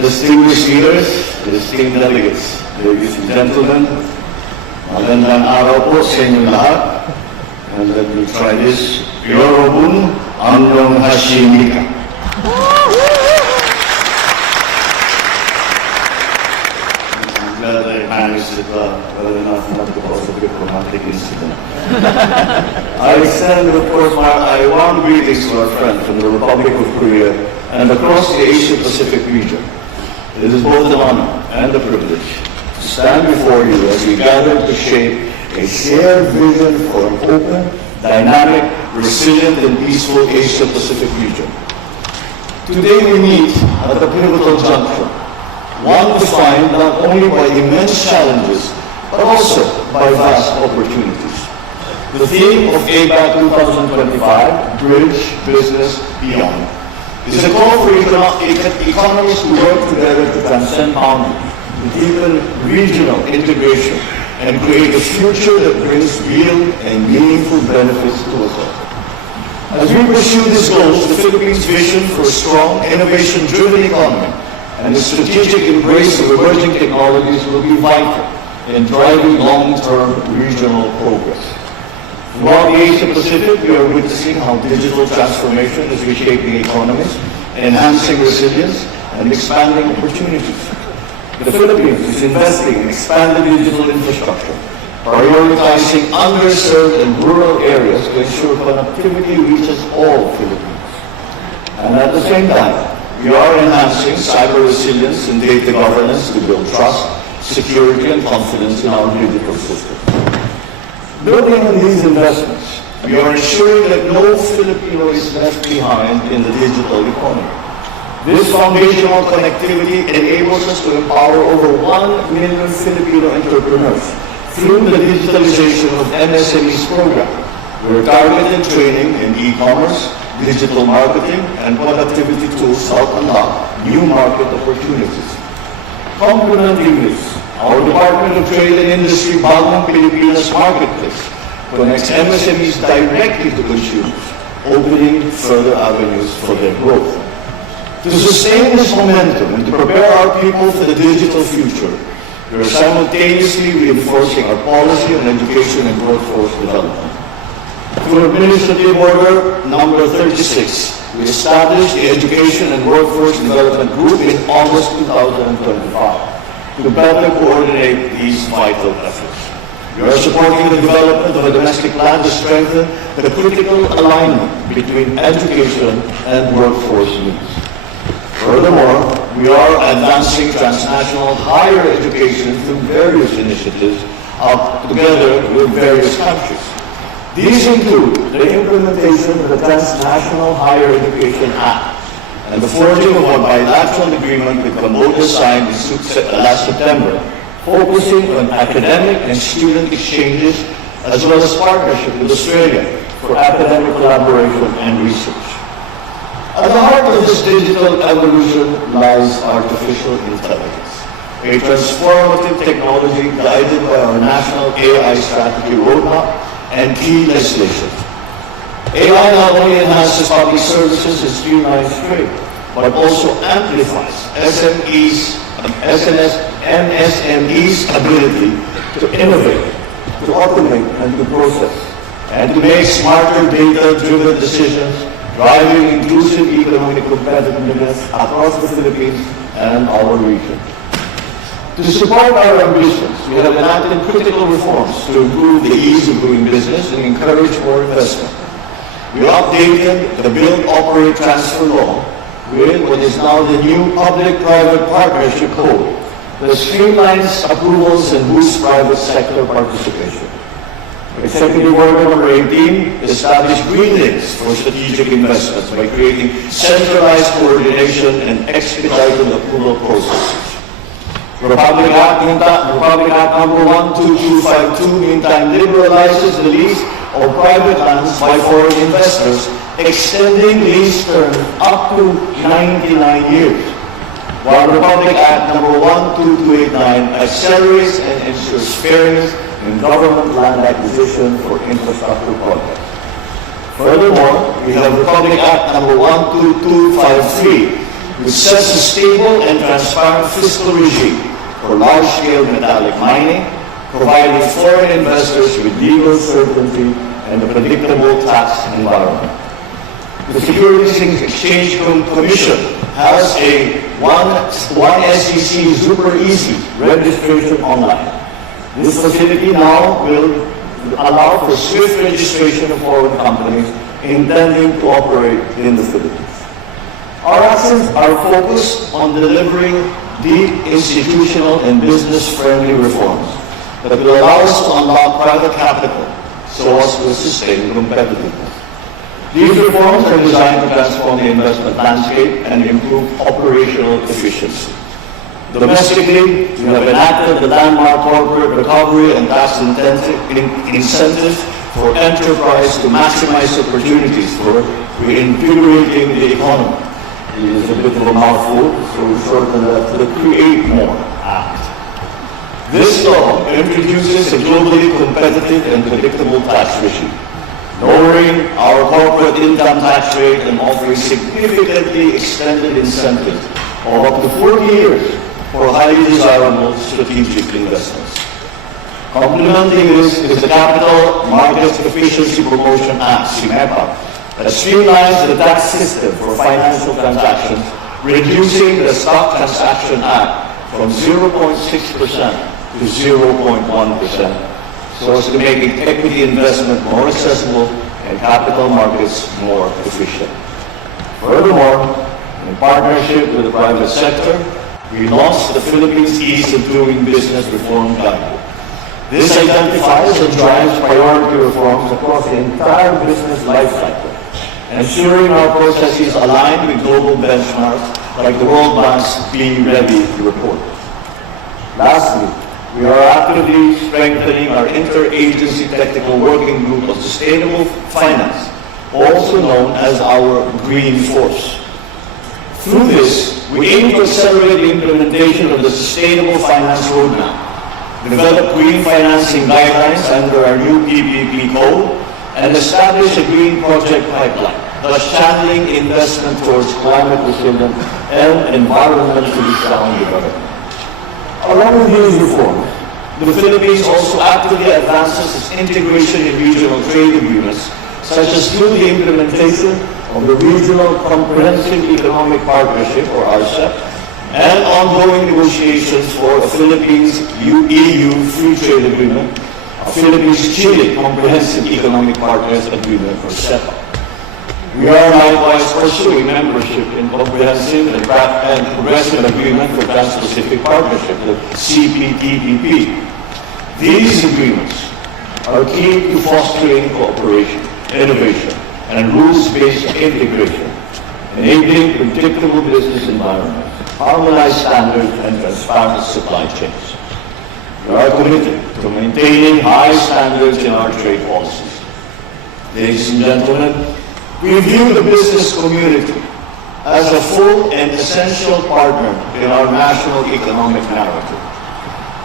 distinguished leaders, distinguished delegates, ladies and gentlemen, magandang araw po sa inyo lahat. And let me try this. Yorobun Amyong Hashimika. I'm glad I managed it well enough not to cause a diplomatic incident. I extend, of course, my warm greetings to our friend from the Republic of Korea and across the Asia-Pacific region. It is both an honor and a privilege to stand before you as we gather to shape a shared vision for an open, dynamic, resilient, and peaceful Asia-Pacific region. Today we meet at a pivotal juncture, one defined not only by immense challenges, but also by vast opportunities. The theme of APEC 2025, Bridge Business Beyond, is a call for economies to work together to transcend boundaries, to deepen regional integration, and create a future that brings real and meaningful benefits to us all. As we pursue these goals, the Philippines' vision for a strong, innovation-driven economy and the strategic embrace of emerging technologies will be vital in driving long-term regional progress. Throughout the Asia-Pacific, we are witnessing how digital transformation is reshaping economies, enhancing resilience, and expanding opportunities. The Philippines is investing in expanded digital infrastructure, prioritizing underserved and rural areas to ensure connectivity reaches all Filipinos. And at the same time, we are enhancing cyber resilience and data governance to build trust, security, and confidence in our digital system. Building on these investments, we are ensuring that no Filipino is left behind in the digital economy. This foundational connectivity enables us to empower over 1 million Filipino entrepreneurs through the digitalization of MSMEs program. We're targeting training in e-commerce, digital marketing, and productivity tools help unlock new market opportunities. Complementing this, our Department of Trade and Industry Bagong Pilipinas Marketplace connects MSMEs directly to consumers, opening further avenues for their growth. To sustain this momentum and to prepare our people for the digital future, we are simultaneously reinforcing our policy on education and workforce development. Through Administrative Order Number 36, we established the Education and Workforce Development Group in August 2025 to better coordinate these vital efforts. We are supporting the development of a domestic plan to strengthen the critical alignment between education and workforce needs. Furthermore, we are advancing transnational higher education through various initiatives together with various countries. These include the implementation of the Transnational Higher Education Act and the forging of a bilateral agreement with Cambodia signed last September, focusing on academic and student exchanges as well as partnership with Australia for academic collaboration and research. At the heart of this digital evolution lies artificial intelligence, a transformative technology guided by our national AI strategy roadmap and key legislation. AI not only enhances public services and streamlines trade, but also amplifies MSMEs' ability to innovate, to automate, and to process, and to make smarter data-driven decisions, driving inclusive economic competitiveness across the Philippines and our region. To support our ambitions, we have enacted critical reforms to improve the ease of doing business and encourage more investment. We updated the Build, Operate, Transfer Law with what is now the new Public-Private Partnership Code that streamlines approvals and boosts private sector participation. Executive Order Number 18 established green links for strategic investments by creating centralized coordination and expedited approval processes. Republic Act Number 12252 meantime liberalizes the lease of private lands by foreign investors, extending lease term up to 99 years, while Republic Act Number 12289 accelerates and ensures fairness in government land acquisition for infrastructure projects. Furthermore, we have Republic Act Number 12253 which sets a stable and transparent fiscal regime for large-scale metallic mining, providing foreign investors with legal certainty and a predictable tax environment. The Securities and Exchange Commission has a one SEC super easy registration online. This facility now will allow for swift registration of foreign companies intending to operate in the Philippines. Our actions are focused on delivering deep institutional and business-friendly reforms that will allow us to unlock private capital so as to sustain competitiveness. These reforms are designed to transform the investment landscape and improve operational efficiency. Domestically, we have enacted the landmark corporate recovery and tax incentives for enterprise to maximize opportunities for reinvigorating the economy. It is a bit of a mouthful, so we shorten that to the Create More Act. This law introduces a globally competitive and predictable tax regime, lowering our corporate income tax rate and offering significantly extended incentives of up to 40 years for highly desirable strategic investments. Complementing this is the Capital Markets Efficiency Promotion Act, CMEPA, that streamlines the tax system for financial transactions, reducing the Stock Transaction Act from 0.6% to 0.1%, so as to make equity investment more accessible and capital markets more efficient. Furthermore, in partnership with the private sector, we launched the Philippines Ease of Doing Business Reform Guide. This identifies and drives priority reforms across the entire business lifecycle, ensuring our processes align with global benchmarks like the World Bank's Be Ready report. Lastly, we are actively strengthening our interagency technical working group on sustainable finance, also known as our Green Force. Through this, we aim to accelerate the implementation of the Sustainable Finance Roadmap, develop green financing guidelines under our new PPP code, and establish a green project pipeline, thus channeling investment towards climate resilient and environmentally sound development. Along with these reforms, the Philippines also actively advances its integration in regional trade agreements, such as through the implementation of the Regional Comprehensive Economic Partnership, or RCEP, and ongoing negotiations for a Philippines-EU Free Trade Agreement, a Philippines-Chile Comprehensive Economic Partners Agreement, or CEPA. We are likewise pursuing membership in Comprehensive and Progressive Agreement for Trans-Pacific Partnership, the CPTPP. These agreements are key to fostering cooperation, innovation, and rules-based integration, enabling predictable business environments, harmonized standards, and transparent supply chains. We are committed to maintaining high standards in our trade policies. Ladies and gentlemen, we view the business community as a full and essential partner in our national economic narrative.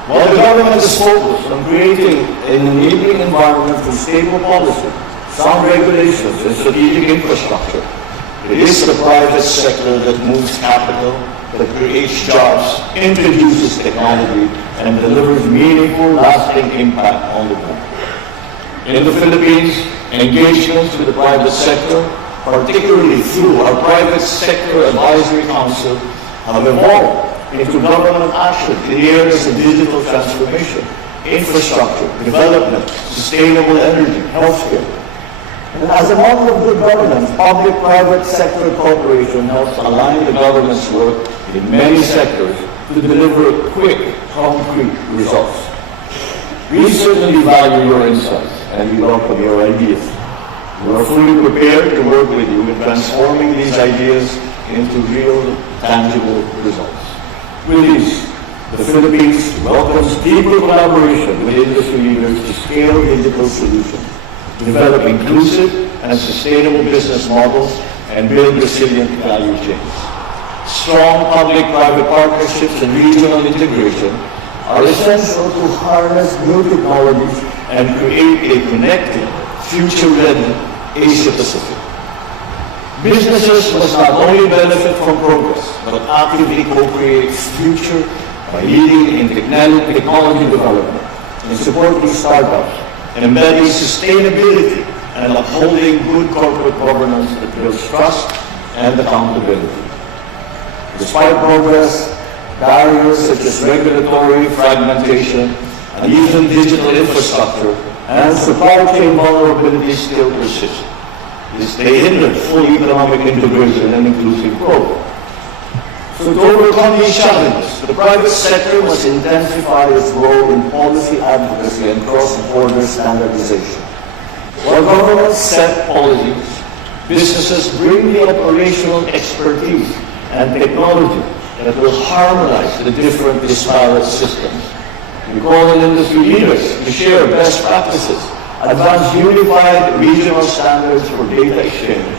While the government is focused on creating an enabling environment for stable policy, sound regulations, and strategic infrastructure, it is the private sector that moves capital, that creates jobs, introduces technology, and delivers meaningful, lasting impact on the world. In the Philippines, engagements with the private sector, particularly through our Private Sector Advisory Council, have evolved into government action in the areas of digital transformation, infrastructure, development, sustainable energy, healthcare. And as a model of good governance, public-private sector cooperation helps align the government's work in many sectors to deliver quick, concrete results. We certainly value your insights and we welcome your ideas. We are fully prepared to work with you in transforming these ideas into real, tangible results. With this, the Philippines welcomes deeper collaboration with industry leaders to scale digital solutions, develop inclusive and sustainable business models, and build resilient value chains. Strong public-private partnerships and regional integration are essential to harness new technologies and create a connected, future-ready Asia-Pacific. Businesses must not only benefit from progress, but actively co-create future by leading in technology development and supporting startups, embedding sustainability and upholding good corporate governance that builds trust and accountability. Despite progress, barriers such as regulatory fragmentation, uneven digital infrastructure, and supply chain vulnerabilities still persist. They hinder full economic integration and inclusive growth. So to overcome these challenges, the private sector must intensify its role in policy advocacy and cross-border standardization. While governments set policies, businesses bring the operational expertise and technology that will harmonize the different disparate systems. We call on industry leaders to share best practices, advance unified regional standards for data exchange,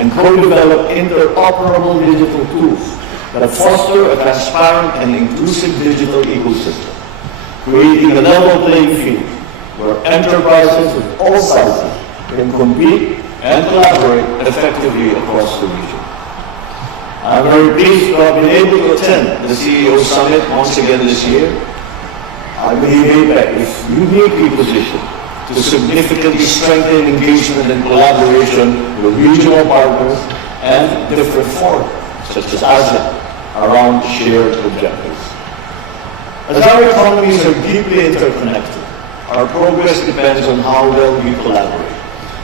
and co-develop interoperable digital tools that foster a transparent and inclusive digital ecosystem, creating a level playing field where enterprises of all sizes can compete and collaborate effectively across the region. I'm very pleased to have been able to attend the CEO Summit once again this year. I believe APEC is uniquely positioned to significantly strengthen engagement and collaboration with regional partners and different forums, such as ASEAN, around shared objectives. As our economies are deeply interconnected, our progress depends on how well we collaborate,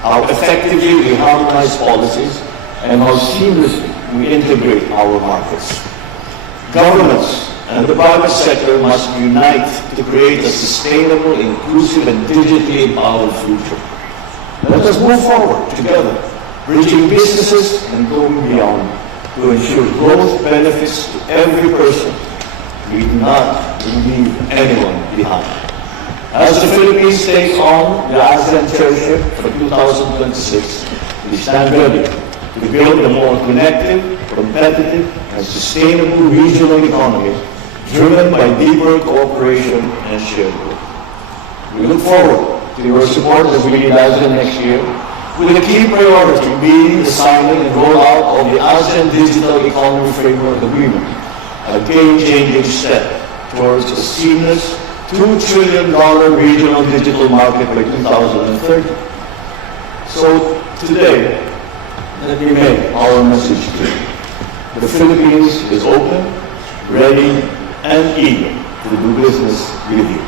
how effectively we harmonize policies, and how seamlessly we integrate our markets. Governments and the private sector must unite to create a sustainable, inclusive, and digitally empowered future. Let us move forward together, bridging businesses and going beyond to ensure growth benefits to every person. We do not leave anyone behind. As the Philippines takes on the ASEAN chairship for 2026, we stand ready to build a more connected, competitive, and sustainable regional economy driven by deeper cooperation and shared growth. We look forward to your support as we lead ASEAN next year, with a key priority being the signing and rollout of the ASEAN Digital Economy Framework Agreement, a game-changing step towards a seamless $2 trillion regional digital market by 2030. So today, let me make our message clear. The Philippines is open, ready, and eager to do business with you.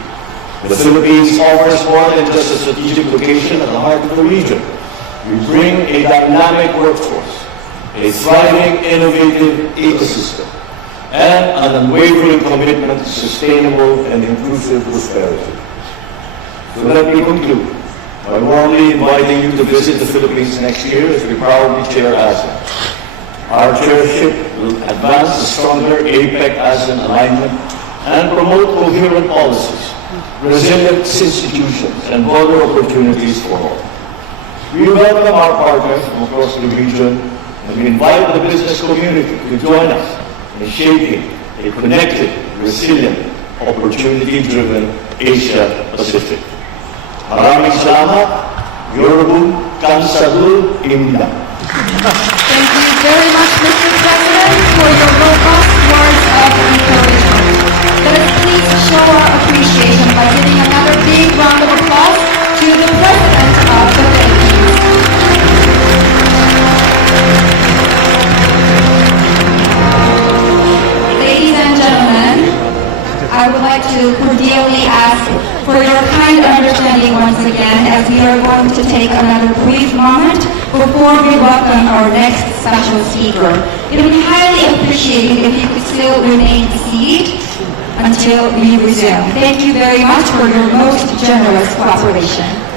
The Philippines offers more than just a strategic location at the heart of the region. We bring a dynamic workforce, a thriving, innovative ecosystem, and an unwavering commitment to sustainable and inclusive prosperity. So let me conclude by warmly inviting you to visit the Philippines next year as we proudly chair ASEAN. Our chairship will advance a stronger APEC-ASEAN alignment and promote coherent policies, resilient institutions, and broader opportunities for all. We welcome our partners from across the region, and we invite the business community to join us in shaping a connected, resilient, opportunity-driven Asia-Pacific. Maraming salamat. Yorobun Kansadul India. Thank you very much, Mr. President, for your robust words of encouragement. Let us please show our appreciation by giving another big round of applause to the President of the Philippines. Ladies and gentlemen, I would like to cordially ask for your kind understanding once again as we are going to take another brief moment before we welcome our next special speaker. It would be highly appreciated if you could still remain seated until we resume. Thank you very much for your most generous cooperation.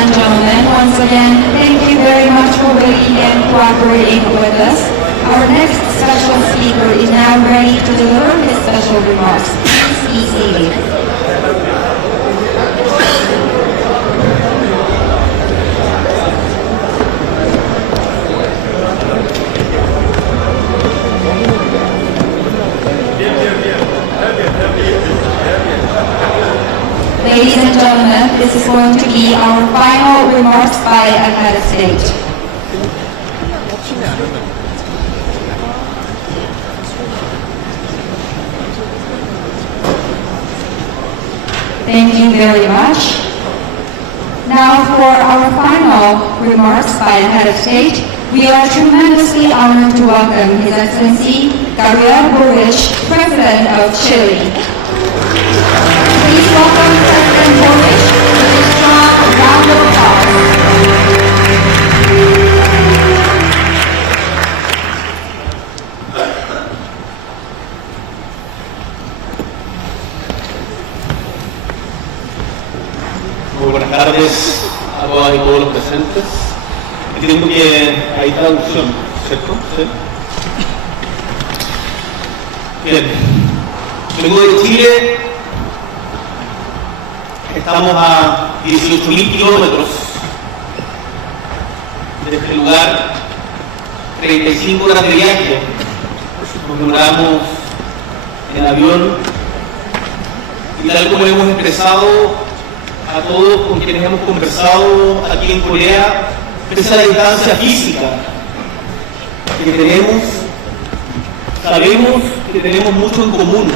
and gentlemen, once again, thank you very much for waiting and cooperating with us. Our next special speaker is now ready to deliver his special remarks. Please be seated. Ladies and gentlemen, this is going to be our final remarks by a head of state. Thank you very much. Now for our final remarks by a head of state, we are tremendously honored to welcome His Excellency Gabriel Boric, President of Chile. Please welcome President Boric with a strong round of applause. Muy buenas tardes a todas y todos los presentes. Entiendo que hay traducción, ¿cierto? ¿Sí? Bien. Vengo de Chile. Estamos a 18.000 kilómetros de este lugar, 35 horas de viaje. Nos demoramos en avión y tal como hemos expresado a todos con quienes hemos conversado aquí en Corea, pese a la distancia física que tenemos, sabemos que tenemos mucho en común,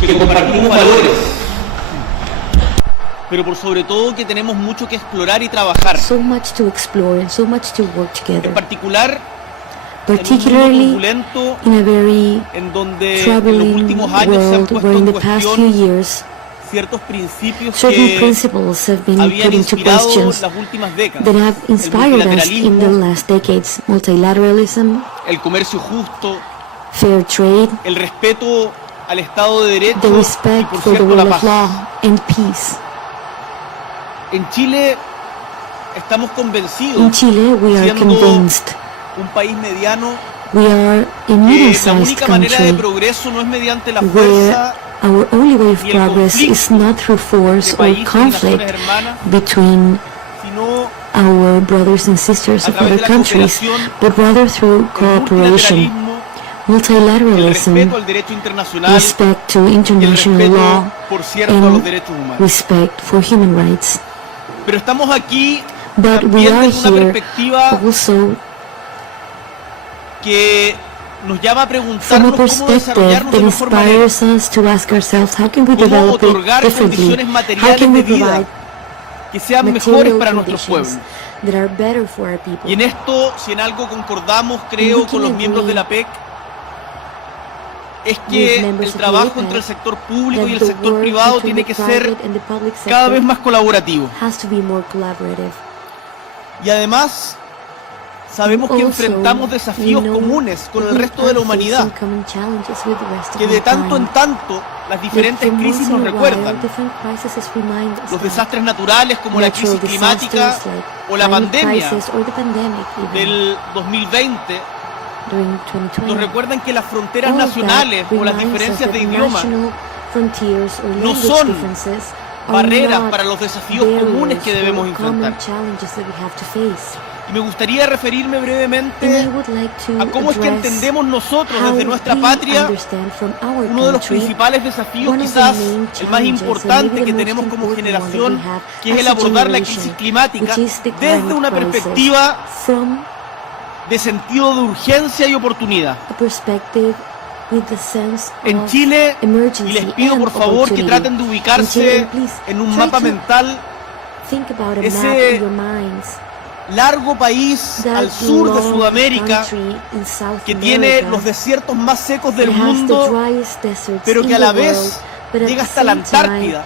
que compartimos valores, pero por sobre todo que tenemos mucho que explorar y trabajar. So much to explore and so much to work En together, particular, particularly en un mundo turbulento in a very en donde en los troubling últimos años se han world puesto where in en the past few cuestión years ciertos principios certain que principles have been habían put into inspirado questions las últimas décadas. that have El inspired us in the multilateralismo, last decades. Multilateralism, el comercio justo, fair trade, el respeto al Estado de Derecho the y, respect por for the cierto, la rule of paz. law and peace. En Chile estamos In convencidos, Chile, we are siendo convinced un país mediano, we are a que la medium-sized única manera de country progreso no es mediante la where fuerza our only way of ni el progress conflicto is not through force de or países y naciones conflict hermanas, between sino our brothers and sisters a of través other de la countries, cooperación, but rather through el cooperation, multilateralismo, el multilateralism, respeto al derecho internacional respect to y el international respeto, law, por cierto, a los and derechos humanos. respect for human rights. Pero estamos aquí But we también are desde una here perspectiva also que nos llama a from a preguntarnos cómo perspective desarrollarnos de that mejor manera, inspires us to ask ourselves, how can we cómo develop it otorgar differently? condiciones How materiales can we de vida provide que sean mejores material para nuestros pueblos. conditions that are better for our people? Y en esto, si en algo concordamos, creo, con los miembros de la APEC, es que el trabajo entre el sector público y el sector privado tiene que ser cada vez más colaborativo. has to be more collaborative. Y además, sabemos que enfrentamos desafíos comunes con el resto de la humanidad, que de tanto en tanto las diferentes crisis nos recuerdan. Los desastres naturales como la crisis climática o la pandemia del 2020 nos recuerdan que las fronteras nacionales o las diferencias de idioma no son barreras para los desafíos comunes que debemos enfrentar. Y me gustaría referirme brevemente a cómo es que entendemos nosotros desde nuestra patria uno de los principales desafíos, quizás el más importante que tenemos como generación, que es el abordar la crisis climática desde una perspectiva de sentido de urgencia y oportunidad. En Chile, y les pido por favor que traten de ubicarse en un mapa mental, ese largo país al sur de Sudamérica que tiene los desiertos más secos del mundo, pero que a la vez llega hasta la Antártida,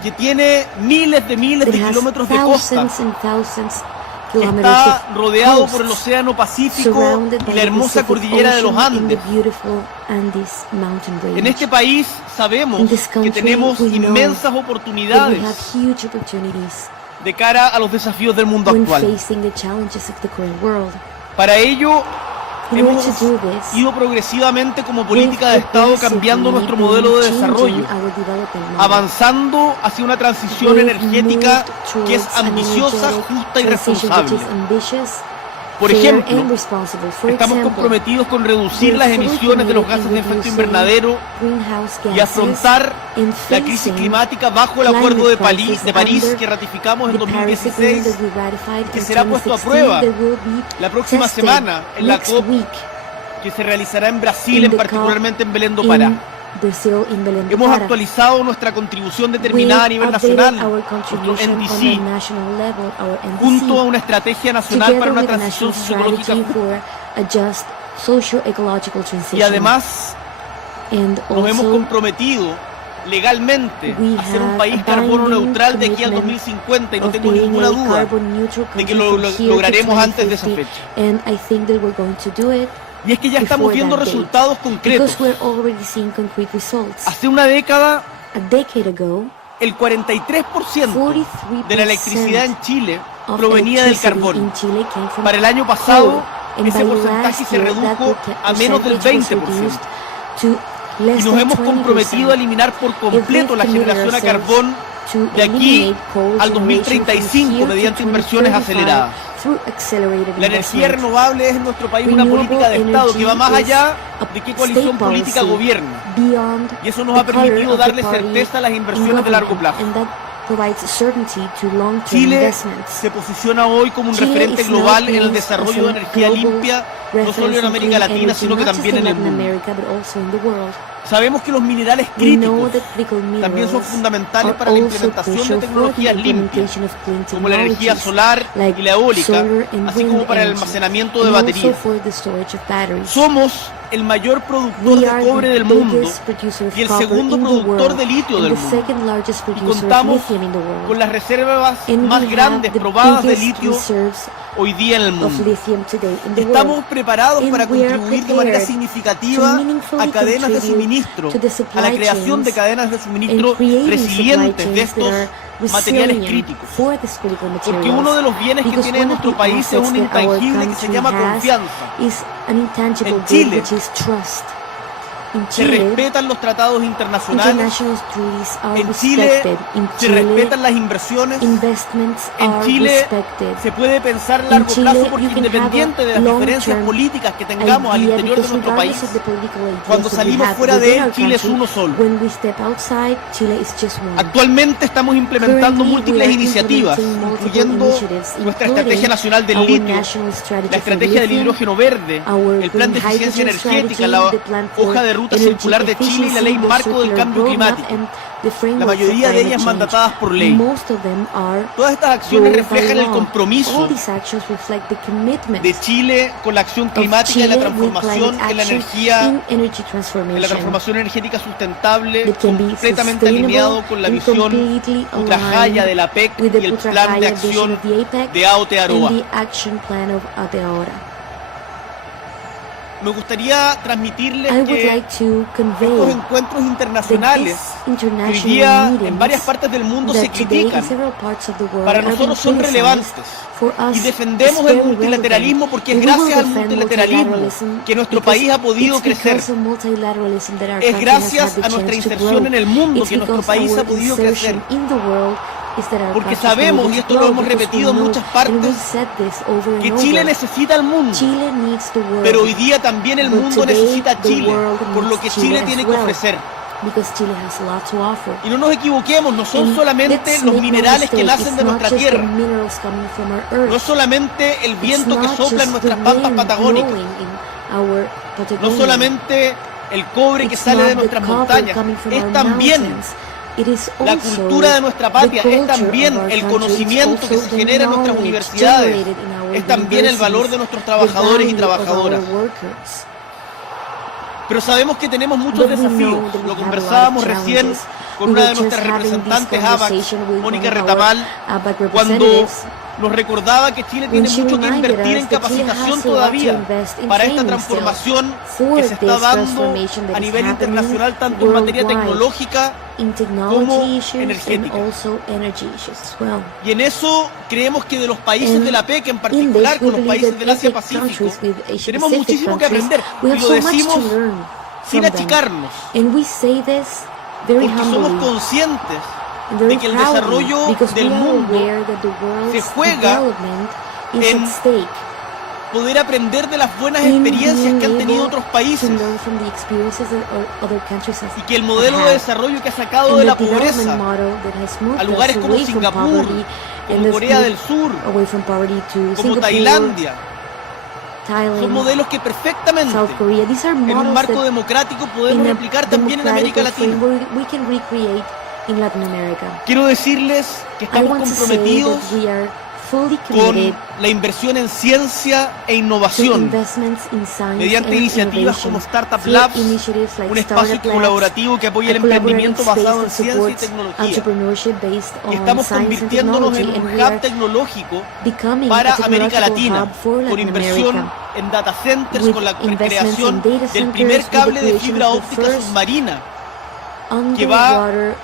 que tiene miles de kilómetros de costa, está rodeado por el Océano Pacífico surrounded y by la the hermosa Pacific cordillera de los Ocean and the Andes. beautiful Andes mountain range. En este país sabemos In this que country, tenemos we know inmensas that we oportunidades have huge opportunities de cara a los desafíos del mundo when actual. facing the challenges of the current world. Para ello, In order hemos to do this, ido progresivamente como we've política de Estado cambiando nuestro modelo de changing desarrollo, our development model. avanzando hacia una transición We've energética moved que es towards an ambiciosa, energetic justa y transition responsable. which is ambitious, Por fair ejemplo, and responsible. For estamos example, comprometidos con reducir we're las fully emisiones de los committed gases de in efecto reducing invernadero greenhouse y gases afrontar and la crisis facing climática bajo el climate Acuerdo de crisis París under que ratificamos en the Paris Agreement 2016, that we ratified que in será puesto a 2016, prueba that will be la próxima tested semana en la next COP week que se realizará en Brasil, in en the particularmente en Belén do in Pará. Brazil, in Belém do Hemos Pará. actualizado nuestra contribución determinada a nivel We've updated nacional, our nuestro contribution on NDC, the national level, our NDC, junto a una estrategia nacional together para una with a transición national sociológica strategy justa. for a just socio-ecological transition. Y además And nos hemos also, comprometido legalmente we a ser un have país a carbono binding neutral de aquí al commitment 2050 y no of tengo being ninguna a duda carbon neutral de que country lo from here to lograremos antes de esa 2050, fecha. and I think that we're going to do it Y es que ya estamos before viendo that date, resultados concretos. because we're already seeing concrete results. Hace una década, A decade ago, el 43% de la electricidad en Chile of provenía del electricity carbón. in Chile came from Para el año pasado, coal, and ese by porcentaje last se year, redujo that a menos del percentage was 20%. reduced to less Y nos than hemos 20%. comprometido a eliminar por completo la generación a carbón To de aquí eliminate coal al generation 2035 from here mediante to inversiones 2035 aceleradas. through accelerated La energía investment. renovable es en nuestro país una Renewable política de Estado que va más energy allá is de qué a coalición state política policy gobierna. beyond Y eso nos the ha permitido color of the darle party certeza a las in inversiones de largo government, plazo. and that provides certainty to long-term Chile investments. se posiciona hoy como un Chile referente is now global en el placed desarrollo de as a energía global limpia, no solo en reference América clean Latina, energy, sino que not también just en el Latin mundo. America, but also in the world. Sabemos que los minerales We know críticos that critical también son minerals fundamentales are para la also implementación de crucial for the tecnologías limpias, implementation of clean como la energía technologies, solar like y la eólica, solar and así wind como para el energy, almacenamiento de and baterías. also for the storage of batteries. Somos el mayor productor We de are cobre the del mundo biggest producer of y el copper segundo in the productor world, de litio and del the mundo. second largest Y producer of contamos lithium in the world. con las reservas And más we have grandes the probadas de biggest litio reserves hoy día en el of mundo. lithium today in the Estamos world. preparados And para we are contribuir de manera prepared significativa to meaningfully a cadenas de contribute suministro, to the a supply la creación de chains cadenas de suministro and creating resilientes supply de chains that estos are materiales resilient críticos. for this critical materials. Porque uno de los bienes que Because tiene one of nuestro the país es assets un that our intangible que se country llama has confianza. is an intangible En good, Chile which is trust. In Se Chile, respetan los tratados internacionales, international treaties are en Chile respected. In se Chile, respetan las inversiones, investments en are Chile respected. se puede pensar a largo Chile, plazo you porque can independiente have de a las diferencias long-term políticas que tengamos al idea, interior de because nuestro país, regardless of the political ideas cuando that we salimos have fuera de within él, our Chile es country, uno solo. when we step outside, Chile is just one. Actualmente estamos implementando Currently, múltiples we are iniciativas, implementing multiple incluyendo initiatives, nuestra including Estrategia Nacional del our Litio, national strategy la for Estrategia del lithium, Hidrógeno Verde, our el Plan de green Eficiencia hydrogen Energética, strategy, la the plan for Hoja de Ruta energy Circular de Chile y la Ley efficiency, the Marco del circular Cambio roadmap, Climático. and the La framework for mayoría de climate ellas change. mandatadas por ley. Most of them are Todas estas acciones ruled by reflejan el law. compromiso All these actions reflect the commitment de Chile con la acción of climática y la Chile with transformación climate en la action energía, in energy en la transformation transformación energética sustentable, that can be completamente sustainable alineado con la and visión completely Putrajaya aligned de la APEC with the y el Plan de Putrajaya vision Acción of the APEC de Aotearoa. and the action plan of Aotearoa. Me gustaría transmitirles I would que like to estos convey encuentros that internacionales these que hoy international día en meetings varias partes del mundo se that today critican, in several parts of the world para are being nosotros son criticized, relevantes. for us Y it's defendemos el very multilateralismo relevant. porque es And we will gracias al defend multilateralismo multilateralism que nuestro because país ha podido it's crecer. because of multilateralism that our Es country has gracias had the a nuestra chance to inserción grow. en el mundo It's que nuestro because país our ha podido insertion crecer. in the world is that our Porque country has been sabemos, able y to esto lo grow, hemos because repetido we en know, muchas and partes, we've said this over and que over. Chile necesita al mundo, Chile needs the world, pero hoy día también el but mundo today necesita a the Chile, world por lo needs que Chile Chile as tiene que well, ofrecer. because Chile has a lot to offer. Y no nos equivoquemos, no son And solamente let's los make no minerales que mistake, nacen it's de not nuestra just the tierra, minerals coming from our earth. no es solamente el It's viento que not sopla en just nuestras the pampas wind patagónicas, blowing in our no Patagonia. solamente el cobre que It's sale de not the nuestras copper montañas, coming from es our también mountains. It is la also cultura de nuestra patria, the es culture también of our el country. conocimiento It's que also se the genera en nuestras knowledge universidades, generated in our es también el valor de universities, nuestros the trabajadores y value of our trabajadoras. workers. Pero sabemos que tenemos muchos But we desafíos. know that we Lo have a lot conversábamos of recién challenges. con We una were de just nuestras having this representantes APAC, conversation with Mónica one of our Retamal, APEC cuando representatives. nos recordaba que Chile tiene When she mucho que reminded invertir us en that Chile capacitación has a lot to todavía invest in para esta training still transformación for que se está this dando transformation that a is nivel happening internacional, tanto en materia worldwide tecnológica in como technology issues and energética. also energy issues as well. Y en eso creemos que de los países And de la APEC, en in particular this, we con los believe países that del Asia APEC Pacífico, countries with Asia tenemos Pacific muchísimo que countries, aprender. we Y have lo so much to decimos learn sin from them. achicarnos, And we say this very porque somos humbly conscientes and very de que el proudly desarrollo because del we are mundo aware that the world's se juega development is en at stake. poder aprender de las buenas In experiencias que han being tenido able otros to países learn from the experiences that other countries have y que el modelo de had. desarrollo que ha sacado And de la the development pobreza model that has moved a lugares us como away from Singapur, poverty and como has Corea moved del Sur, away from poverty to como Singapore, Tailandia, son Thailand, modelos que perfectamente South Korea. These are en un models marco that democrático podemos in a replicar también en América democratic Latina. framework we can recreate in Latin America. Quiero decirles que I estamos want to say comprometidos that we are fully con committed la inversión en ciencia e to innovación investments in science mediante and iniciativas innovation, como Startup through Labs, initiatives like un espacio Startup Labs, colaborativo que apoya a el collaborative emprendimiento space basado en that ciencia y supports tecnología. entrepreneurship based Y on estamos science and convirtiéndonos technology, en un and we are hub tecnológico becoming para a América technological Latina, hub for con Latin inversión America, en data centers, with con la investments creación in data del centers, primer with the cable de creation fibra of the óptica first submarina que va underwater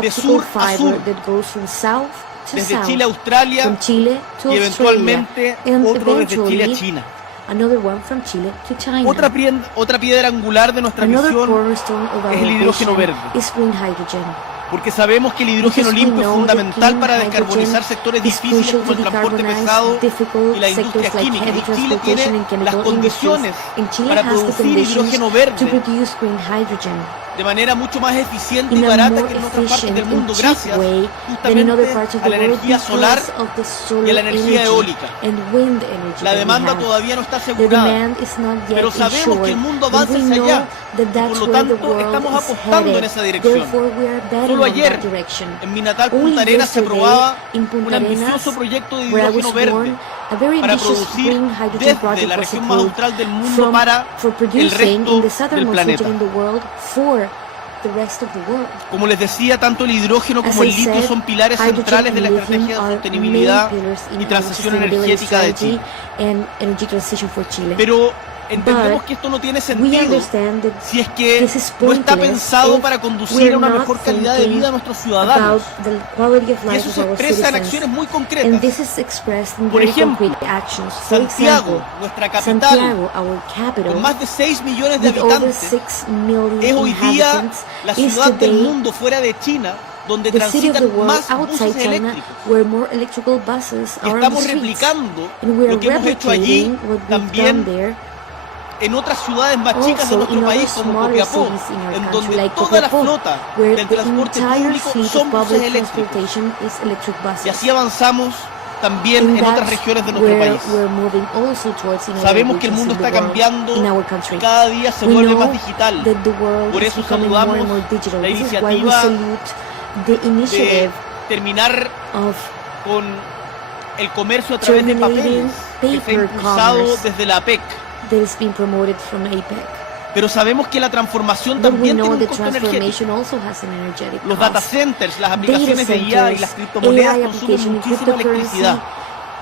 de optical sur a fiber sur, that goes from south to desde south, Chile a Australia from Chile to y Australia, eventualmente and otro desde Chile a eventually China. another one from Chile to China. Otra piedra angular de nuestra Another misión cornerstone of our es el hidrógeno vision verde, is green hydrogen. porque sabemos que el hidrógeno Because we limpio es know that fundamental clean para hydrogen descarbonizar sectores is difíciles crucial como to el transporte decarbonize pesado difficult y la sectors industria like química. heavy Y Chile transportation tiene and las chemical condiciones industries. And Chile para has the producir conditions hidrógeno to verde produce green hydrogen de manera mucho más eficiente y in a barata more que en otras partes efficient del and mundo, cheap gracias way than in other justamente parts of a the la world energía solar because of the solar y a la energía energy eólica. and wind energy La that we demanda have. todavía no está The asegurada, demand is not yet pero sabemos ensured, que el mundo but avanza we hacia know allá that y that's por lo where the tanto world estamos is apostando en headed. esa dirección. Therefore, we are betting Solo on ayer that direction. en mi natal Only Punta Arenas se yesterday, aprobaba in Punta un ambicioso Arenas, proyecto de where I hidrógeno was verde born, a very para ambitious producir green hydrogen desde project la was región más approved austral del mundo para for el producing resto in the del southernmost planeta. region in the world for the rest of the world. Como les decía, tanto el hidrógeno As como el I litio said, son pilares hydrogen centrales de la and lithium estrategia de are sostenibilidad main pillars in y our transición sustainability energética de strategy Chile. and energy transition for Chile. Pero entendemos But que esto no tiene we sentido understand that si es que this is no está pointless pensado if para conducir we're a una not mejor calidad de thinking vida a nuestros about ciudadanos. the quality of Y life eso of se our expresa en citizens. acciones muy And concretas. this is expressed in Por very ejemplo, concrete actions. For Santiago, example, nuestra capital, Santiago, our capital, con más de 6 millones de with over habitantes, 6 million es hoy día inhabitants, la is ciudad del today mundo fuera de China donde the city of the transitan world más outside buses China eléctricos. where more electrical buses Y are on the estamos streets. replicando And we are lo que hemos hecho allí replicating what we've también done there en otras ciudades más chicas de also nuestro in other país como smaller Copiapó, cities in our en country donde like toda la Copiapó, flota where del the transporte entire público fleet son of buses public eléctricos. transportation is electric buses. Y así avanzamos también And en otras that's regiones de nuestro where país. we're moving also towards in other Sabemos que el regions mundo in the está world, cambiando in our country. y cada día se We vuelve know más digital. that the world Por is eso becoming more saludamos and more digital. la This is why we iniciativa salute the de initiative terminar of con el comercio a través de papeles que se ha paper impulsado commerce desde la APEC. that is being promoted from APEC. Pero sabemos que la transformación But we también know tiene un the costo energético. transformation also has an energetic Los data cost. centers, las Data aplicaciones de IA y las centers, criptomonedas AI consumen application, muchísima cryptocurrency electricidad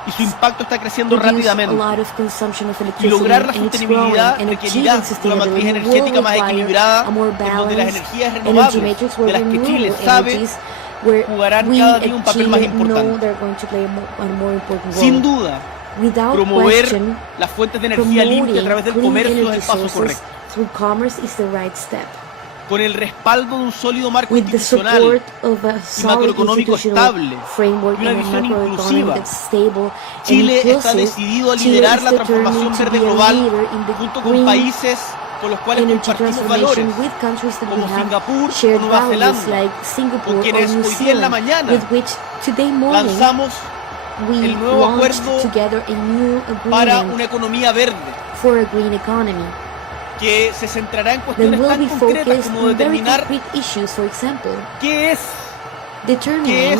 y su impacto está creciendo produce a rápidamente. lot of consumption of Y electricity, lograr la and it's sostenibilidad growing, and requerirá achieving una matriz sustainability energética will más require equilibrada a more en donde las balanced energías energy renovables, matrix de where las que Chile renewable sabe, energies where jugarán we cada día at un papel más Chile know importante. they're going to play a more important role. Sin duda, Without promover question, las fuentes de energía limpia a través del clean comercio es energy el paso sources correcto. through commerce is the right step. Con el respaldo de un sólido marco With the institucional support of a y solid macroeconómico institutional estable framework y una and a visión macroeconomy inclusiva, that's stable and Chile está inclusive, decidido a Chile liderar is la transformación determined to verde be a global leader in the junto con green países con los cuales energy compartimos valores, transformation with countries that we como have Singapur o shared Nueva values Zelanda, like Singapore con or quienes New hoy día en la Zealand, mañana with which today morning lanzamos we el nuevo launched acuerdo together a new para agreement una economía verde for a green economy que se centrará en that cuestiones will tan be concretas focused como on very determinar concrete issues, for example, qué es determining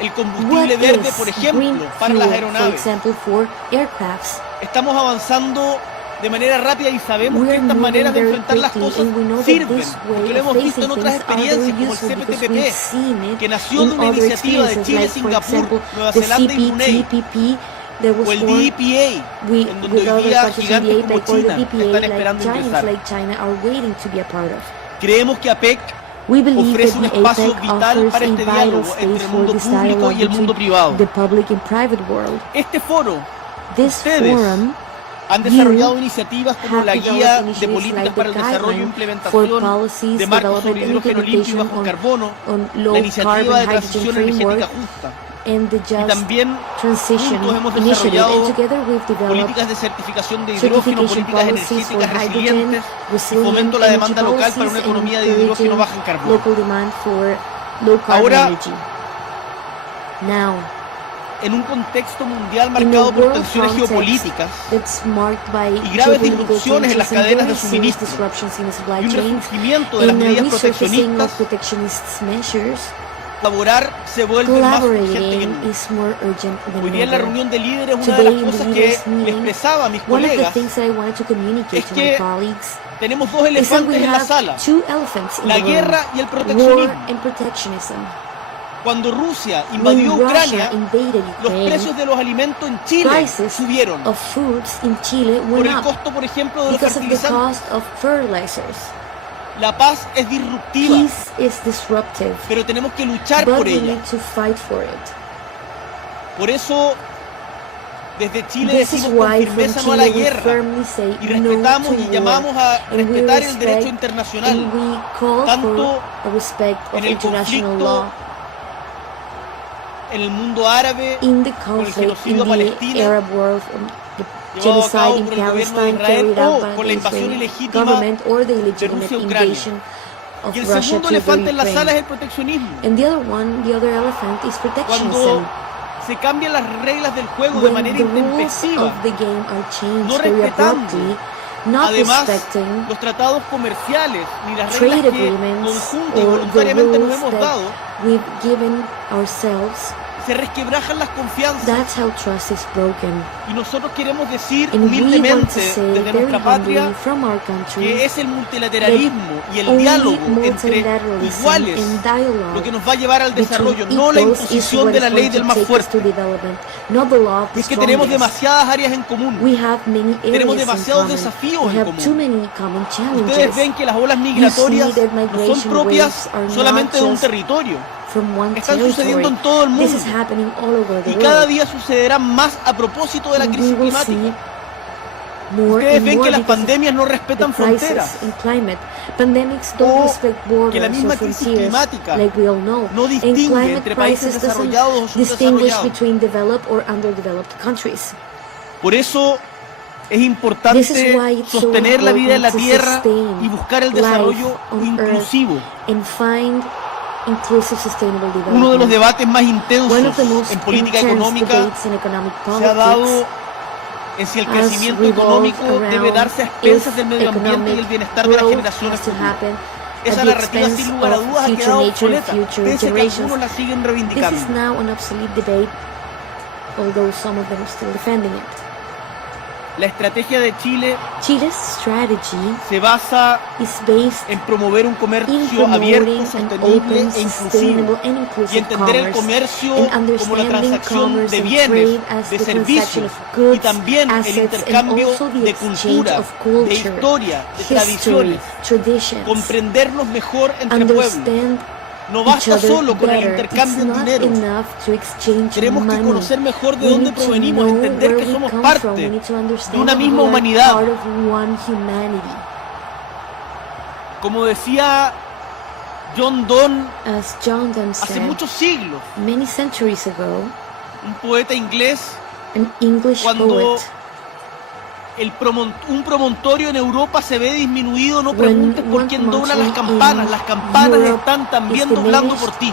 el what combustible verde, por is ejemplo, green para las fuel, for aeronaves. example, for aircrafts. Estamos avanzando de manera rápida y sabemos We que are estas moving maneras de very enfrentar las quickly, cosas and we know that sirven, this way porque lo of hemos visto facing en otras things are very experiencias como el useful because CPTPP, we've seen it que nació in de una other iniciativa de experiences, Chile, like for Singapur, example Nueva the Zelanda y Brunei, CPTPP that was o el formed DEPA, we, en donde with hoy other día countries in the gigantes como APEC or the China DPA, están like esperando giants ingresar. like China are waiting to be a part of. Creemos que APEC We believe ofrece that un the espacio APEC vital offers para a este vital diálogo space entre el for mundo this público dialogue y el mundo between privado. the public and private world. Este foro, This ustedes forum han desarrollado iniciativas como have la developed guía de initiatives políticas like para el the desarrollo e guideline implementación for policies, de marcos sobre development and hidrógeno limpio y implementation bajo carbono, on la low iniciativa carbon de hydrogen transición energética framework justa. and the Y just también transition juntos hemos initiative. desarrollado And together we've developed políticas de certificación de hidrógeno, certification políticas policies for energéticas hydrogen, resilientes y resilient fomento a la energy demanda local para una policies, economía and de hidrógeno encouraging baja en carbono. local demand for low carbon Ahora, energy. Now, en un contexto mundial in a marcado por world tensiones context geopolíticas that's marked by y graves geopolitical disrupciones en las tensions and cadenas de very serious suministro disruptions in the supply y un chains, resurgimiento de las and a medidas resurfacing proteccionistas, of protectionist measures, colaborar se vuelve más urgente que collaborating nunca. is more urgent than Hoy día en la ever. reunión de líderes una de Today las in the cosas que leaders' le meeting, expresaba a mis one of the colegas things that I wanted to communicate es to my que colleagues tenemos dos is that elefantes we en la have sala, two elephants in la the room: guerra y el war proteccionismo. and protectionism. Cuando Rusia When invadió Russia Ucrania, invaded los Ukraine, precios de los alimentos en Chile prices subieron of foods in Chile por went el up costo, por ejemplo, de los because of the fertilizantes. cost of fertilizers. La paz es disruptiva, Peace is disruptive, pero tenemos que luchar but por we ella. need to fight for it. Por eso, desde Chile This is decimos con why from firmeza no a la Chile we guerra firmly say y no respetamos to y war, llamamos a and we respetar el derecho respect internacional, and we call tanto for a respect of en el international conflicto law en el mundo árabe, in the con el conflict in genocidio the palestino, Arab world, the llevado a cabo genocide in por el gobierno de Palestine Israel carried out o by por la the invasión Israeli ilegítima government or the de illegitimate Rusia a Ucrania. invasion of Y el Russia segundo to the elefante en la sala es Ukraine. el proteccionismo. And the other one, the other elephant is protectionism. Cuando se cambian las reglas del juego de When manera the rules intempestiva, of the game are changed no very respetando, abruptly, not además, respecting los tratados comerciales ni las trade reglas que agreements conjunta y or the voluntariamente nos rules hemos that dado, we've given ourselves, se resquebrajan las confianzas. that's how trust is broken. Y nosotros queremos decir And we want to humildemente say desde very nuestra humbly patria from our country que es el multilateralismo y el only diálogo entre multilateralism iguales and dialogue lo que nos va a llevar al between desarrollo, no la equals is imposición what de la is ley going del to más take us to fuerte. development, not the law of the Es que tenemos strongest. demasiadas áreas en común. We have many Tenemos areas in demasiados common. desafíos We en have común. too many common Ustedes challenges ven que las olas migratorias that no son migration propias waves are not solamente de un just territorio. from one Están sucediendo territory. en todo el mundo. This is happening all over the Y cada world. día sucederá más a propósito de la And crisis we will climática. see more Ustedes and ven more que las because of pandemias no the respetan crisis fronteras. in climate. Pandemics don't O respect que la borders misma or crisis frontiers, climática like we all know. no And distingue climate entre países crisis doesn't desarrollados o distinguish subdesarrollados. between developed or underdeveloped countries. Por eso es This importante is why it's so sostener la vida en la important to tierra sustain y buscar el life desarrollo on inclusivo. Earth and find inclusive sustainable development. Uno de los debates más One intensos of the most en política intense económica debates in economic se ha dado politics en si el has crecimiento revolved económico debe around darse a expensas if del medio ambiente y el economic bienestar de las growth generaciones has to futuras. happen Esa at the narrativa expense sin lugar a of dudas ha future quedado nature and obsoleta, future pese a que generations. algunos la siguen This is reivindicando. now an obsolete debate, although some of them are still defending it. La estrategia de Chile Chile's strategy se basa is based en promover un in comercio abierto, promoting an sostenible open, e inclusivo sustainable and y inclusive entender el commerce, comercio and como la understanding transacción commerce de and bienes, trade as de the transaction servicios of goods, y también el assets, and intercambio also the de exchange cultura, of de culture, historia, de history, tradiciones, traditions, comprendernos mejor entre pueblos. understand No each basta other solo con el better. intercambio It's en not dinero. enough to exchange Tenemos que money. conocer mejor de We dónde need to provenimos, know entender where que we somos come parte from. We need to de understand una that misma we are humanidad. part of one humanity. Como decía John Donne As John Donne hace said muchos siglos, many centuries ago, un poeta inglés, an English cuando poet, un promontorio en Europa se ve disminuido, no When preguntes por one quién dobla las promontory campanas in Europe están también is doblando diminished. por ti.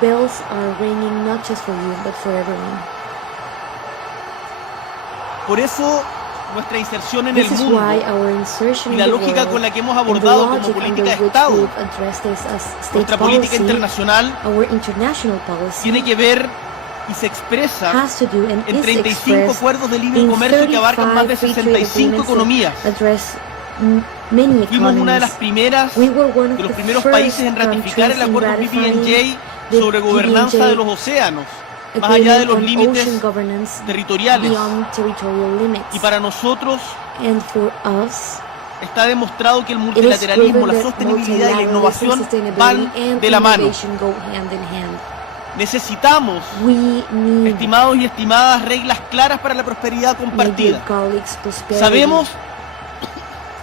bells are ringing not just for you, but for everyone. Por eso nuestra inserción en This el is mundo why our insertion y in la the lógica world con la que hemos and the abordado como logic política de under which Estado, we've addressed this as state nuestra política policy, internacional, our international policy, tiene que ver y se expresa has to do and en is 35 expressed acuerdos de libre in comercio que abarcan más de 35 free trade 65 agreements economías. that address many Fuimos una de las economies. primeras, We were one of de los the primeros first países en ratificar el countries in acuerdo ratifying PPNJ sobre gobernanza de los océanos, más allá de agreement los on límites ocean governance territoriales. beyond territorial limits. Y para nosotros And for us, está demostrado que el it is multilateralismo, proven la that sostenibilidad y la multilateralism, innovación sustainability, van and de la mano. innovation go hand in hand. Necesitamos, We need, estimados y estimadas, reglas claras para la prosperidad my dear compartida. colleagues, prosperity Sabemos,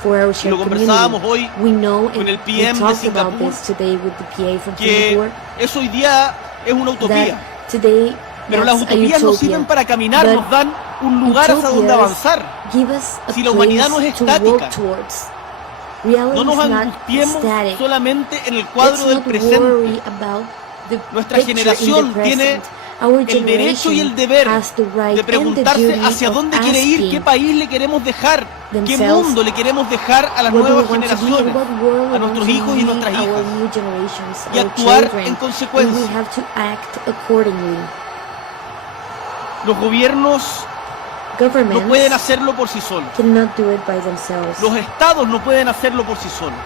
for our y shared lo conversábamos community. hoy We know, con and el we PM de talked about Singapur, this today with the PA from que Singapore, eso hoy día es una utopía. that today Pero las that's a utopías no utopia. sirven para caminar, But nos dan un lugar hacia donde utopias avanzar. give us a Si la humanidad no es place to estática, work towards. Reality No nos is not angustiemos static. solamente en el cuadro Let's del not presente. worry about the Nuestra picture in the generación tiene present. Our el derecho y el generation deber has the right de and the preguntarse duty hacia of dónde quiere ir, qué asking país le queremos dejar, qué themselves mundo le queremos dejar a las what do we nuevas want to be, generaciones, what world a we nuestros want to hijos y leave nuestras hijas, our new generations, y our actuar children, en consecuencia. and we have to act accordingly. Los gobiernos no Governments pueden hacerlo por sí solos, cannot do it by themselves. los estados no pueden hacerlo por sí solos.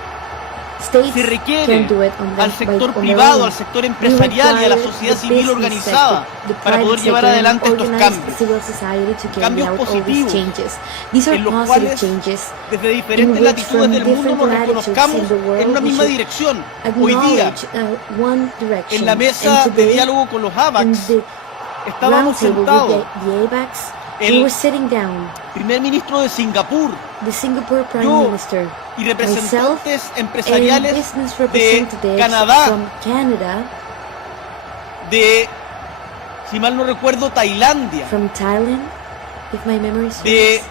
States Se requiere can do it on al them, sector on their privado, own. al sector We empresarial y a la require sociedad the civil business organizada sector, the para poder private llevar sector, adelante and estos organized cambios. civil society to carry Cambios out all these positivos, changes. These are en los positive cuales changes desde in diferentes which latitudes from del mundo different nos latitudes reconozcamos in the world en una we misma should dirección. Hoy día, acknowledge one direction. en la mesa And de today, diálogo con los in APECs, the estábamos roundtable sentados with the APECs, we el were sitting down, primer ministro de Singapur the Singapore Prime Yo, Minister, y myself, representantes and empresariales business de representatives Canadá, from Canada, de, si mal no recuerdo, Tailandia, from Thailand, if my memory serves, de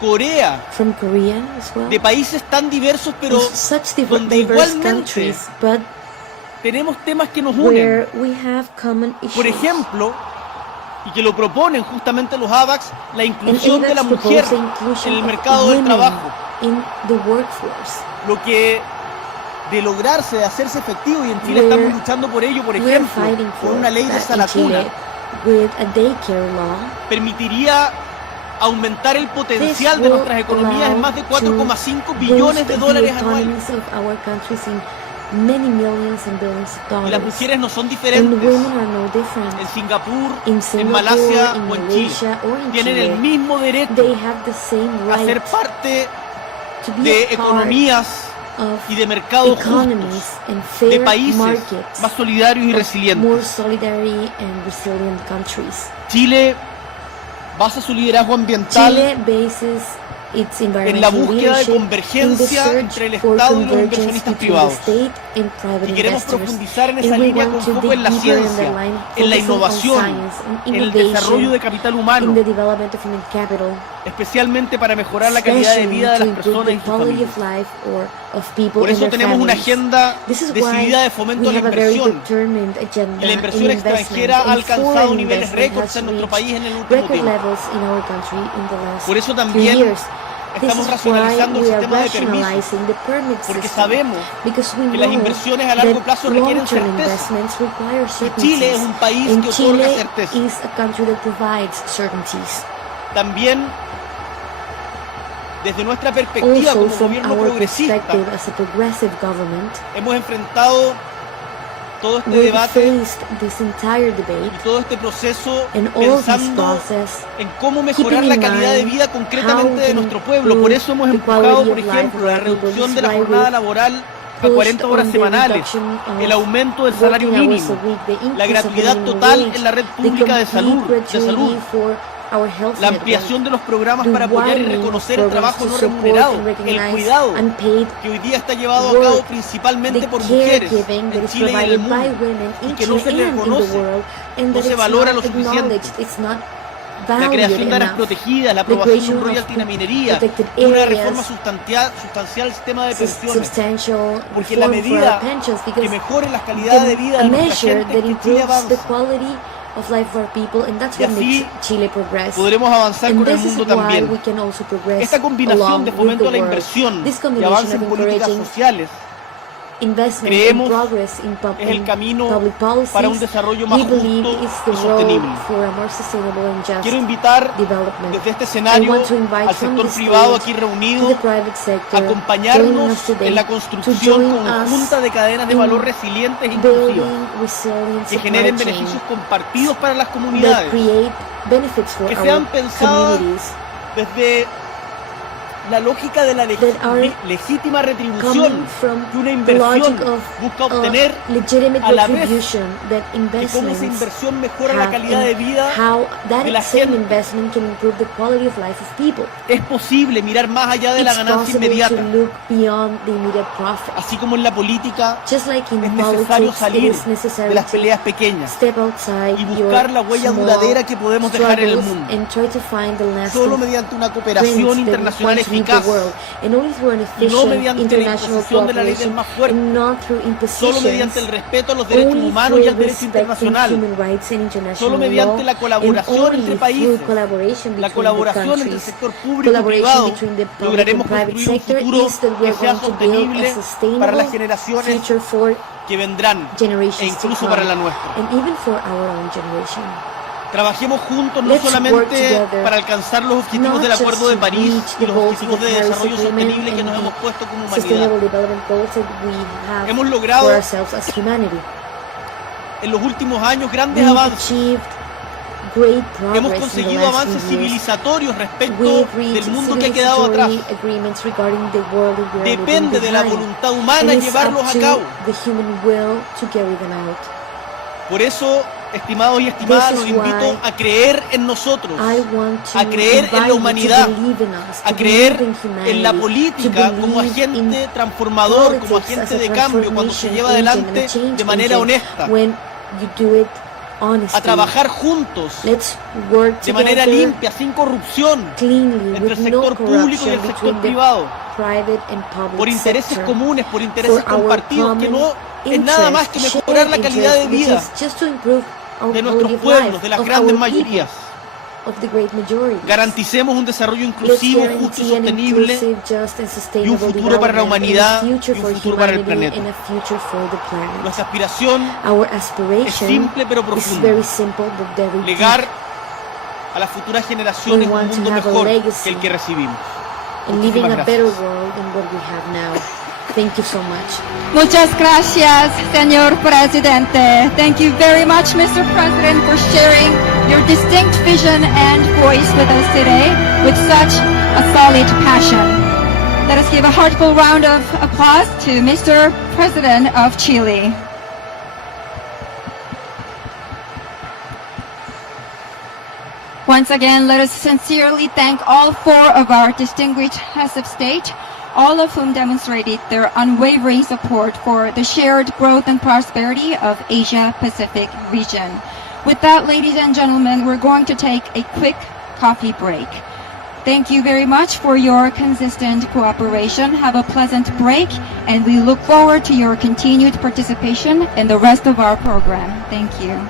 Corea, from Korea as well. de países tan diversos, pero With such donde diverse igualmente countries, but tenemos temas que nos unen. where we have common issues. Por ejemplo, y que lo proponen justamente los APECs, la And inclusión de la APECs mujer propose inclusion en el of mercado del women trabajo, in the workforce. lo que de lograrse, de hacerse efectivo, y en Chile Where estamos luchando por ello, por We're ejemplo, fighting con for una ley de that esa in Chile natura, with a daycare law. permitiría aumentar el This potencial de will nuestras economías en más de 4,5 billones de dólares anuales. Of our countries in many millions and billions of Y dollars. las mujeres no son And diferentes women are no different. en Singapur, In en Singapore, Malasia in o en Chile. Malaysia, or in Tienen Chile, el mismo derecho they have the same a right ser parte to be de a part economías of y de mercados economies justos, and fair de países markets, más solidarios y of more resilientes. solidarity and resilient countries. Chile basa su liderazgo ambiental Chile bases its en la environmental búsqueda de leadership in the convergencia search entre el for Estado y los convergence inversionistas between privados. the state and private Y queremos investors. profundizar en And esa we línea want con to foco dig en la deeper in ciencia, that line, en la focusing on innovación, science and en el innovation, desarrollo de capital in humano, the development of human capital, especialmente para mejorar la calidad de especially vida de to las improve personas the y sus quality familias. of life or of people Por and eso their tenemos una families. agenda This is decidida why de fomento a we la have a very inversión, determined agenda y la inversión in extranjera ha investment, and alcanzado foreign niveles investment récords has en nuestro reached país en el último record tiempo. levels in our country in the last Por eso 3 también years. This estamos is racionalizando why el we are sistema de permisos, rationalizing the permit porque system, sabemos because we que las know inversiones a largo that plazo requieren long-term certeza. investments require certainties. Chile es un país And que otorga Chile certeza. is a country that provides certainties. También, desde nuestra perspectiva Also, como from gobierno our progresista, perspective as a progressive government, hemos enfrentado todo este we debate faced this entire debate y todo este proceso and all this pensando process en cómo mejorar keeping la in calidad de mind vida concretamente how de to nuestro pueblo. Por improve eso hemos the empujado, quality por of life ejemplo, of la our people. reducción This de la is why jornada we laboral a pushed 40 horas on the semanales, reduction of el aumento del salario working hours mínimo, a week, the la increase of the gratuidad minimum total wage, en la red the pública de salud, complete gratuity for our health la network, ampliación de los programas the para apoyar y widening of reconocer el programs trabajo to no support remunerado, and el recognize cuidado unpaid que hoy día está llevado a cabo work, principalmente the por mujeres caregiving that en is Chile y en el provided by mundo, women y in que no Chile se le and in the reconoce, world, and no that se it's valora not lo suficiente. acknowledged, it's not La valued creación de áreas enough. protegidas, la The aprobación de creation un of royalty en la minería, protected una areas, reforma sustancial al sistema de pensiones, substantial porque en la reform for medida our pensions, que because mejore la calidad de vida a de nuestra measure gente, that que Chile improves the avanza. quality of life for our people, and that's Y what así makes Chile progress. Podremos avanzar And con el this is mundo why también. we can also progress Esta combinación along de with fomento the a la world. inversión This y combination avance of en políticas encouraging sociales investment and Creemos progress in es el camino public policies, para un desarrollo más we believe justo it's y the sostenible. road for a more sustainable and just Quiero invitar development. desde este I escenario want to invite al from sector the privado stage aquí to reunido the private a sector, joining acompañarnos us today en la to construcción join conjunta us de cadenas de in valor resilientes e inclusivas building resilient que supply generen chain beneficios compartidos para las that comunidades, create benefits for que our sean pensadas communities, desde la lógica de la that are legítima coming retribución from que una the logic inversión of busca obtener, legitimate a la vez retribution that y cómo esa investments inversión mejora la have, calidad de and vida how that de la same gente. investment can improve the quality of life of people. Es posible mirar más allá de la It's ganancia possible inmediata, to look beyond the immediate profit. así como en la política Just like in es necesario politics, it salir is de necessary las to peleas pequeñas step outside y buscar your la huella small duradera que podemos dejar en el struggles mundo. and try to find the lasting Solo mediante una cooperación prints that internacional once leave the eficaz, world, and only through an y no efficient mediante la international imposición de la ley del cooperation más fuerte, and not through solo impositions, mediante el respeto a los derechos only humanos y through al derecho respecting internacional, human rights and international solo mediante law, la colaboración and entre only países, through collaboration la between the colaboración entre el countries, sector público y collaboration privado, between the public lograremos and private construir un sector futuro is that que we're sea going to build a sostenible para sustainable las generaciones future for que vendrán e generations to incluso come, para la nuestra. and even for our own generation. Trabajemos juntos no Let's work solamente together, para alcanzar los objetivos not del just Acuerdo de to París reach y the los goals of objetivos the de Paris desarrollo Agreement sostenible que and nos the hemos puesto como humanidad. sustainable development goals that we have Hemos for logrado ourselves as humanity. en los últimos años grandes We've avances. achieved great Hemos progress in the conseguido last avances few years. civilizatorios respecto We've del reached mundo que ha quedado atrás. civilizatory agreements regarding the world that we are Depende leaving de la behind. voluntad humana And it's llevarlos up a to cabo. the human will to carry them out. Por eso, estimados y estimadas, This los is invito why a creer en nosotros, I want to a creer en invite la you humanidad, to believe in us, a to creer believe in humanity, en la to política como believe agente in transformador, como politics as agente a de cambio, cuando se transformation lleva agent and a adelante change de manera agent honesta, when you do it honestly. a trabajar juntos, Let's work de manera together limpia, sin corrupción, cleanly entre el with no sector público y corruption el sector between the privado, private and public por intereses sector. comunes, por intereses For our compartidos, que common no es nada más que interest, mejorar la shared calidad de interest, vida which is just to improve our de quality nuestros of pueblos, life, de las of grandes our mayorías. people, of the great majority. Garanticemos un desarrollo Let's inclusivo, justo y guarantee an sostenible, inclusive, just and sustainable y un futuro para la development, humanidad, and a future y un for futuro para el humanity, planeta. and a future for the planet. Nuestra aspiración Our es aspiration simple pero is profunda: very simple but very legar deep, a las futuras generaciones We un want to mundo have a mejor legacy que el que recibimos. and living Muchísimas a better gracias. world than what we have now. Thank you so much. Muchas gracias, señor presidente. Thank you very much, Mr. President, for sharing your distinct vision and voice with us today with such a solid passion. Let us give a heartfelt round of applause to Mr. President of Chile. Once again, let us sincerely thank all four of our distinguished heads of state, all of whom demonstrated their unwavering support for the shared growth and prosperity of Asia-Pacific region. With that, ladies and gentlemen, we're going to take a quick coffee break. Thank you very much for your consistent cooperation. Have a pleasant break, and we look forward to your continued participation in the rest of our program. Thank you.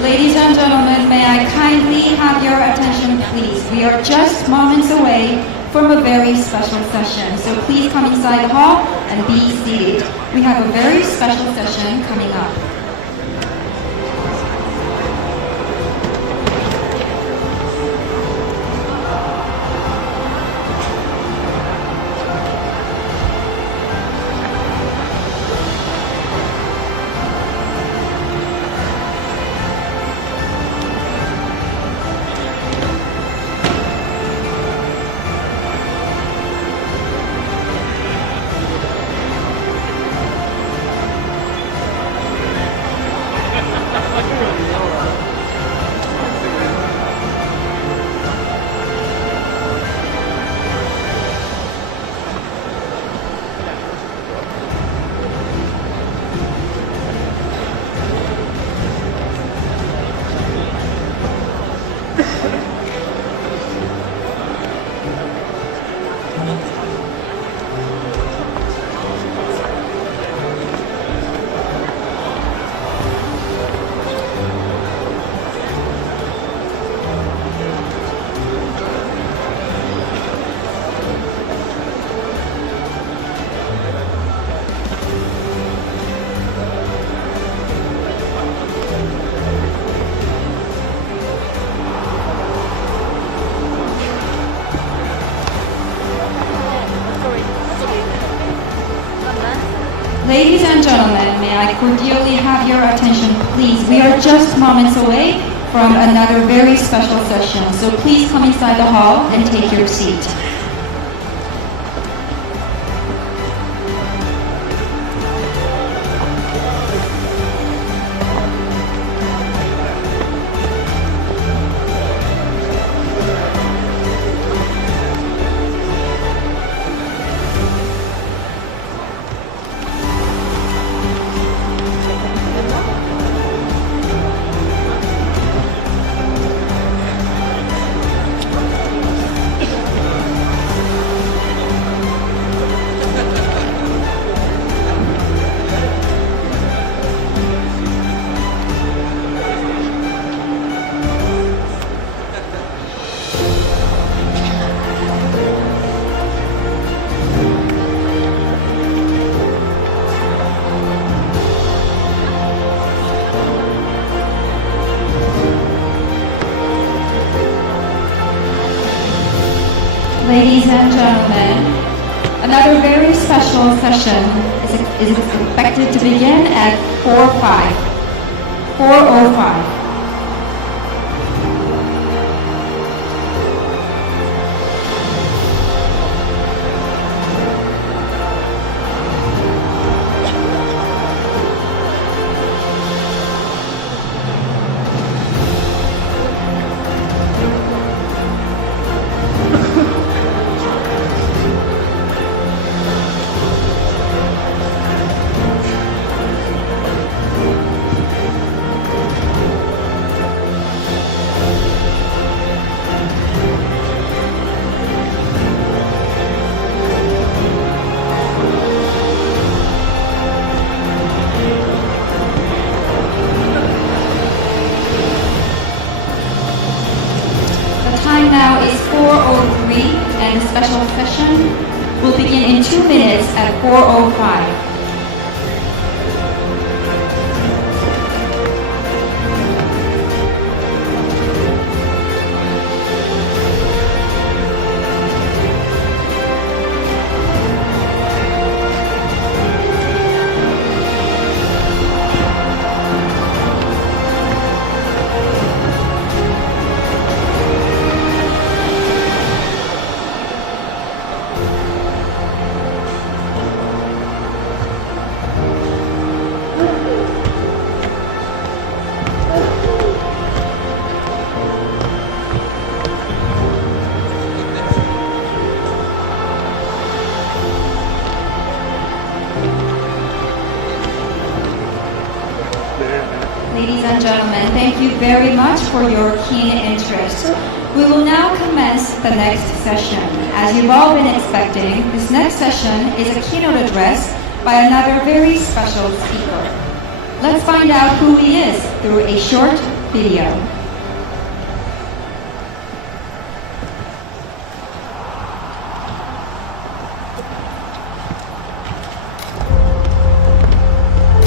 Ladies and gentlemen, may I kindly have your attention, please? We are just moments away from a very special session, so please come inside the hall and be seated. We have a very special session coming up. Ladies and gentlemen, may I cordially have your attention, please? We are just moments away from another very special session, so please come inside the hall and take your seat. and gentlemen, another very special session is expected to begin at 4:05. Time now is 4:03 and the special session will begin in 2 minutes at 4:05. Ladies and gentlemen, thank you very much for your keen interest. We will now commence the next session. As you've all been expecting, this next session is a keynote address by another very special speaker. Let's find out who he is through a short video.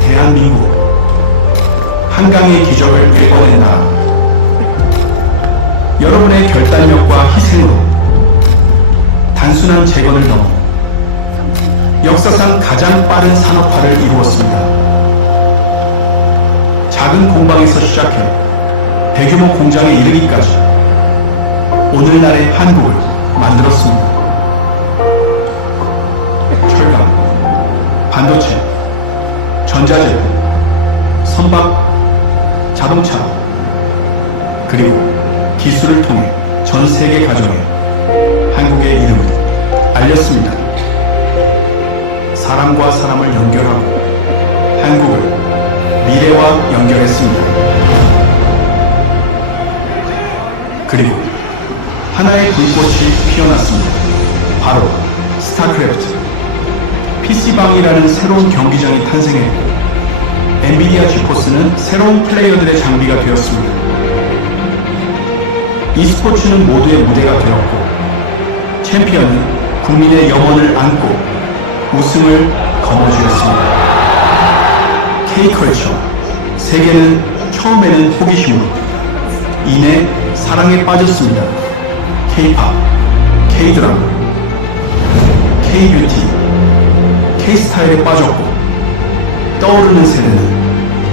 대한민국 한강의 기적을 일궈낸 나라. 여러분의 결단력과 희생으로 단순한 재건을 넘어 역사상 가장 빠른 산업화를 이루었습니다. 작은 공방에서 시작해 대규모 공장에 이르기까지 오늘날의 한국을 만들었습니다. 철강, 반도체, 전자재료, 선박, 자동차, 그리고 기술을 통해 전 세계 가정에 한국의 이름을 알렸습니다. 사람과 사람을 연결하고 한국을 미래와 연결했습니다. 그리고 하나의 불꽃이 피어났습니다. 바로 스타크래프트. PC방이라는 새로운 경기장이 탄생했고 엔비디아 지포스는 새로운 플레이어들의 장비가 되었습니다. e스포츠는 모두의 무대가 되었고 챔피언은 국민의 영혼을 안고 우승을 거머쥐었습니다. K컬처, 세계는 처음에는 호기심으로 이내 사랑에 빠졌습니다. K팝, K드라마, K뷰티, K스타일에 빠졌고 떠오르는 세대는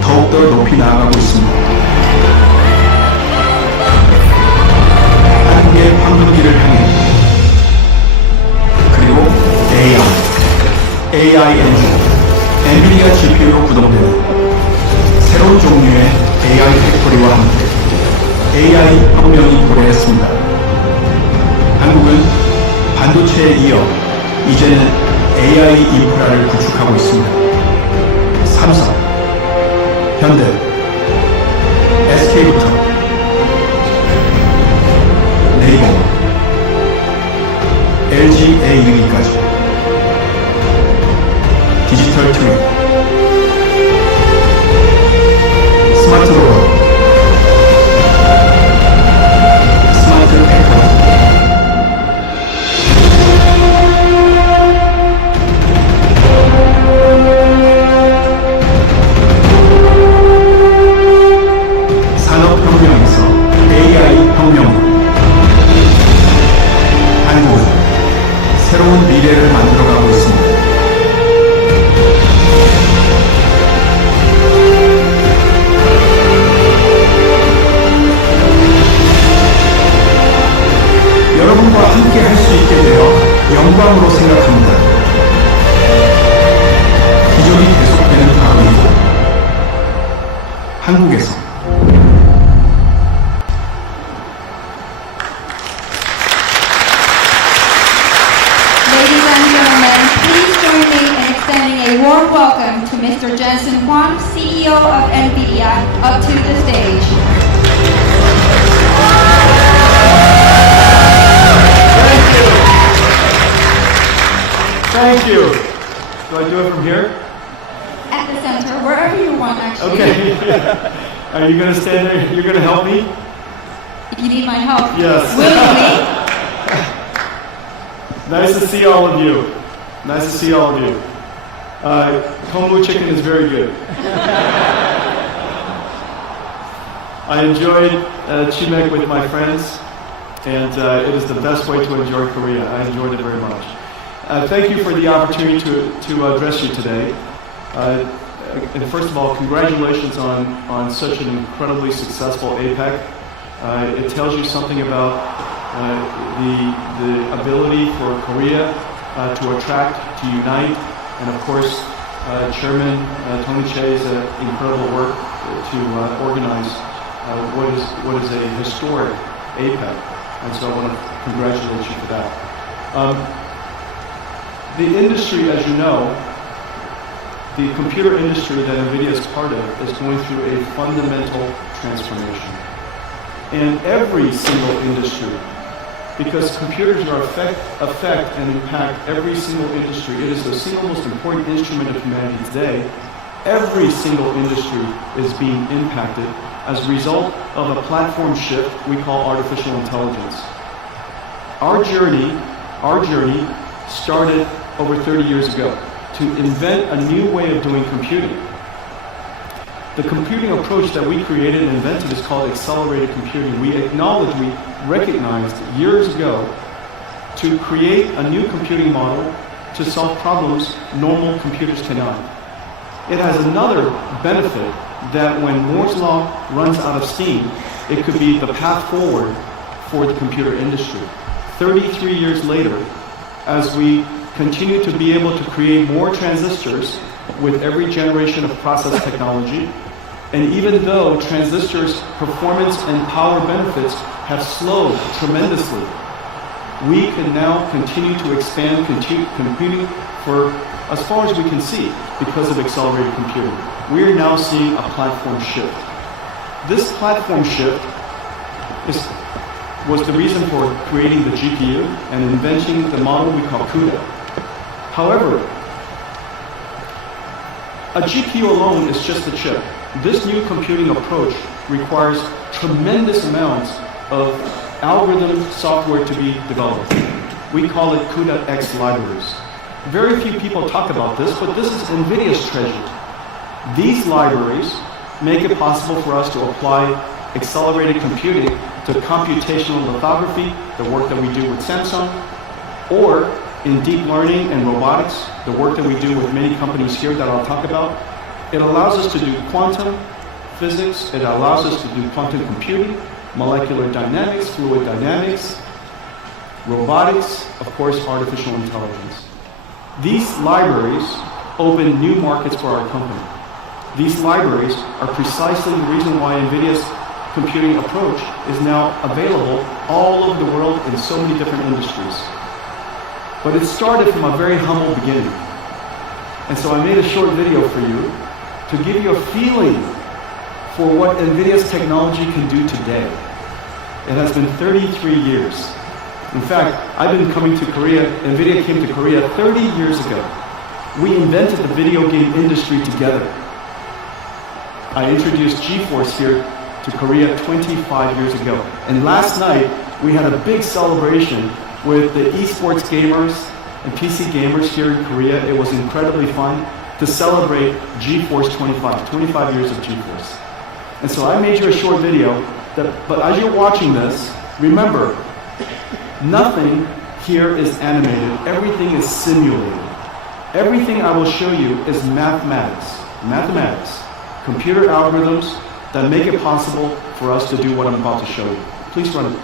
더욱더 높이 나아가고 있습니다. 한국의 황금기를 향해 그리고 AI 엔진, 엔비디아 GPU로 구동되는 새로운 종류의 AI 팩토리와 함께 AI 혁명이 도래했습니다. 한국은 반도체에 이어 이제는 AI 인프라를 구축하고 있습니다. 삼성, 현대, SK부터 네이버, LG에 이르기까지 디지털 트윈, 스마트 로봇, 스마트 팩토리, 산업혁명에서 AI 혁명으로 한국은 영광으로 생각합니다. 기적이 계속되는 다음이고 한국에서 Ladies and gentlemen, please join me in extending a warm welcome to Mr. Jensen Huang, CEO of NVIDIA, up to the stage. Thank you. Do I do it from here? At the center, wherever you want, actually. Okay. Are you going to stand there? You're going to help me? If you need my help. Yes. Willingly. Nice to see all of you. Nice to see all of you. Gyeongju chicken is very good. I enjoyed chimek with my friends, and it is the best way to enjoy Korea. I enjoyed it very much. Thank you for the opportunity to address you today. And first of all, congratulations on such an incredibly successful APEC. It tells you something about the ability for Korea to attract, to unite, and of course, Chairman Tony Che's incredible work to organize what is a historic APEC. And so I want to congratulate you for that. The industry, as you know, the computer industry that NVIDIA is part of is going through a fundamental transformation. And every single industry, because computers are affect and impact every single industry, it is the single most important instrument of humanity today. Every single industry is being impacted as a result of a platform shift we call artificial intelligence. Our journey started over 30 years ago to invent a new way of doing computing. The computing approach that we created and invented is called accelerated computing. We recognized years ago to create a new computing model to solve problems normal computers cannot. It has another benefit that when Moore's Law runs out of steam, it could be the path forward for the computer industry. 33 years later, as we continue to be able to create more transistors with every generation of process technology, and even though transistors' performance and power benefits have slowed tremendously, we can now continue to expand computing for as far as we can see because of accelerated computing. We are now seeing a platform shift. This platform shift was the reason for creating the GPU and inventing the model we call CUDA. However, a GPU alone is just a chip. This new computing approach requires tremendous amounts of algorithm software to be developed. We call it CUDA-X libraries. Very few people talk about this, but this is NVIDIA's treasure. These libraries make it possible for us to apply accelerated computing to computational lithography, the work that we do with Samsung, or in deep learning and robotics, the work that we do with many companies here that I'll talk about. It allows us to do quantum physics, it allows us to do quantum computing, molecular dynamics, fluid dynamics, robotics, of course, artificial intelligence. These libraries open new markets for our company. These libraries are precisely the reason why NVIDIA's computing approach is now available all over the world in so many different industries. But it started from a very humble beginning. And so I made a short video for you to give you a feeling for what NVIDIA's technology can do today. It has been 33 years. In fact, I've been coming to Korea, NVIDIA came to Korea 30 years ago. We invented the video game industry together. I introduced GeForce here to Korea 25 years ago. And last night, we had a big celebration with the esports gamers and PC gamers here in Korea. It was incredibly fun to celebrate GeForce 25 years of GeForce. And so I made you a short video, but as you're watching this, remember, nothing here is animated, everything is simulated. Everything I will show you is mathematics, computer algorithms that make it possible for us to do what I'm about to show you. Please run it.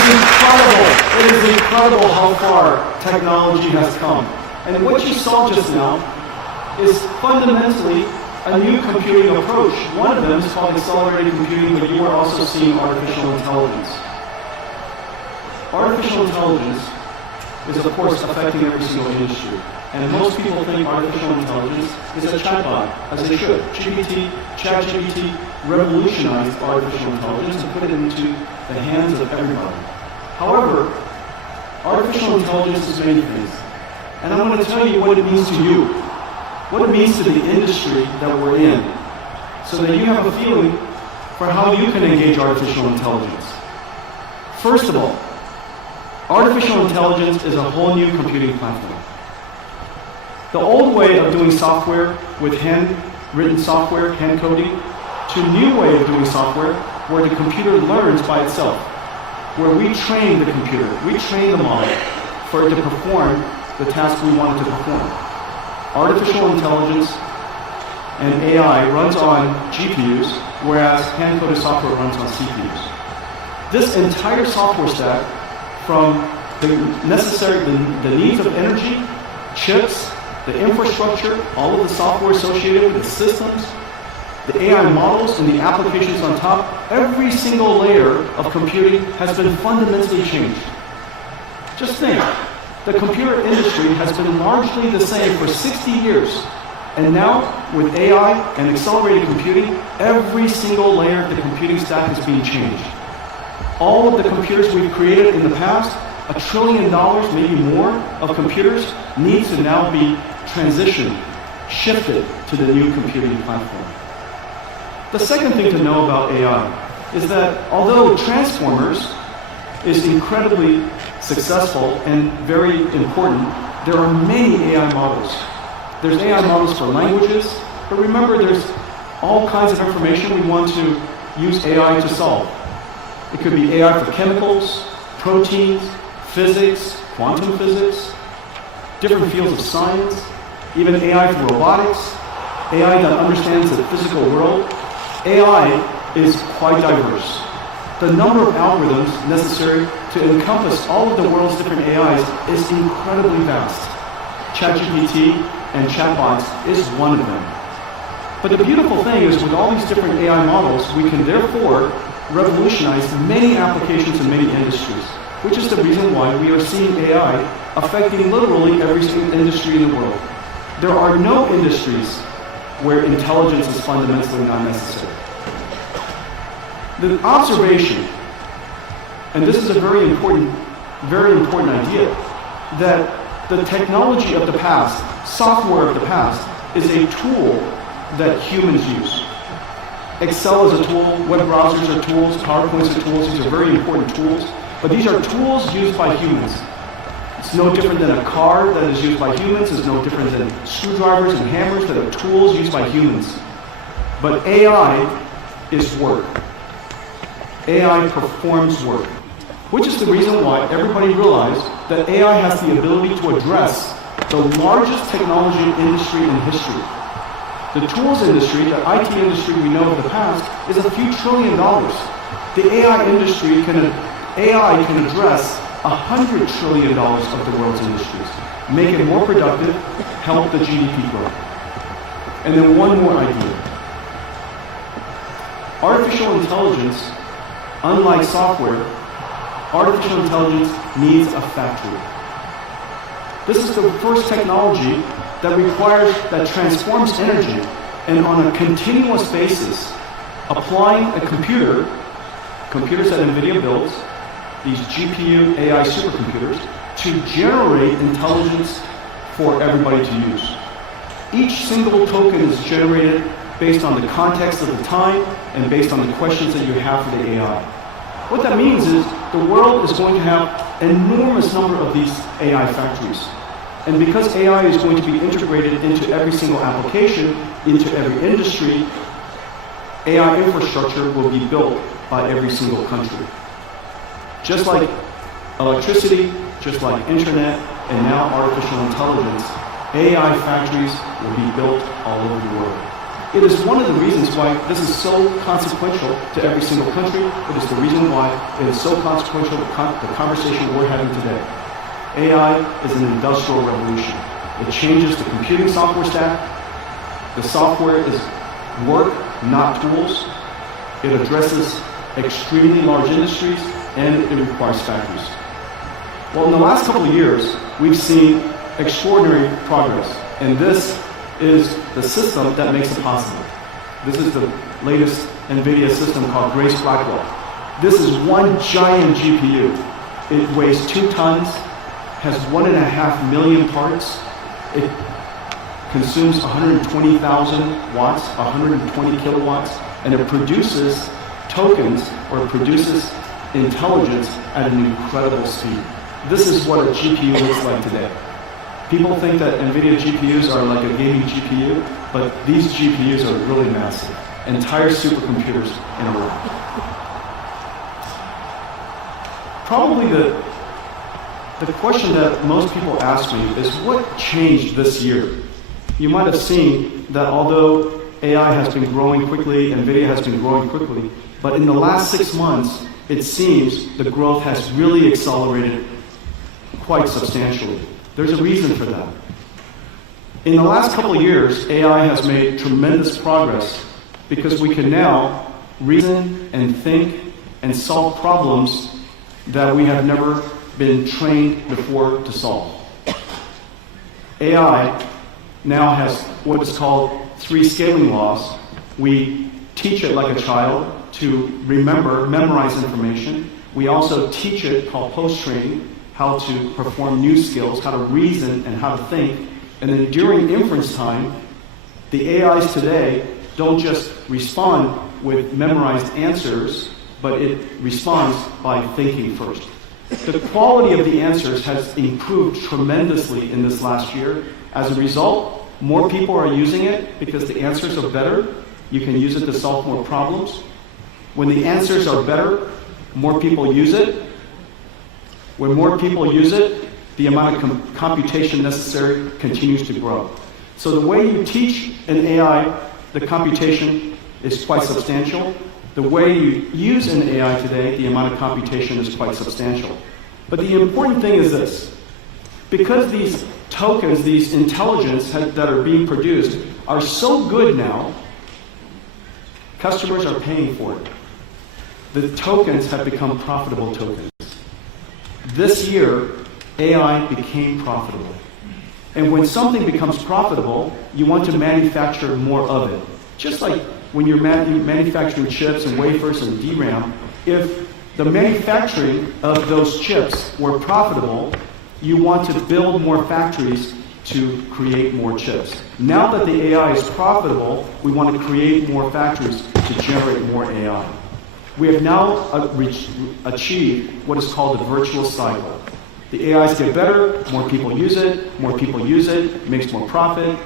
is incredible. It is incredible how far technology has come. And what you saw just now is fundamentally a new computing approach. One of them is called accelerated computing, but you are also seeing artificial intelligence. Artificial intelligence is, of course, affecting every single industry. And most people think artificial intelligence is a chatbot, as they should. ChatGPT revolutionized artificial intelligence and put it into the hands of everybody. However, artificial intelligence is many things. And I'm going to tell you what it means to you, what it means to the industry that we're in, so that you have a feeling for how you can engage artificial intelligence. First of all, artificial intelligence is a whole new computing platform. The old way of doing software with hand-written software, hand coding, to a new way of doing software where the computer learns by itself, where we train the computer, we train the model for it to perform the task we want it to perform. Artificial intelligence and AI runs on GPUs, whereas hand-coded software runs on CPUs. This entire software stack, from the needs of energy, chips, the infrastructure, all of the software associated with the systems, the AI models and the applications on top, every single layer of computing has been fundamentally changed. Just think, the computer industry has been largely the same for 60 years. And now, with AI and accelerated computing, every single layer of the computing stack is being changed. All of the computers we've created in the past, $1 trillion, maybe more, of computers needs to now be transitioned, shifted to the new computing platform. The second thing to know about AI is that although Transformers is incredibly successful and very important, there are many AI models. There's AI models for languages, but remember there's all kinds of information we want to use AI to solve. It could be AI for chemicals, proteins, physics, quantum physics, different fields of science, even AI for robotics, AI that understands the physical world. AI is quite diverse. The number of algorithms necessary to encompass all of the world's different AIs is incredibly vast. ChatGPT and chatbots is one of them. But the beautiful thing is with all these different AI models, we can therefore revolutionize many applications in many industries, which is the reason why we are seeing AI affecting literally every single industry in the world. There are no industries where intelligence is fundamentally not necessary. The observation, and this is a very important idea, that the technology of the past, software of the past, is a tool that humans use. Excel is a tool, web browsers are tools, PowerPoints are tools, these are very important tools, but these are tools used by humans. It's no different than a car that is used by humans, it's no different than screwdrivers and hammers that are tools used by humans. But AI is work. AI performs work, which is the reason why everybody realized that AI has the ability to address the largest technology industry in history. The tools industry, the IT industry we know of the past, is a few $1 trillion. The AI industry can address $100 trillion of the world's industries, make it more productive, help the GDP grow. And then one more idea. Artificial intelligence, unlike software, artificial intelligence needs a factory. This is the first technology that transforms energy and on a continuous basis, applying a computers that NVIDIA builds, these GPU AI supercomputers, to generate intelligence for everybody to use. Each single token is generated based on the context of the time and based on the questions that you have for the AI. What that means is the world is going to have an enormous number of these AI factories. And because AI is going to be integrated into every single application, into every industry, AI infrastructure will be built by every single country. Just like electricity, just like internet, and now artificial intelligence, AI factories will be built all over the world. It is one of the reasons why this is so consequential to every single country. It is the reason why it is so consequential to the conversation we're having today. AI is an industrial revolution. It changes the computing software stack. The software is work, not tools. It addresses extremely large industries, and it requires factories. Well, in the last couple of years, we've seen extraordinary progress, and this is the system that makes it possible. This is the latest NVIDIA system called Grace Blackwell. This is one giant GPU. It weighs 2 tons, has 1.5 million parts. It consumes 120,000 watts, 120 kilowatts, and it produces tokens, or it produces intelligence at an incredible speed. This is what a GPU looks like today. People think that NVIDIA GPUs are like a gaming GPU, but these GPUs are really massive. Entire supercomputers in a row. Probably the question that most people ask me is, what changed this year? You might have seen that although AI has been growing quickly, NVIDIA has been growing quickly, but in the last 6 months, it seems the growth has really accelerated quite substantially. There's a reason for that. In the last couple of years, AI has made tremendous progress because we can now reason and think and solve problems that we have never been trained before to solve. AI now has what is called 3 scaling laws. We teach it like a child to memorize information. We also teach it, called post-training, how to perform new skills, how to reason and how to think. And then during inference time, the AIs today don't just respond with memorized answers, but it responds by thinking first. The quality of the answers has improved tremendously in this last year. As a result, more people are using it because the answers are better. You can use it to solve more problems. When the answers are better, more people use it. When more people use it, the amount of computation necessary continues to grow. So the way you teach an AI, the computation is quite substantial. The way you use an AI today, the amount of computation is quite substantial. But the important thing is this. Because these tokens, these intelligence that are being produced are so good now, customers are paying for it. The tokens have become profitable tokens. This year, AI became profitable. And when something becomes profitable, you want to manufacture more of it. Just like when you're manufacturing chips and wafers and DRAM, if the manufacturing of those chips were profitable, you want to build more factories to create more chips. Now that the AI is profitable, we want to create more factories to generate more AI. We have now achieved what is called the virtuous cycle. The AIs get better, more people use it, makes more profit,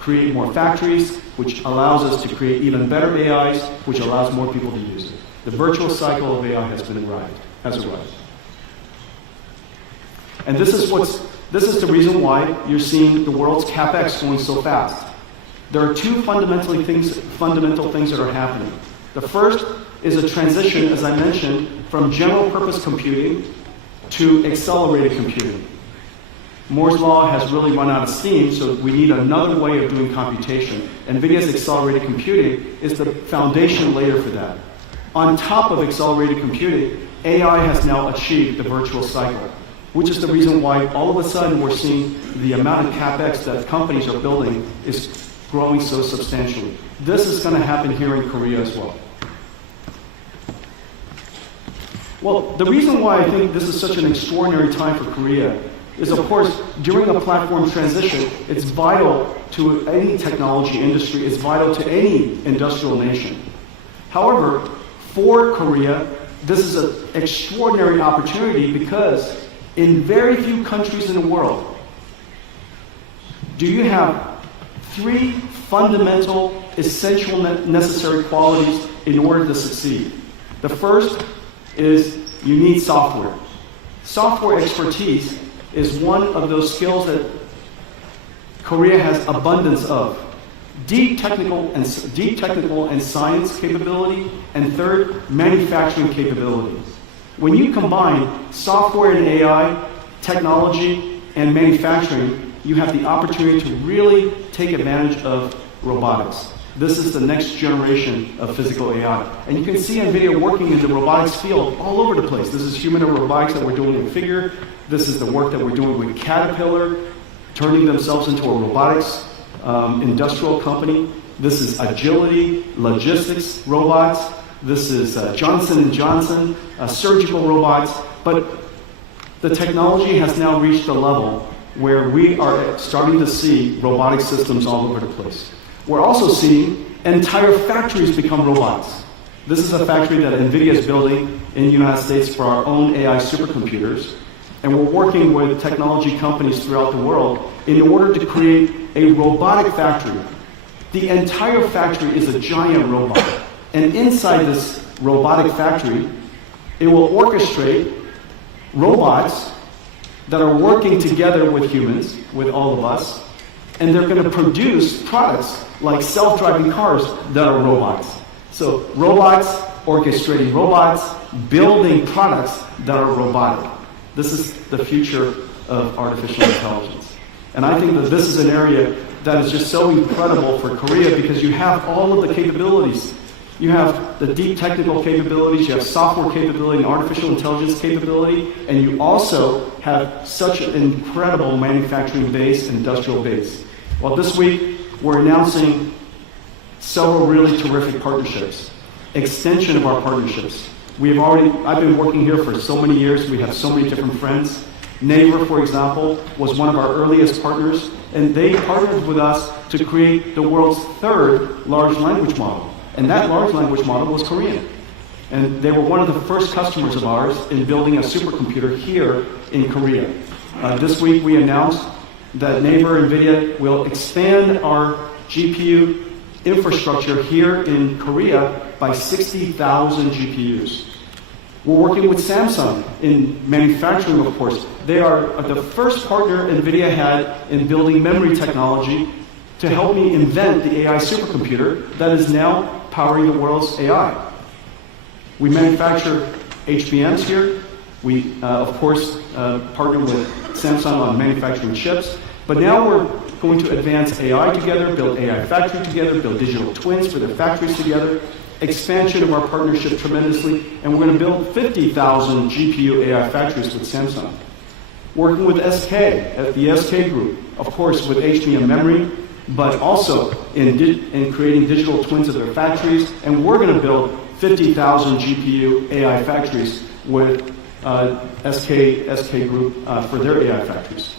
create more factories, which allows us to create even better AIs, which allows more people to use it. The virtuous cycle of AI has arrived. And this is the reason why you're seeing the world's capex going so fast. There are 2 fundamental things that are happening. The first is a transition, as I mentioned, from general purpose computing to accelerated computing. Moore's law has really run out of steam, so we need another way of doing computation. NVIDIA's accelerated computing is the foundation layer for that. On top of accelerated computing, AI has now achieved the virtual cycle, which is the reason why all of a sudden we're seeing the amount of capex that companies are building is growing so substantially. This is going to happen here in Korea as well. Well, the reason why I think this is such an extraordinary time for Korea is, of course, during a platform transition, it's vital to any technology industry, it's vital to any industrial nation. However, for Korea, this is an extraordinary opportunity because in very few countries in the world do you have 3 fundamental, essential, necessary qualities in order to succeed. The first is you need software. Software expertise is one of those skills that Korea has abundance of. deep technical and science capability, and third, manufacturing capability. When you combine software and AI, technology, and manufacturing, you have the opportunity to really take advantage of robotics. This is the next generation of physical AI. And you can see NVIDIA working in the robotics field all over the place. This is humanoid robotics that we're doing in Figure. This is the work that we're doing with Caterpillar, turning themselves into a robotics industrial company. This is agility, logistics robots. This is Johnson & Johnson, surgical robots. But the technology has now reached a level where we are starting to see robotic systems all over the place. We're also seeing entire factories become robots. This is a factory that NVIDIA is building in the United States for our own AI supercomputers. And we're working with technology companies throughout the world in order to create a robotic factory. The entire factory is a giant robot. And inside this robotic factory, it will orchestrate robots that are working together with humans, with all of us, and they're going to produce products like self-driving cars that are robots. So robots orchestrating robots, building products that are robotic. This is the future of artificial intelligence. And I think that this is an area that is just so incredible for Korea because you have all of the capabilities. You have the deep technical capabilities, you have software capability and artificial intelligence capability, and you also have such an incredible manufacturing base, industrial base. Well, this week, we're announcing several really terrific partnerships, extension of our partnerships. I've been working here for so many years, we have so many different friends. Naver, for example, was one of our earliest partners, and they partnered with us to create the world's third large language model. And that large language model was Korean. And they were one of the first customers of ours in building a supercomputer here in Korea. This week we announced that Naver NVIDIA will expand our GPU infrastructure here in Korea by 60,000 GPUs. We're working with Samsung in manufacturing, of course. They are the first partner NVIDIA had in building memory technology to help me invent the AI supercomputer that is now powering the world's AI. We manufacture HBMs here. We, of course, partner with Samsung on manufacturing chips. But now we're going to advance AI together, build AI factory together, build digital twins for their factories together, expansion of our partnership tremendously, and we're going to build 50,000 GPU AI factories with Samsung. Working with SK, at the SK Group, of course, with HBM memory, but also in creating digital twins of their factories, and we're going to build 50,000 GPU AI factories with SK Group for their AI factories.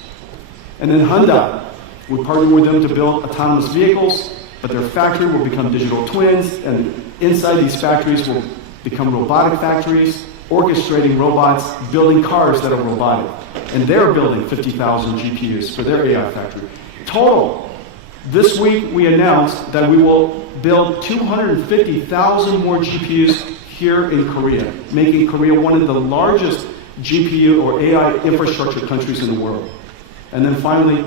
And then Hyundai, we partnered with them to build autonomous vehicles, but their factory will become digital twins, and inside these factories will become robotic factories, orchestrating robots, building cars that are robotic. And they're building 50,000 GPUs for their AI factory. Total, this week we announced that we will build 250,000 more GPUs here in Korea, making Korea one of the largest GPU or AI infrastructure countries in the world. And then finally,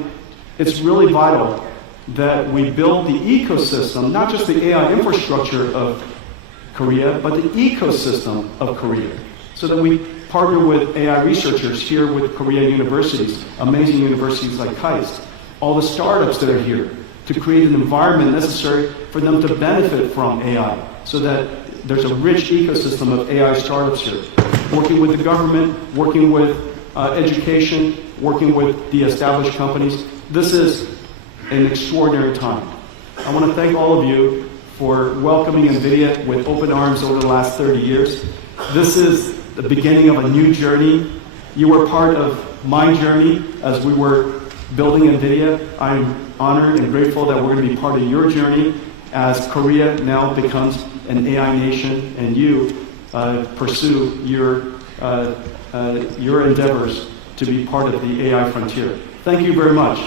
it's really vital that we build the ecosystem, not just the AI infrastructure of Korea, but the ecosystem of Korea, so that we partner with AI researchers here with Korean universities, amazing universities like KAIST, all the startups that are here, to create an environment necessary for them to benefit from AI, so that there's a rich ecosystem of AI startups here. Working with the government, working with education, working with the established companies. This is an extraordinary time. I want to thank all of you for welcoming NVIDIA with open arms over the last 30 years. This is the beginning of a new journey. You were part of my journey as we were building NVIDIA. I'm honored and grateful that we're going to be part of your journey as Korea now becomes an AI nation and you pursue your endeavors to be part of the AI frontier. Thank you very much.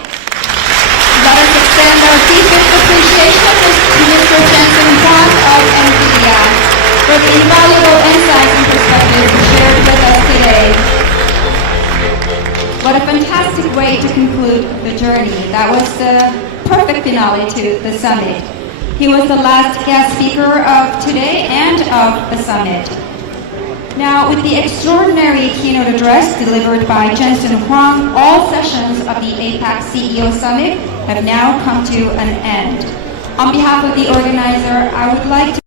Let us extend our deepest appreciation to Mr. Jensen Huang of NVIDIA for the invaluable insights and perspectives shared with us today. What a fantastic way to conclude the journey. That was the perfect finale to the summit. He was the last guest speaker of today and of the summit. Now, with the extraordinary keynote address delivered by Jensen Huang, all sessions of the APEC CEO Summit have now come to an end. On behalf of the organizer, I would like to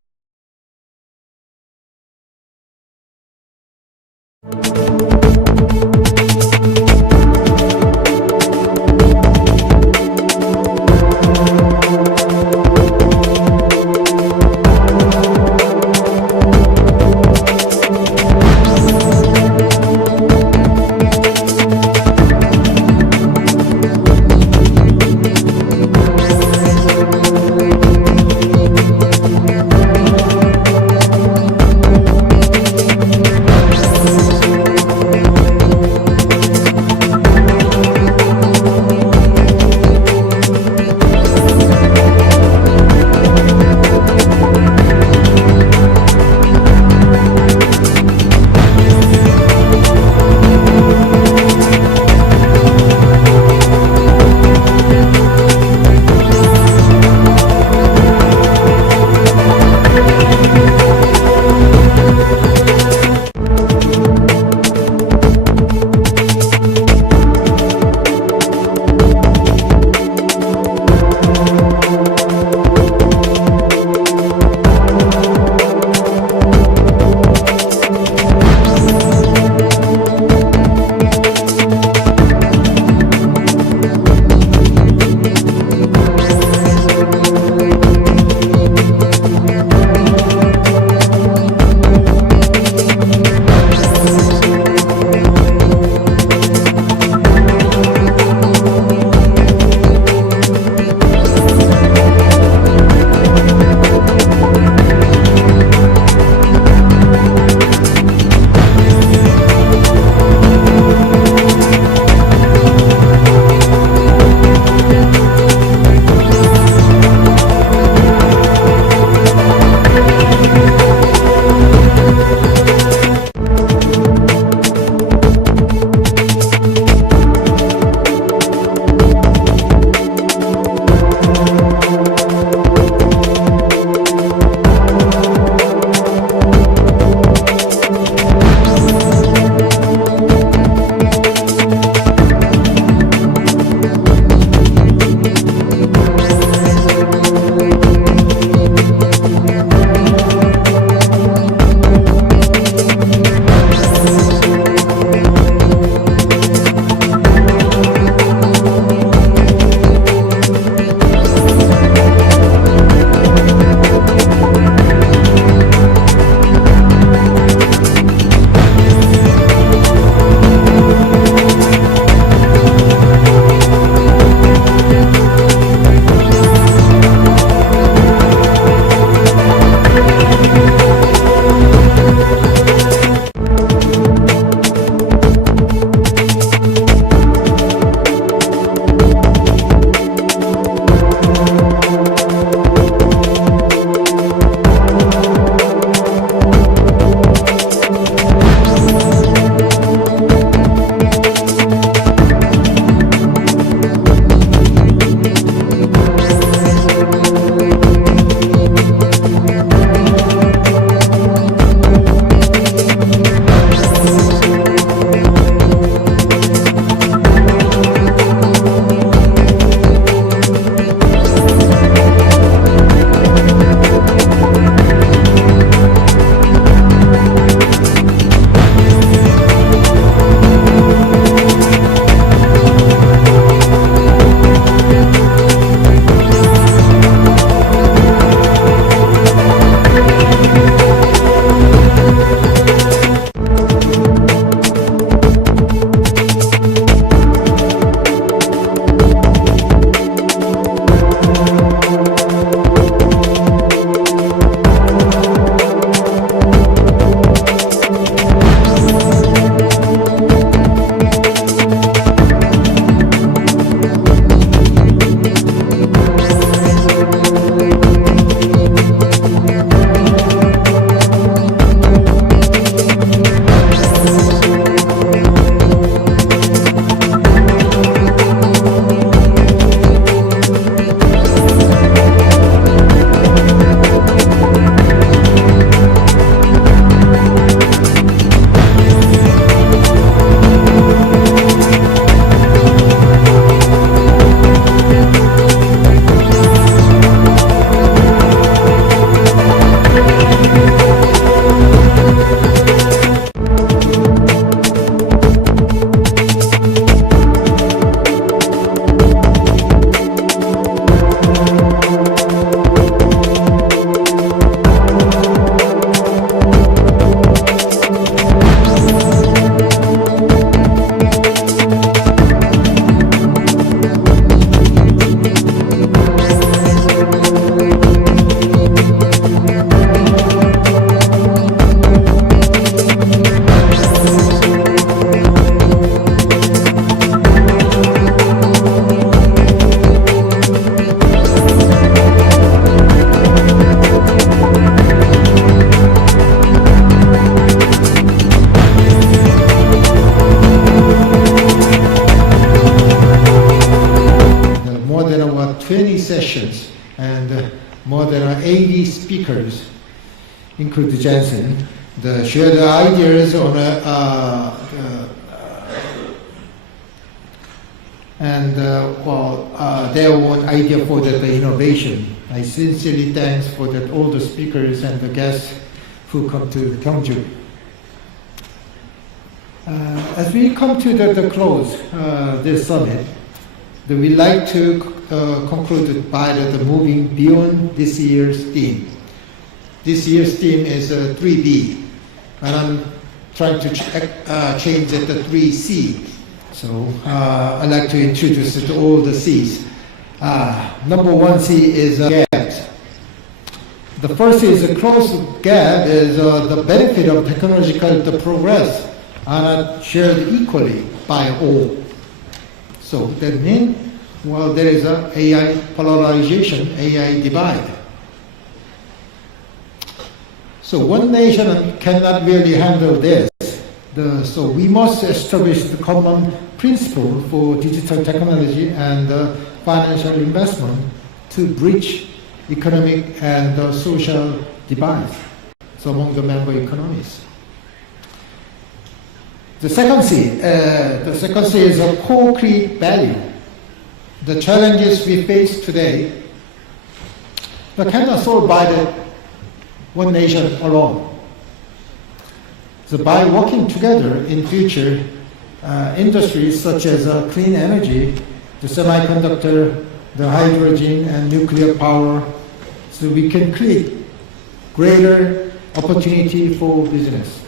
sessions and more than 80 speakers, including Jensen, shared ideas on their own idea for the innovation. I sincerely thanks for all the speakers and the guests who come to Gyeongju. As we come to the close this summit, we'd like to conclude by moving beyond this year's theme. This year's theme is 3B, and I'm trying to change it to 3C. So I'd like to introduce it to all the C's. Number 1C is gaps. The first is a close gap is the benefit of technological progress are not shared equally by all. So that means, well, there is a AI polarization, AI divide. So one nation cannot really handle this. So we must establish the common principle for digital technology and financial investment to bridge economic and social divides among the member economies. The second C is a co-create value. The challenges we face today cannot solve by one nation alone. So by working together in future, industries such as clean energy, the semiconductor, the hydrogen and nuclear power, so we can create greater opportunity for business.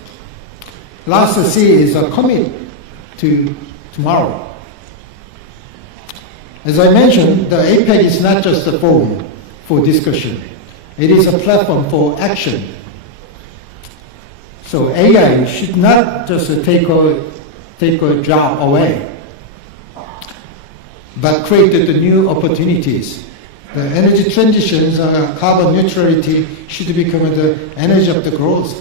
Last C is a commit to tomorrow. As I mentioned, the APEC is not just a forum for discussion. It is a platform for action. So AI should not just take a job away, but create the new opportunities. The energy transitions, carbon neutrality should become the energy of the growth.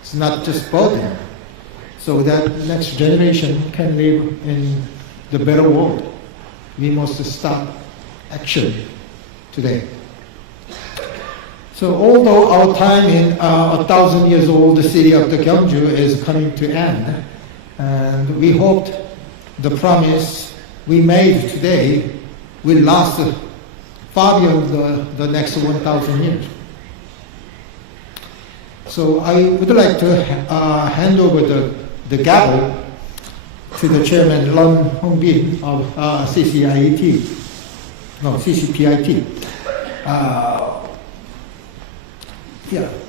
It's not just burden. So that next generation can live in the better world. We must start action today. So although our time in 1,000 years old city of the Gyeongju is coming to end, and we hoped the promise we made today will last far beyond the next 1,000 years. So I would like to hand over the gavel to the chairman, Lon Hong-bin of CCPIT.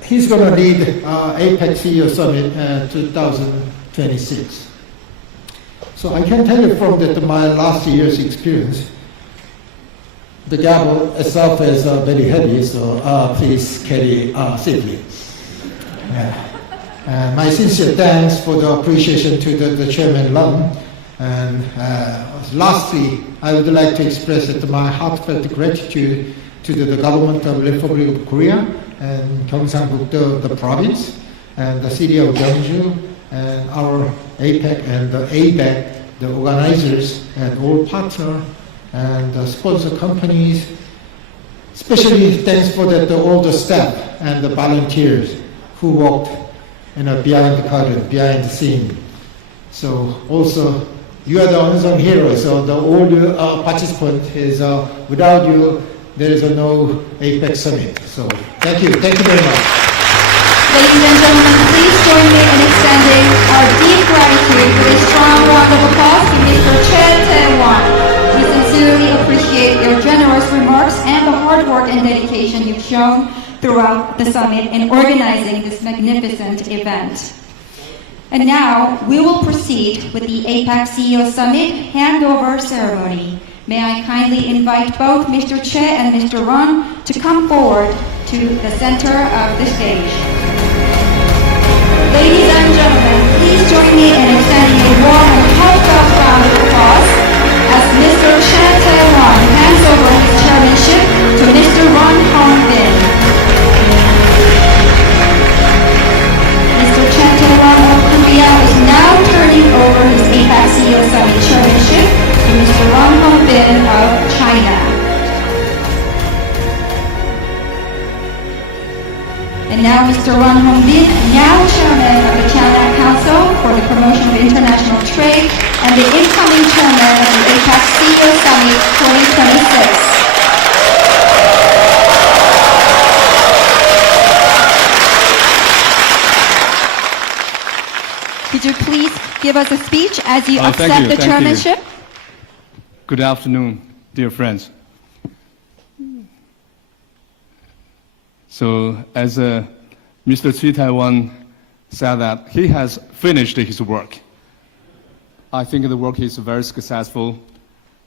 He's going to lead APEC CEO Summit 2026. So I can tell you from my last year's experience, the gavel itself is very heavy, so please carry safely. My sincere thanks for the appreciation to the Chairman Lum. And lastly, I would like to express my heartfelt gratitude to the government of the Republic of Korea and Gyeongsangbuk, the province, and the city of Gyeongju, and our APEC and the APEC, the organizers and all partners and the sponsor companies. Especially thanks for all the staff and the volunteers who worked behind the curtain, behind the scene. So also, you are the unsung heroes. So all the participants is without you, there is no APEC Summit. So thank you very much. Ladies and gentlemen, please join me in extending our deep gratitude with a strong round of applause to Mr. Che Tae-won. We sincerely appreciate your generous remarks and the hard work and dedication you've shown throughout the summit in organizing this magnificent event. And now, we will proceed with the APEC CEO Summit handover ceremony. May I kindly invite both Mr. Che and Mr. Ron to come forward to the center of the stage. Ladies and gentlemen, please join me in extending a warm and heartfelt round of applause as Mr. Che Tae-won hands over his chairmanship to Mr. Ron Hong-bin. Mr. Che Tae-won of Korea is now turning over his APEC CEO Summit chairmanship to Mr. Ron Hong-bin of China. promotion of international trade and the incoming chairman of the APEC CEO Summit 2026. Could you please give us a speech as you accept the chairmanship? Good afternoon, dear friends. So, as Mr. Xi Taiwan said that he has finished his work. I think the work is very successful,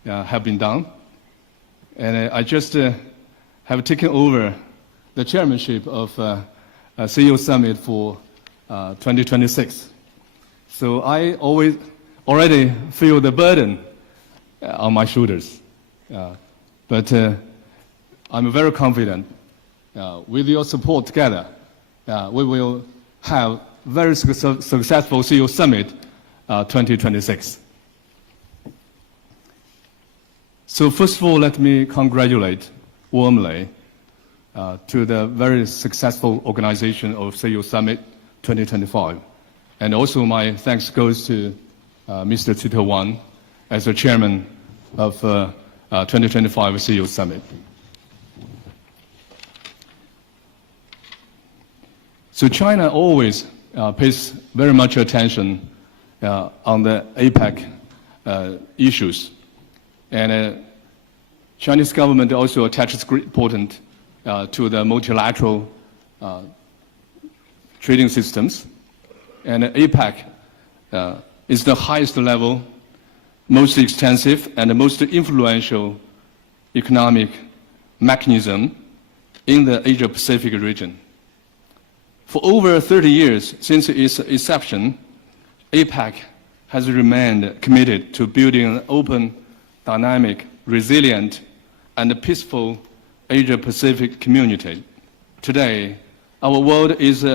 have been done. And I just have taken over the chairmanship of CEO Summit for 2026. So I already feel the burden on my shoulders. But I'm very confident with your support together, we will have very successful CEO Summit 2026. So first of all, let me congratulate warmly to the very successful organization of CEO Summit 2025. And also my thanks goes to Mr. Xi Taiwan as the chairman of 2025 CEO Summit. So China always pays very much attention on the APEC issues. And Chinese government also attaches great importance to the multilateral trading systems. And APEC is the highest level, most extensive, and the most influential economic mechanism in the Asia-Pacific region. For over 30 years since its inception, APEC has remained committed to building an open, dynamic, resilient, and peaceful Asia-Pacific community. Today, our world is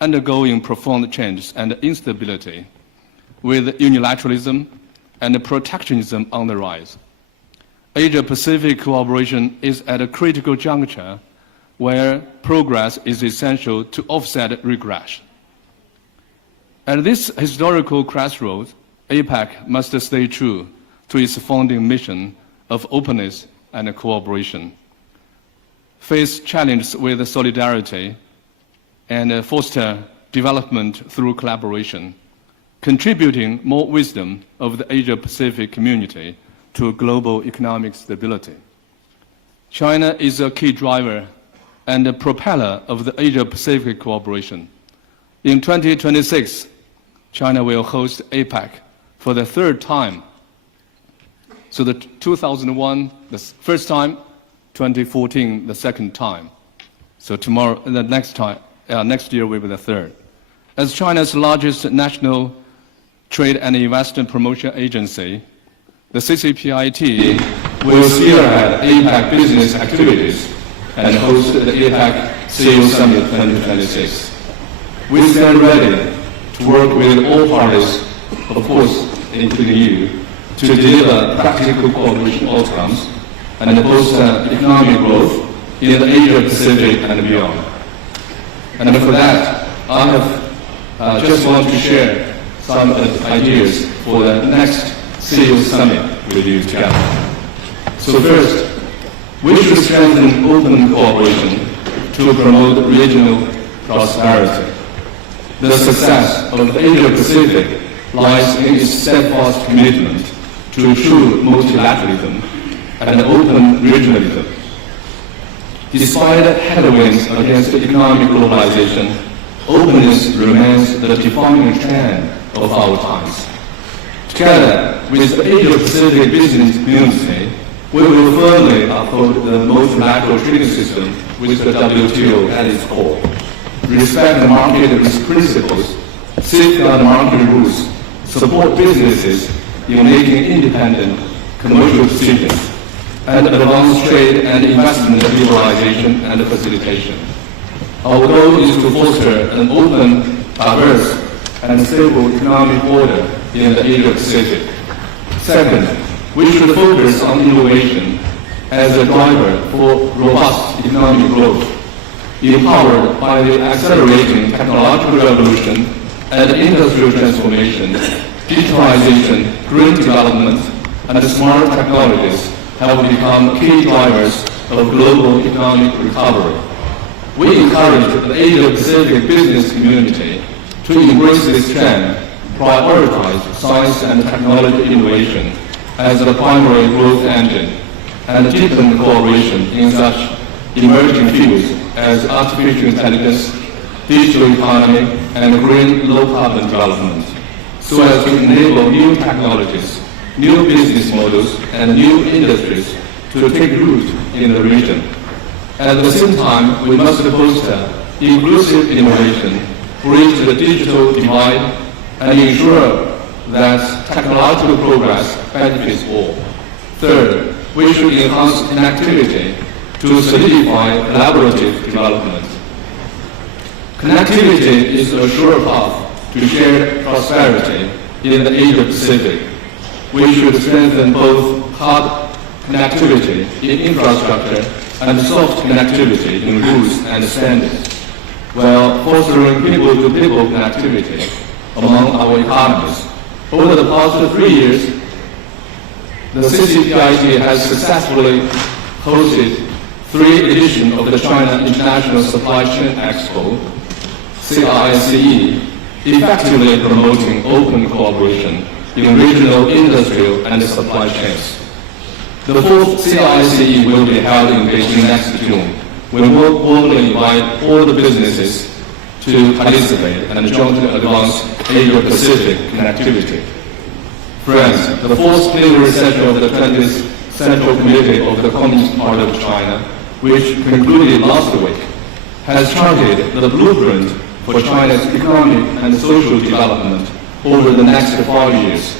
undergoing profound change and instability, with unilateralism and protectionism on the rise. Asia-Pacific cooperation is at a critical juncture where progress is essential to offset regression. At this historical crossroads, APEC must stay true to its founding mission of openness and cooperation, face challenges with solidarity, and foster development through collaboration, contributing more wisdom of the Asia-Pacific community to global economic stability. China is a key driver and a propeller of the Asia-Pacific cooperation. In 2026, China will host APEC for the third time. So the 2001, the first time, 2014, the second time. So tomorrow, the next year will be the third. As China's largest national trade and investment promotion agency, the CCPIT will spearhead APEC business activities and host the APEC CEO Summit 2026. We stand ready to work with all parties, of course, including you, to deliver practical cooperation outcomes and foster economic growth in the Asia-Pacific and beyond. And for that, I have just want to share some ideas for the next CEO Summit with you together. So first, we should strengthen open cooperation to promote regional prosperity. The success of the Asia-Pacific lies in its steadfast commitment to true multilateralism and open regionalism. Despite headwinds against economic globalization, openness remains the defining trend of our times. Together with the Asia-Pacific business community, we will firmly uphold the multilateral trading system with the WTO at its core, respect the market risk principles, safeguard market rules, support businesses in making independent commercial decisions, and advance trade and investment liberalization and facilitation. Our goal is to foster an open, diverse, and stable economic order in the Asia-Pacific. Second, we should focus on innovation as a driver for robust economic growth, empowered by the accelerating technological revolution and industrial transformation, digitalization, green development, and smart technologies have become key drivers of global economic recovery. We encourage the Asia-Pacific business community to embrace this trend, prioritize science and technology innovation as the primary growth engine, and deepen cooperation in such emerging fields as artificial intelligence, digital economy, and green low-carbon development, so as to enable new technologies, new business models, and new industries to take root in the region. At the same time, we must foster inclusive innovation, bridge the digital divide, and ensure that technological progress benefits all. Third, we should enhance connectivity to solidify collaborative development. Connectivity is a sure path to shared prosperity in the Asia-Pacific. We should strengthen both hard connectivity in infrastructure and soft connectivity in rules and standards, while fostering people-to-people connectivity among our economies. Over the past 3 years, the CCPIT has successfully hosted 3 editions of the China International Supply Chain Expo, CICE, effectively promoting open cooperation in regional industrial and supply chains. The 4th CICE will be held in Beijing next June. We will warmly invite all the businesses to participate and jointly advance Asia-Pacific connectivity. Friends, the 4th plenary session of the 20th Central Committee of the Communist Party of China, which concluded last week, has charted the blueprint for China's economic and social development over the next 5 years.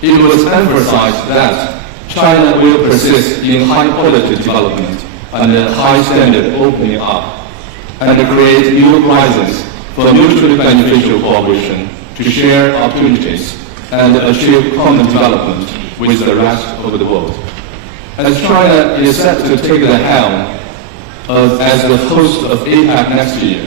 It was emphasized that China will persist in high-quality development and a high-standard opening up, and create new horizons for mutually beneficial cooperation to share opportunities and achieve common development with the rest of the world. As China is set to take the helm as the host of APEC next year,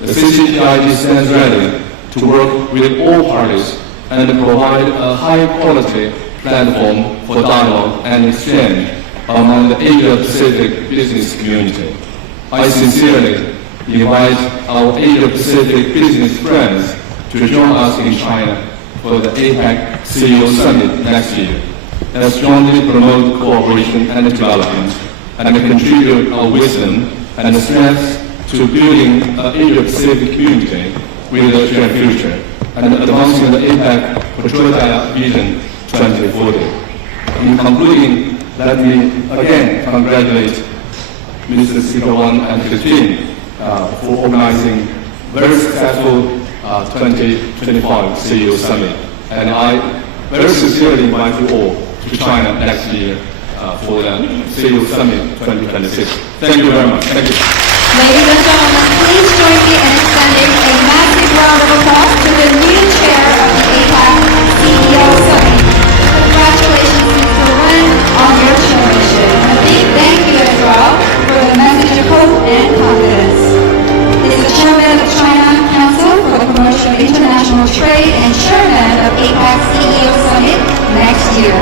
the CCPIT stands ready to work with all parties and provide a high-quality platform for dialogue and exchange among the Asia-Pacific business community. I sincerely invite our Asia-Pacific business friends to join us in China for the APEC CEO Summit next year. Let's jointly promote cooperation and development and contribute our wisdom and strength to building an Asia-Pacific community with a shared future and advancing the APEC Patriotic Vision 2040. In concluding, let me again congratulate Mr. Speaker Wang and his team for organizing very successful 2025 CEO Summit. And I very sincerely invite you all to China next year for the CEO Summit 2026. Thank you very much. Thank you. Ladies and gentlemen, please join me in extending a massive round of applause to the new chair of the APEC CEO Summit. Congratulations, Mr. Wen, on your chairmanship. A big thank you as well for the message of hope and confidence. He is the chairman of China Council for the Promotion of International Trade and chairman of APEC CEO Summit next year.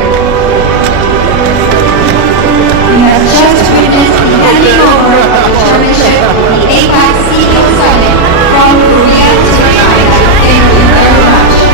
We have just witnessed the handing over of the chairmanship of the APEC CEO Summit from Korea to China. Thank you very much.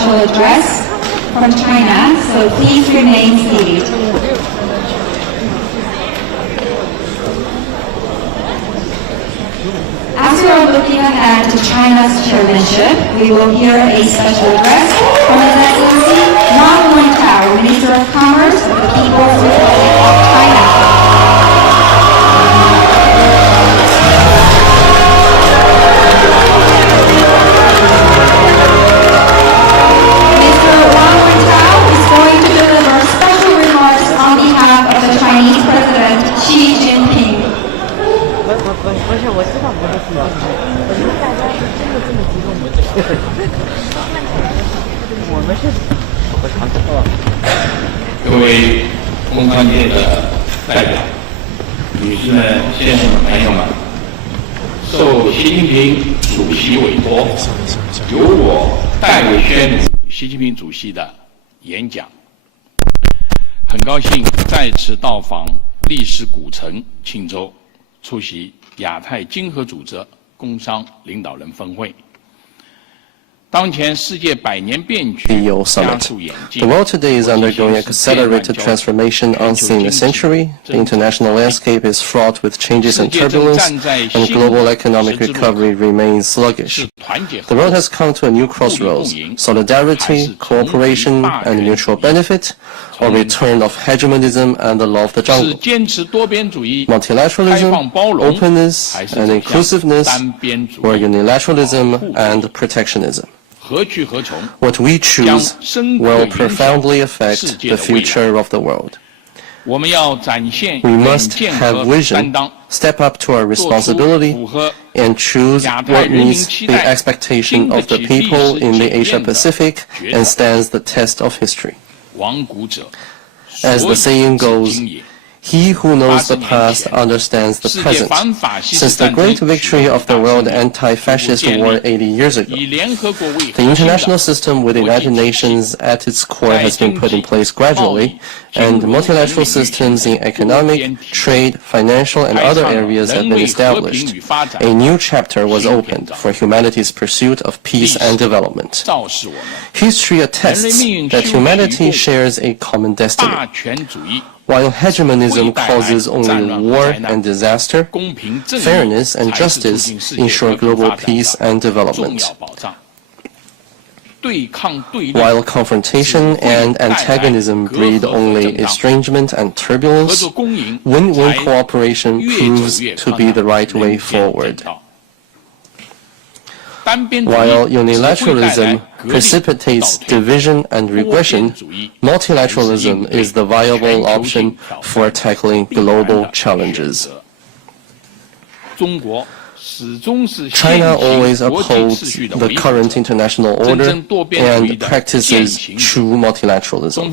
special address from China, so please remain seated. As we are looking ahead to China's chairmanship, we will hear a special address from His Excellency Wang Wentao, Minister of Commerce of the People's Republic of China. Mr. Wang Wentao is going to deliver special remarks on behalf of the Chinese President Xi Jinping. 不是，我知道我的题目，我觉得大家是真的这么激动吗？我们是，我常知道。各位工商界的代表、女士们、先生们、朋友们，受习近平主席委托，由我代为宣读习近平主席的演讲。很高兴再次到访历史古城庆州，出席亚太经合组织工商领导人峰会。当前世界百年变局 CEO Summit. The world today is undergoing accelerated transformation unseen in a century. The international landscape is fraught with changes and turbulence, and global economic recovery remains sluggish. The world has come to a new crossroads: solidarity, cooperation, and mutual benefit, or return of hegemonism and the law of the jungle. Multilateralism, openness, and inclusiveness, or unilateralism and protectionism. What we choose will profoundly affect the future of the world. We must have vision, step up to our responsibility, and choose what meets the expectation of the people in the Asia-Pacific and stands the test of history. As the saying goes, he who knows the past understands the present. Since the great victory of the World Anti-Fascist War 80 years ago, the international system with the United Nations at its core has been put in place gradually, and multilateral systems in economic, trade, financial, and other areas have been established. A new chapter was opened for humanity's pursuit of peace and development. History attests that humanity shares a common destiny. While hegemonism causes only war and disaster, fairness and justice ensure global peace and development. While confrontation and antagonism breed only estrangement and turbulence, win-win cooperation proves to be the right way forward. While unilateralism precipitates division and regression, multilateralism is the viable option for tackling global challenges. China always upholds the current international order and practices true multilateralism.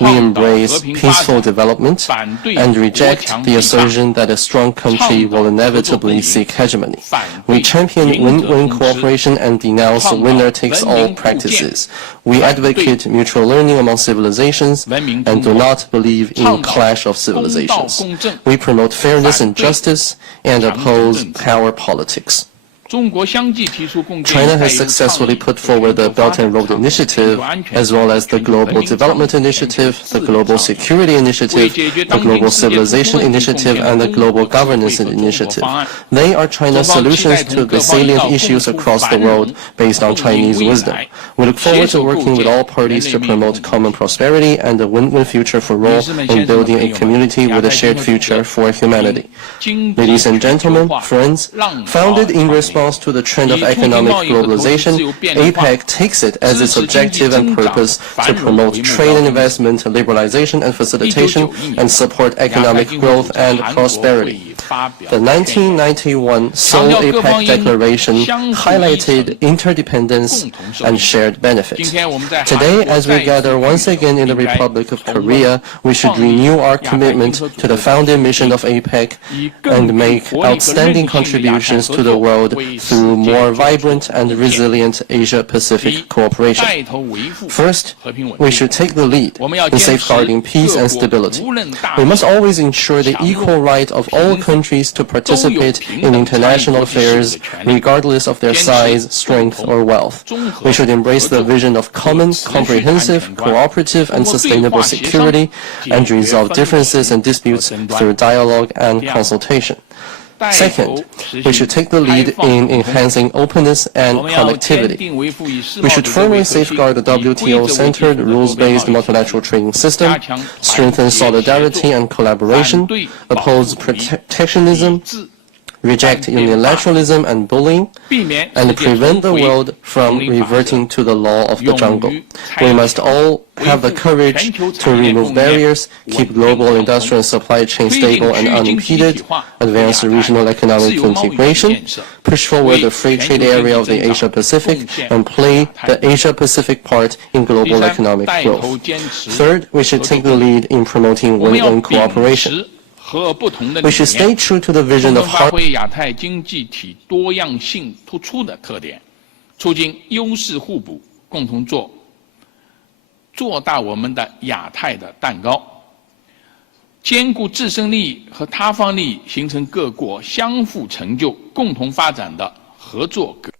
We embrace peaceful development and reject the assertion that a strong country will inevitably seek hegemony. We champion win-win cooperation and denounce winner-takes-all practices. We advocate mutual learning among civilizations and do not believe in clash of civilizations. We promote fairness and justice and oppose power politics. China has successfully put forward the Belt and Road Initiative, as well as the Global Development Initiative, the Global Security Initiative, the Global Civilization Initiative, and the Global Governance Initiative. They are China's solutions to the salient issues across the world based on Chinese wisdom. We look forward to working with all parties to promote common prosperity and a win-win future for all in building a community with a shared future for humanity. Ladies and gentlemen, friends, founded in response to the trend of economic globalization, APEC takes it as its objective and purpose to promote trade and investment, liberalization and facilitation, and support economic growth and prosperity. The 1991 Seoul APEC Declaration highlighted interdependence and shared benefit. Today, as we gather once again in the Republic of Korea, we should renew our commitment to the founding mission of APEC and make outstanding contributions to the world through more vibrant and resilient Asia-Pacific cooperation. First, we should take the lead in safeguarding peace and stability. We must always ensure the equal right of all countries countries to participate in international affairs regardless of their size, strength, or wealth. We should embrace the vision of common, comprehensive, cooperative, and sustainable security and resolve differences and disputes through dialogue and consultation. Second, we should take the lead in enhancing openness and connectivity. We should firmly safeguard the WTO-centered, rules-based multilateral trading system, strengthen solidarity and collaboration, oppose protectionism, reject unilateralism and bullying, and prevent the world from reverting to the law of the jungle. We must all have the courage to remove barriers, keep global industrial and supply chain stable and unimpeded, advance regional economic integration, push forward the free trade area of the Asia-Pacific, and play the Asia-Pacific part in global economic growth. Third, we should take the lead in promoting win-win cooperation. We should stay true to the vision of 发挥亚太经济体多样性突出的特点，促进优势互补，共同做大我们的亚太的蛋糕，兼顾自身利益和他方利益，形成各国相互成就、共同发展的合作格局。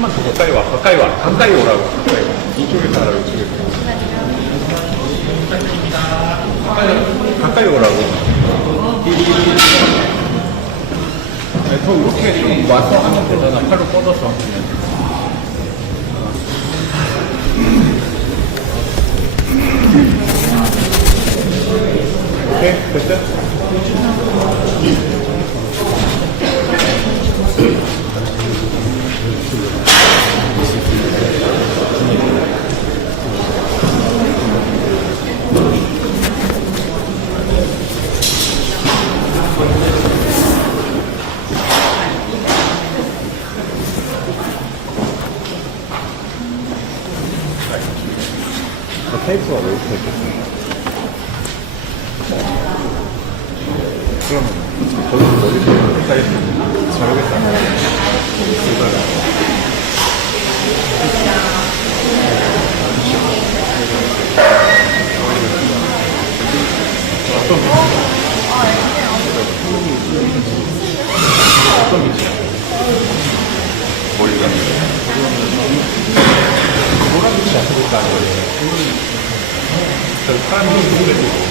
좀만 더 가까이 와, 가까이 와, 가까이 오라고. 가까이 와. 이쪽에서 하라고, 이쪽에서. 가까이 오라고. 네, 더 이렇게 좀 와서 하면 되잖아. 팔로 뻗어서. 오케이, 됐어? 테이프가 왜 이렇게 됐어? 그러면 저도 머리를 했다 했는데 잘하겠다. 어떤 위치야? 머리가 노란 빛이 안 보일 거 아니에요? 저 사람이 누구래도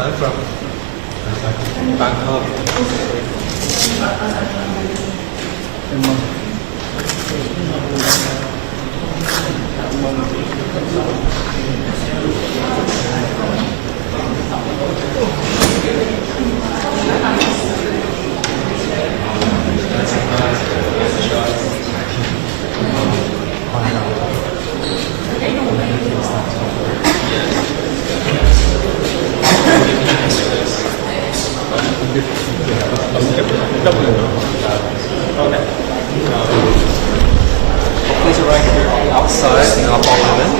I'm from Bangkok. Please arrive here outside in our parliament.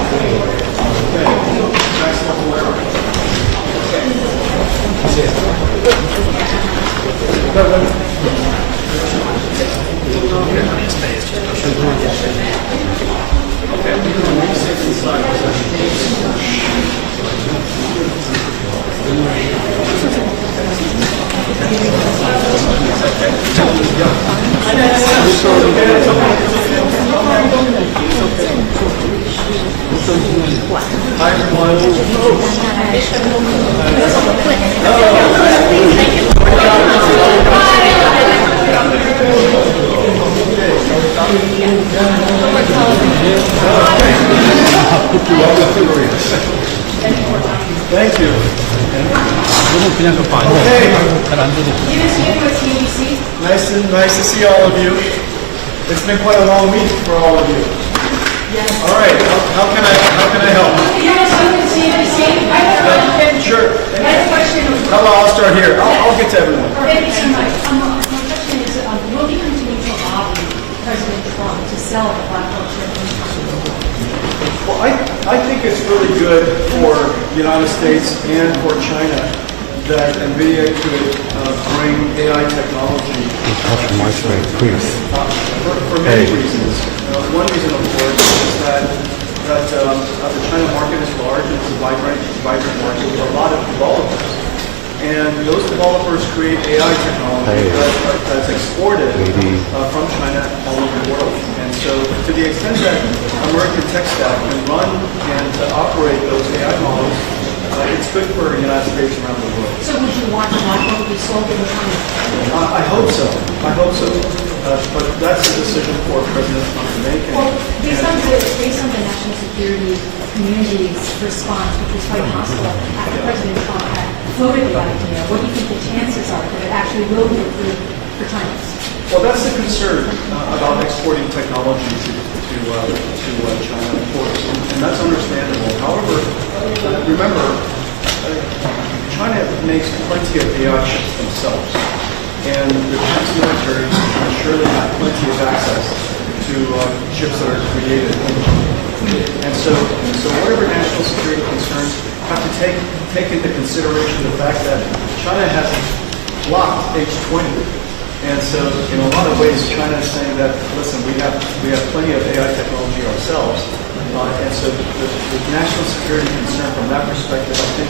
Thank you. Nice to see all of you. It's been quite a long week for all of you. Yes. All right. How can I help? Sure. I'll start here. I'll get to everyone. Thank you so much. My question is, will you continue to lobby President Trump to sell the Black culture in China? Well, I think it's really good for the United States and for China that NVIDIA could bring AI technology for many reasons. One reason, of course, is that the China market is large and it's a vibrant market with a lot of developers. And those developers create AI technology that's exported from China all over the world. And so to the extent that American tech staff can run and operate those AI models, it's good for the United States around the world. So would you want the Black to be sold in China? I hope so. But that's a decision for President Trump to make. Well, based on the national security community's response, which was quite hostile after President Trump had floated the idea, what do you think the chances are that it actually will be approved for China? Well, that's the concern about exporting technology to China, of course, and that's understandable. However, remember, China makes plenty of AI chips themselves, and the Chinese military is sure they have plenty of access to chips that are created in China. And so whatever national security concerns have to take into consideration the fact that China has blocked H20. And so, in a lot of ways, China is saying that, listen, we have plenty of AI technology ourselves, and so the national security concern from that perspective, I think,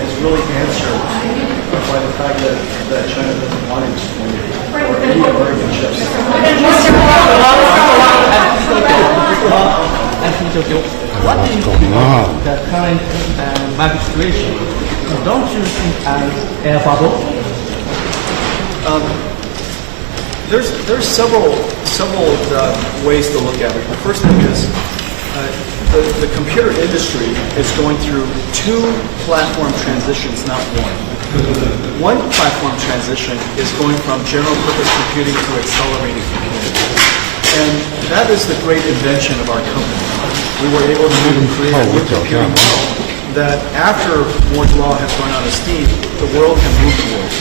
is really answered by the fact that China doesn't want H20 or any American chips. What do you think of the current market situation? Don't you think an air bubble? There's several ways to look at it. The first thing is the computer industry is going through two platform transitions, not one. One platform transition is going from general purpose computing to accelerated computing. And that is the great invention of our company. We were able to create a new computing model that after Moore's Law has run out of steam, the world can move towards.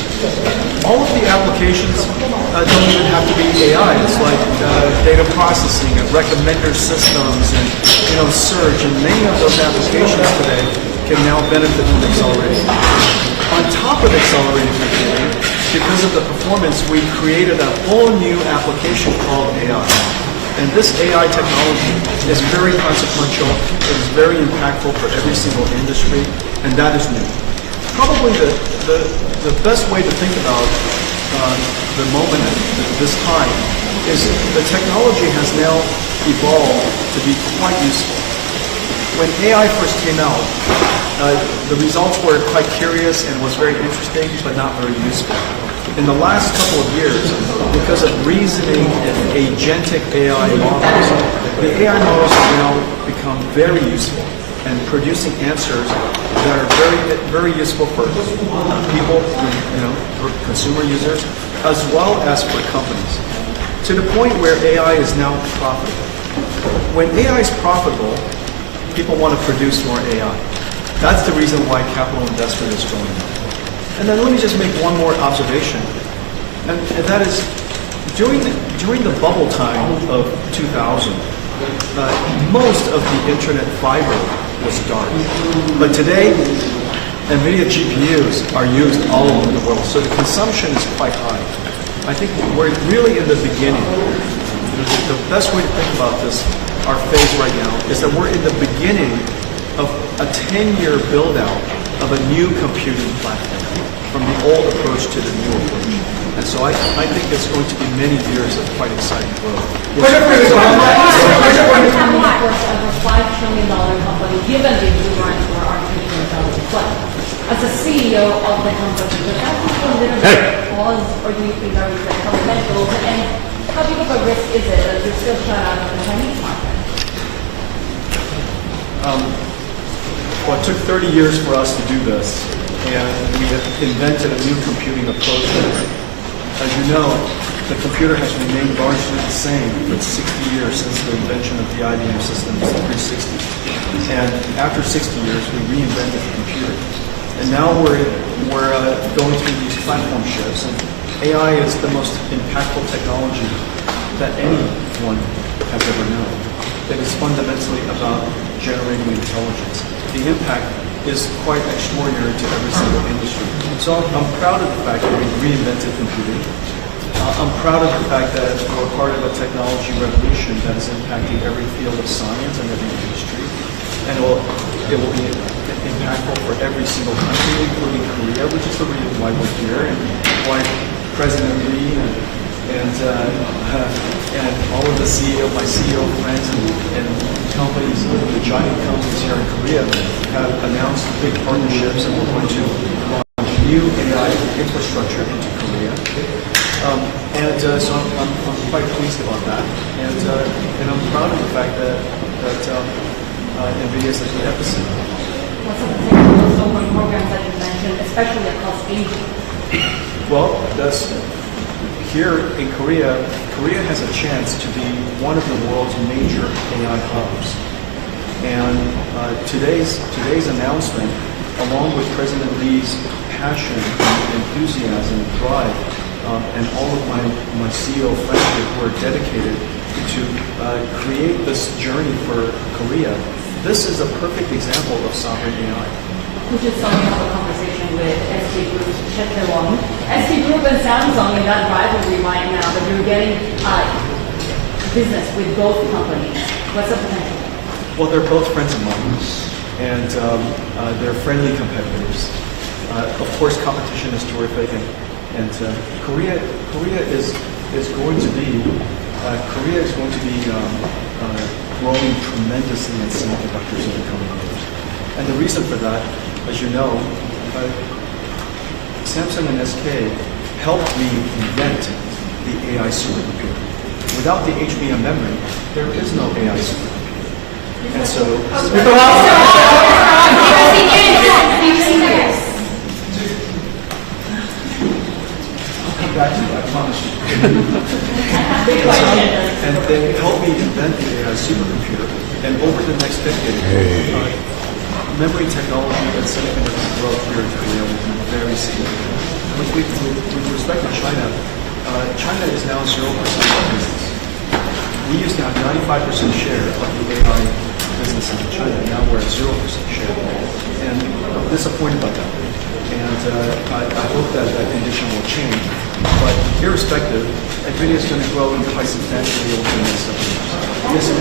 All of the applications don't even have to be AI. It's like data processing and recommender systems and search, and many of those applications today can now benefit from accelerated computing. On top of accelerated computing, because of the performance, we created a whole new application called AI. And this AI technology is very consequential, it is very impactful for every single industry, and that is new. probably the best way to think about the moment at this time is the technology has now evolved to be quite useful. When AI first came out, the results were quite curious and was very interesting, but not very useful. In the last couple of years, because of reasoning and agentic AI models, the AI models have now become very useful and producing answers that are very useful for people, for consumer users, as well as for companies, to the point where AI is now profitable. When AI is profitable, people want to produce more AI. That's the reason why capital investment is going up. And then let me just make one more observation, and that is, during the bubble time of 2000, most of the internet fiber was dark. But today, NVIDIA GPUs are used all over the world, so the consumption is quite high. I think we're really in the beginning. The best way to think about this, our phase right now, is that we're in the beginning of a 10-year build-out of a new computing platform, from the old approach to the new approach. And so I think it's going to be many years of quite exciting growth. Over $5 trillion company, given the exuberance for artificial intelligence. But as a CEO of the company, does that give you a little bit of pause, or do you think that is fundamental? And how big of a risk is it that you're still shut out of the Chinese market? Well, it took 30 years for us to do this, and we have invented a new computing approach. As you know, the computer has remained largely the same for 60 years since the invention of the IBM systems in the 360s. And after 60 years, we reinvented the computer. And now we're going through these platform shifts, and AI is the most impactful technology that anyone has ever known. It is fundamentally about generating intelligence. The impact is quite extraordinary to every single industry. So I'm proud of the fact that we've reinvented computing. I'm proud of the fact that we're part of a technology revolution that is impacting every field of science and every industry. And it will be impactful for every single country, including Korea, which is the reason why we're here, and why President Lee and all of my CEO friends and companies, the giant companies here in Korea, have announced big partnerships, and we're going to launch new AI infrastructure into Korea. So I'm quite pleased about that, and I'm proud of the fact that NVIDIA is at the epicenter. What's the potential of those open programs that you mentioned, especially across Asia? Well, here in Korea, Korea has a chance to be one of the world's major AI hubs. And today's announcement, along with President Lee's passion, enthusiasm, drive, and all of my CEO friends who are dedicated to create this journey for Korea, this is a perfect example of sovereign AI. We just started to have a conversation with ST Group, ST Group and Samsung in that rivalry right now, but you're getting business with both companies. What's the potential? Well, they're both friends of mine, and they're friendly competitors. Of course, competition is terrific, and Korea is going to be growing tremendously in semiconductors in the coming years. And the reason for that, as you know, Samsung and SK helped me invent the AI supercomputer. Without the HBM memory, there is no AI supercomputer. And so... I'll come back to you, I promise you. And they helped me invent the AI supercomputer. And over the next decade, memory technology and semiconductor growth here in Korea will be very significant. With respect to China, China is now 0% of our business. We used to have 95% share of the AI business in China. Now we're at 0% share. And I'm disappointed about that. And I hope that condition will change. But irrespective, NVIDIA is going to grow quite substantially over the next several years. Yes,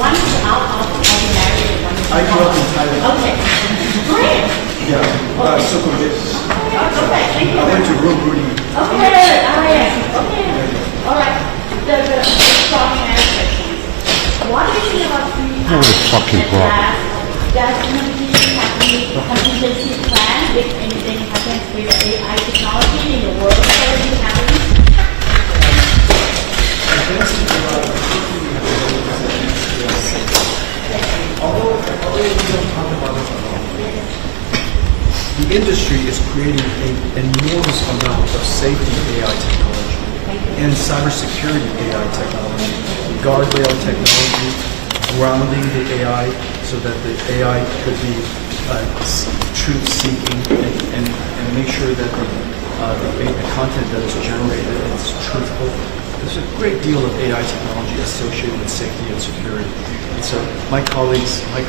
One is out of the marriage, one is I grew up in Thailand. Okay, great. Yeah, so I went to Room Rudy. Okay, all right. The talking questions. What do you think about does communication have any contingency plan if anything happens with AI technology in the world already happening? Although we don't talk about it, the industry is creating an enormous amount of safety AI technology and cybersecurity AI technology, guardrail technology, grounding the AI so that the AI could be truth-seeking and make sure that the content that is generated is truthful. There's a great deal of AI technology associated with safety and security. And so my colleagues are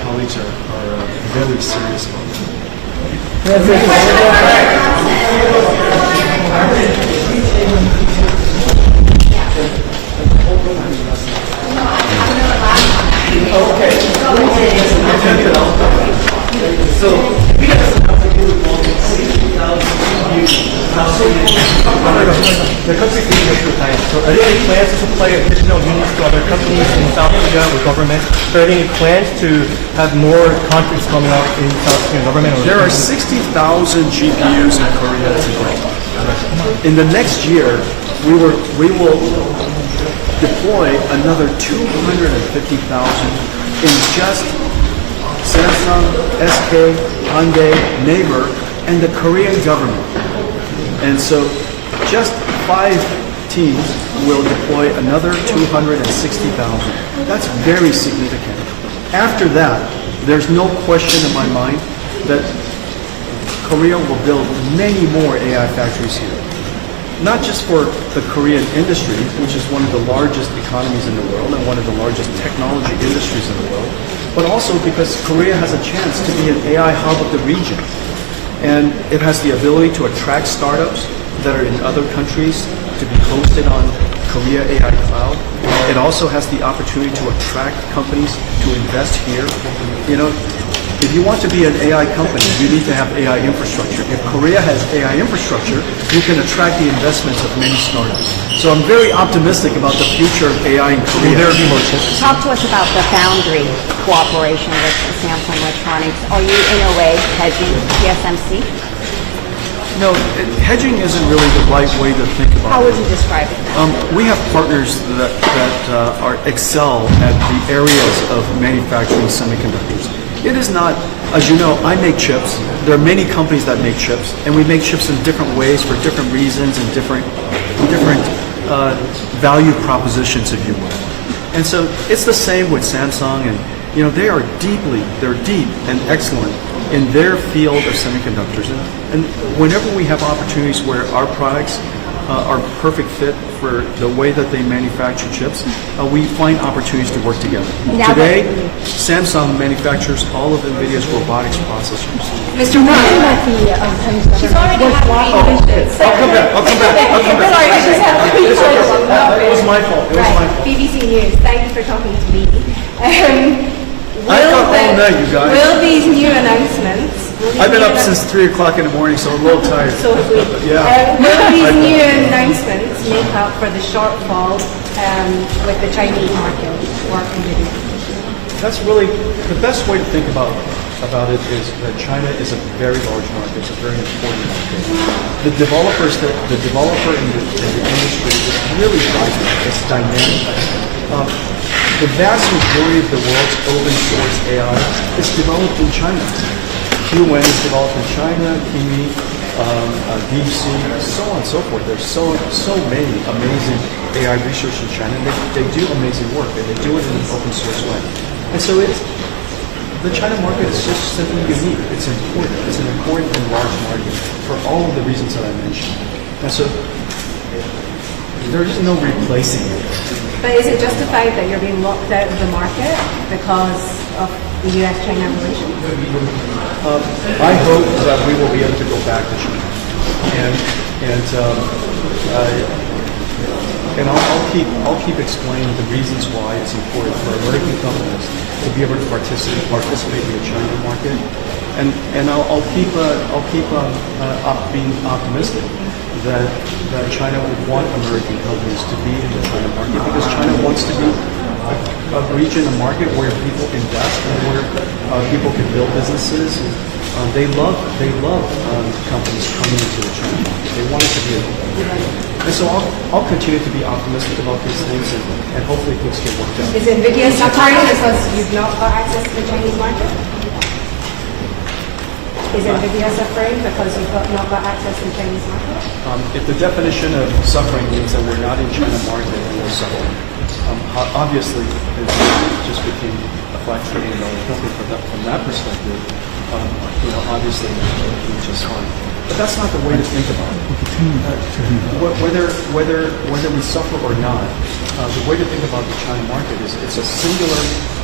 very serious about that. The country is doing this time. So are there any plans to supply additional units to other companies in South Korea or government? Are there any plans to have more contracts coming out in South Korean government? There are 60,000 GPUs in Korea today. In the next year, we will deploy another 250,000 in just Samsung, SK, Hyundai, Naver, and the Korean government. And so just 5 teams will deploy another 260,000. That's very significant. After that, there's no question in my mind that Korea will build many more AI factories here. Not just for the Korean industry, which is one of the largest economies in the world and one of the largest technology industries in the world, but also because Korea has a chance to be an AI hub of the region. And it has the ability to attract startups that are in other countries to be hosted on Korea AI Cloud. It also has the opportunity to attract companies to invest here. You know, if you want to be an AI company, you need to have AI infrastructure. If Korea has AI infrastructure, you can attract the investments of many startups. So I'm very optimistic about the future of AI in Korea. Will there be more chips? Talk to us about the foundry cooperation with Samsung Electronics. Are you in a way hedging TSMC? No, hedging isn't really the right way to think about it. How would you describe it? We have partners that excel at the areas of manufacturing semiconductors. It is not, as you know, I make chips. There are many companies that make chips, and we make chips in different ways for different reasons and different value propositions, if you will. And so it's the same with Samsung, and you know they're deep and excellent in their field of semiconductors. And whenever we have opportunities where our products are perfect fit for the way that they manufacture chips, we find opportunities to work together. Today, Samsung manufactures all of NVIDIA's robotics processors. Mr. Mark, she's already had I'll come back. Sorry, I just have three questions. It was my fault. BBC News, thank you for talking to me. I got all night, you guys. Will these new announcements... I've been up since 3 o'clock in the morning, so I'm a little tired. So sweet. Yeah. Will these new announcements make up for the shortfall with the Chinese market or NVIDIA? That's really the best way to think about it is that China is a very large market. It's a very important market. The developer in the industry is really driving. It's dynamic. The vast majority of the world's open source AI is developed in China. QN is developed in China, Kimi, DeepSeek, so on and so forth. There's so many amazing AI research in China. They do amazing work, and they do it in an open source way. And so the China market is just simply unique. It's important. It's an important and large market for all of the reasons that I mentioned. And so there is no replacing it. But is it justified that you're being locked out of the market because of the U.S.-China relations? I hope that we will be able to go back to China, and I'll keep explaining the reasons why it's important for American companies to be able to participate in the China market. And I'll keep being optimistic that China would want American companies to be in the China market because China wants to be a region, a market where people invest and where people can build businesses. They love companies coming into the China market. They want it to be a and so I'll continue to be optimistic about these things and hopefully things get worked out. Is NVIDIA suffering because you've not got access to the Chinese market? Is NVIDIA suffering because you've not got access to the Chinese market? If the definition of suffering means that we're not in China market, then we're suffering. Obviously, it just became a $5 trillion company from that perspective. Obviously, it's just fine. But that's not the way to think about it. Whether we suffer or not, the way to think about the China market is it's a singular,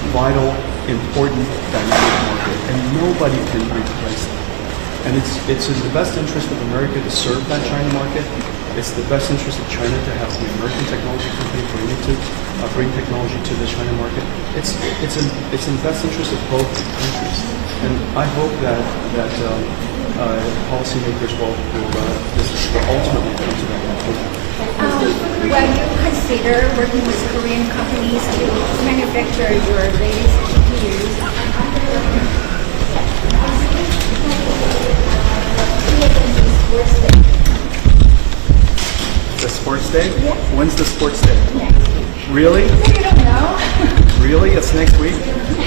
vital, important, dynamic market, and nobody can replace that. And it's in the best interest of America to serve that China market. It's the best interest of China to have the American technology company bring technology to the China market. It's in the best interest of both countries. And I hope that policymakers will ultimately come to that conclusion. Will you consider working with Korean companies to manufacture your latest GPUs? The sports day? Yeah. When's the sports day? Next week. Really? You don't know. Really? It's next week?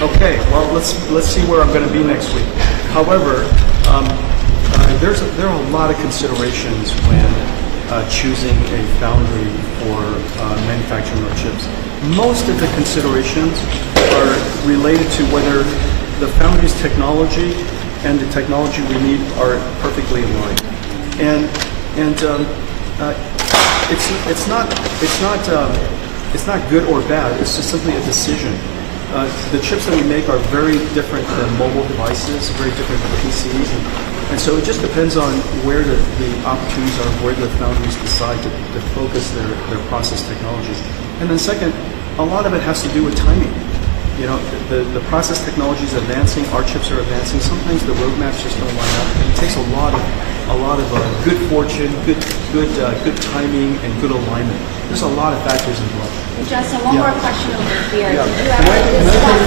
Okay, well, let's see where I'm going to be next week. However, there are a lot of considerations when choosing a foundry for manufacturing our chips. Most of the considerations are related to whether the foundry's technology and the technology we need are perfectly aligned. And it's not good or bad. It's just simply a decision. The chips that we make are very different than mobile devices, very different than PCs, and so it just depends on where the opportunities are, where the foundries decide to focus their process technologies. And then second, a lot of it has to do with timing. You know, the process technology is advancing, our chips are advancing. Sometimes the roadmaps just don't line up. It takes a lot of good fortune, good timing, and good alignment. There's a lot of factors involved. Just one more question over here. Yeah. Did you ever discuss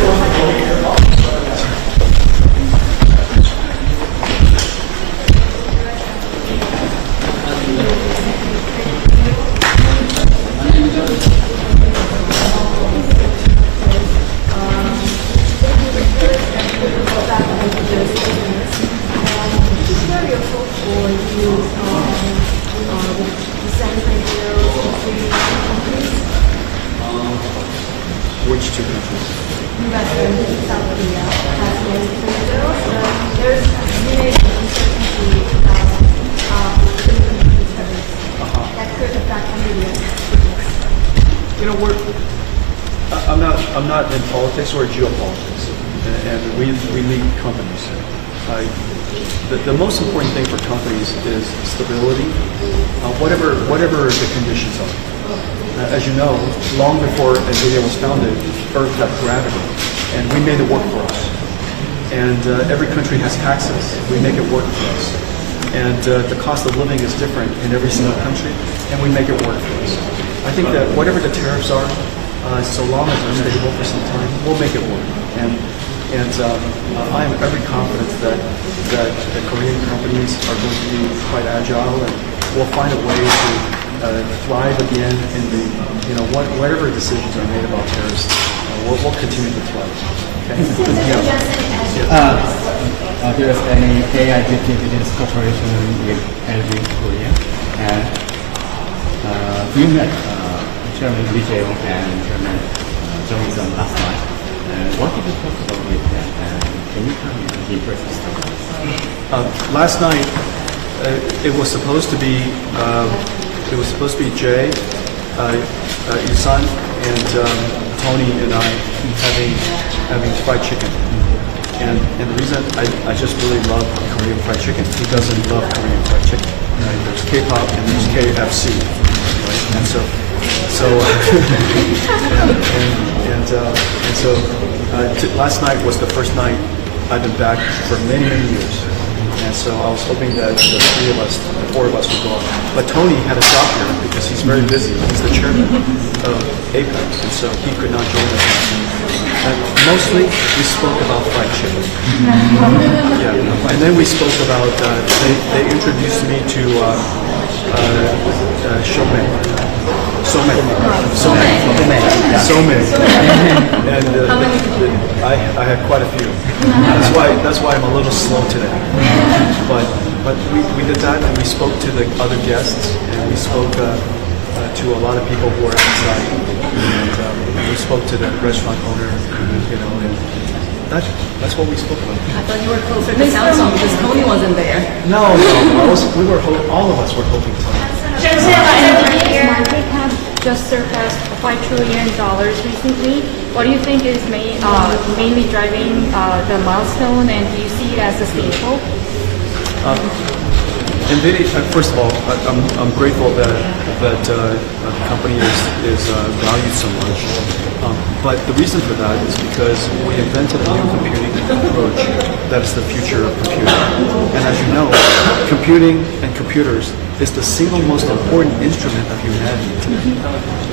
Which two countries? South Korea has been there's limited uncertainty about that could affect NVIDIA. You know, I'm not in politics or geopolitics, and we lead companies. The most important thing for companies is stability, whatever the conditions are. As you know, long before NVIDIA was founded, Earth had gravity, and we made it work for us. And every country has taxes. We make it work for us. And the cost of living is different in every single country, and we make it work for us. I think that whatever the tariffs are, so long as they're stable for some time, we'll make it work. And I am every confidence that the Korean companies are going to be quite agile, and we'll find a way to thrive again in the, whatever decisions are made about tariffs, we'll continue to thrive. Okay? There's any AI business cooperation with LG Korea, and we met Chairman Lee Jae-yong and Chairman Jung Hee-sun last night. What did you talk about with them, and can you tell me the impressive story? Last night, it was supposed to be Jay, Hee-sun, and Tony and I having fried chicken. And the reason I just really love Korean fried chicken. Who doesn't love Korean fried chicken? Right? There's K-pop and there's KFC, right? And so last night was the first night I've been back for many, many years. And so I was hoping that the four of us would go up. But Tony had to stop here because he's very busy. He's the chairman of APEC, and so he could not join us. And mostly, we spoke about fried chicken. Yeah. And then we spoke about, they introduced me to Somen. And I had quite a few. That's why I'm a little slow today. But we did that, and we spoke to the other guests, and we spoke to a lot of people who are outside, and we spoke to the restaurant owner, and that's what we spoke about. I thought you were closer to Samsung because Tony wasn't there. No, all of us were hoping to. Market cap just surpassed $5 trillion recently. What do you think is mainly driving the milestone, and do you see it as sustainable? NVIDIA, first of all, I'm grateful that the company is valued so much. But the reason for that is because we invented a new computing approach that is the future of computing. And as you know, computing and computers is the single most important instrument of humanity today.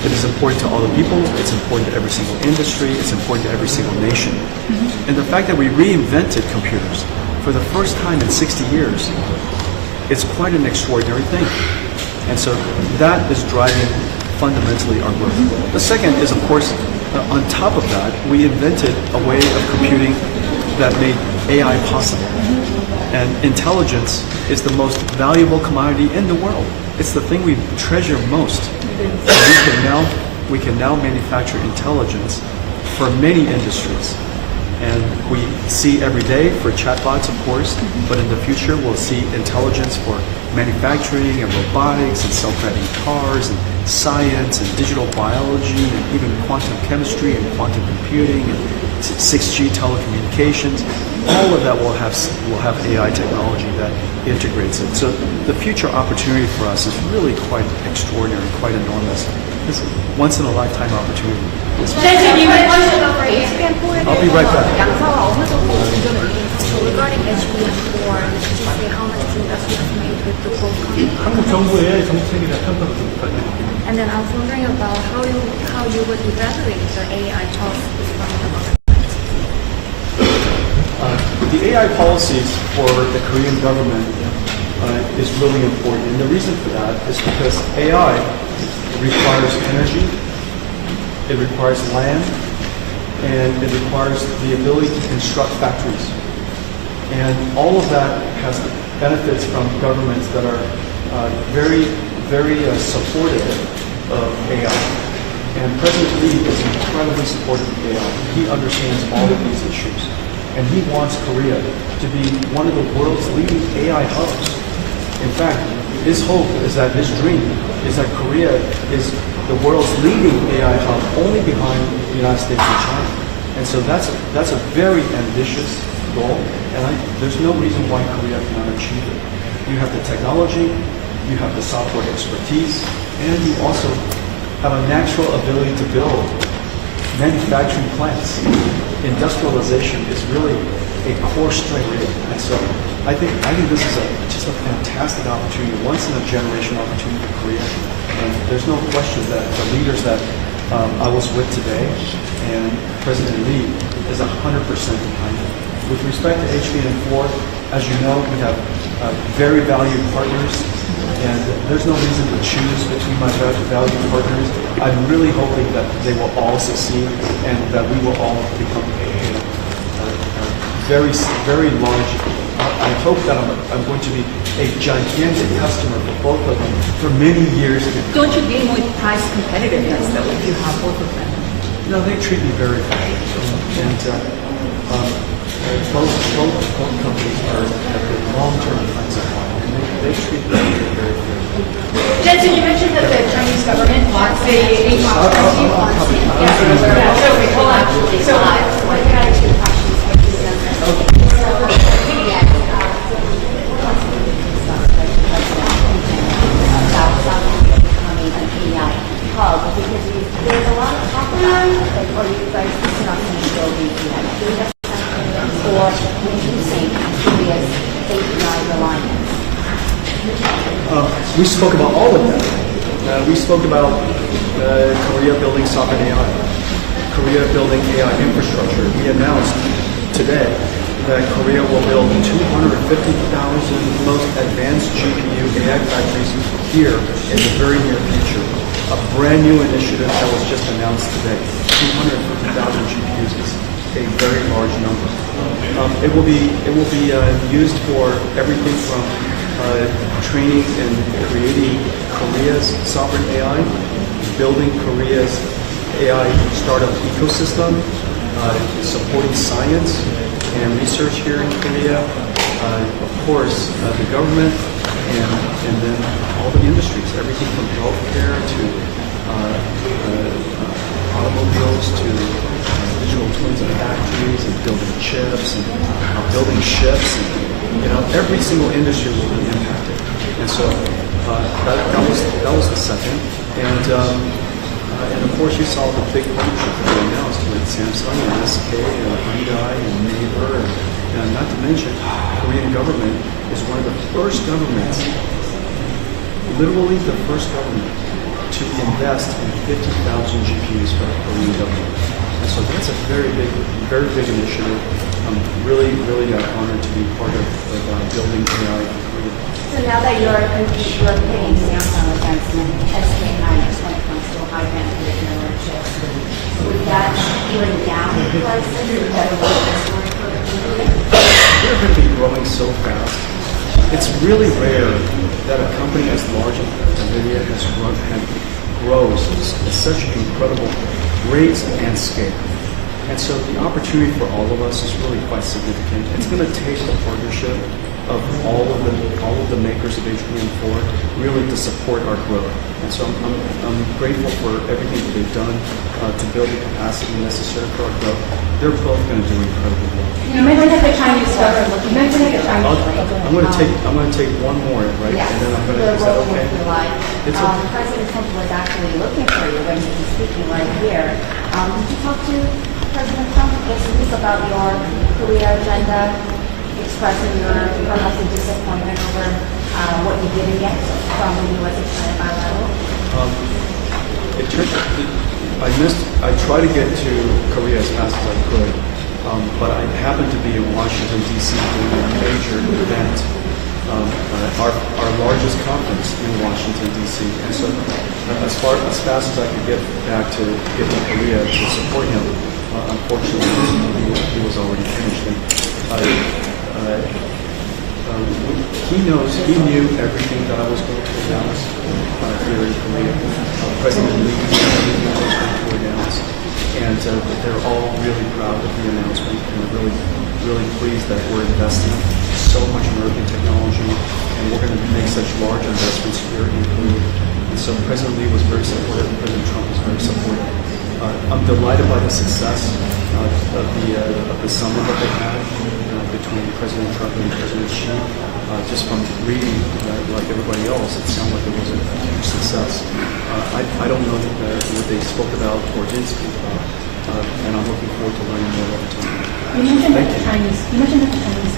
It is important to all the people, it's important to every single industry, it's important to every single nation. And the fact that we reinvented computers for the first time in 60 years, it's quite an extraordinary thing. And so that is driving fundamentally our growth. The second is, of course, on top of that, we invented a way of computing that made AI possible. And intelligence is the most valuable commodity in the world. It's the thing we treasure most. And we can now manufacture intelligence for many industries. And we see every day for chatbots, of course, but in the future we'll see intelligence for manufacturing and robotics and self-driving cars and science and digital biology and even quantum chemistry and quantum computing and 6G telecommunications. All of that will have AI technology that integrates it. So the future opportunity for us is really quite extraordinary, quite enormous. It's a once-in-a-lifetime opportunity. I'll be right back. Regarding HBM4, how much progress we have made with the both 한국 정부의 정책이나 평가가 좋거든요. And then I was wondering about how you would evaluate the AI policies from the government. The AI policies for the Korean government is really important. And the reason for that is because AI requires energy, it requires land, and it requires the ability to construct factories. And all of that has benefits from governments that are very, very supportive of AI. And President Lee is incredibly supportive of AI. He understands all of these issues. And he wants Korea to be one of the world's leading AI hubs. In fact, his hope is that his dream is that Korea is the world's leading AI hub only behind the United States and China. And so that's a very ambitious goal, and there's no reason why Korea cannot achieve it. You have the technology, you have the software expertise, and you also have a natural ability to build manufacturing plants. Industrialization is really a core strength, and so I think this is just a fantastic opportunity, once in a generation opportunity for Korea. And there's no question that the leaders that I was with today and President Lee is 100% behind it. With respect to HBM4, as you know, we have very valued partners, and there's no reason to choose between my valued partners. I'm really hoping that they will all succeed and that we will all become a very, very large. I hope that I'm going to be a gigantic customer for both of them for many years. Don't you gain with price competitiveness though if you have both of them? No, they treat me very fair, and both companies have been long-term friends of mine, and they treat me very fair. Jensen, you mentioned that the Chinese government wants the hold on. So I got two questions. Because there's a lot of talk about, like, are you guys not going to build these yet? Do we have something or We spoke about all of that. We spoke about Korea building sovereign AI, Korea building AI infrastructure. We announced today that Korea will build 250,000 most advanced GPU AI factories here in the very near future. A brand new initiative that was just announced today. 250,000 GPUs is a very large number. It will be used for everything from training and creating Korea's sovereign AI, building Korea's AI startup ecosystem, supporting science and research here in Korea, of course, the government, and then all the industries, everything from healthcare to automobiles to digital twins of factories and building chips and building ships, and every single industry will be impacted. And so that was the second. And of course, you saw the big partnership that we announced with Samsung and SK and Hyundai and Naver, and not to mention, the Korean government is one of the first governments, literally the first government, to invest in 50,000 GPUs for the Korean government. And so that's a very big initiative. I'm really honored to be part of building AI in Korea. So now that you're pitting Samsung against SK Hynix when it comes to high bandwidth memory chips, would that bring down prices? Would that avoid the story for the Korea? They're going to be growing so fast. It's really rare that a company as large as NVIDIA grows at such incredible rates and scale. And so the opportunity for all of us is really quite significant. It's going to take the partnership of all of the makers of HBM4 really to support our growth. And so I'm grateful for everything that they've done to build the capacity necessary for our growth. They're both going to do incredibly well. You mentioned that the Chinese government. You mentioned that the Chinese. I'm going to take one more, right? Yes. And then I'm going to. Is that okay? It's okay. President Trump was actually looking for you when he was speaking right here. Did you talk to President Trump this week about your Korea agenda, expressing your perhaps a disappointment over what you didn't get from the U.S. and China bilateral? I tried to get to Korea as fast as I could, but I happened to be in Washington, D.C. doing a major event, our largest conference in Washington, D.C. And so as fast as I could get back to Korea to support him, unfortunately, he was already finished. He knew everything that I was going to announce here in Korea. President Lee knew everything I was going to announce. And they're all really proud of the announcement and really pleased that we're investing so much American technology and we're going to make such large investments here in Korea. And so President Lee was very supportive, President Trump was very supportive. I'm delighted by the success of the summit that they had between President Trump and President Xi. Just from reading, like everybody else, it sounded like it was a huge success. I don't know what they spoke about or didn't speak about, and I'm looking forward to learning more over time. You mentioned that the Chinese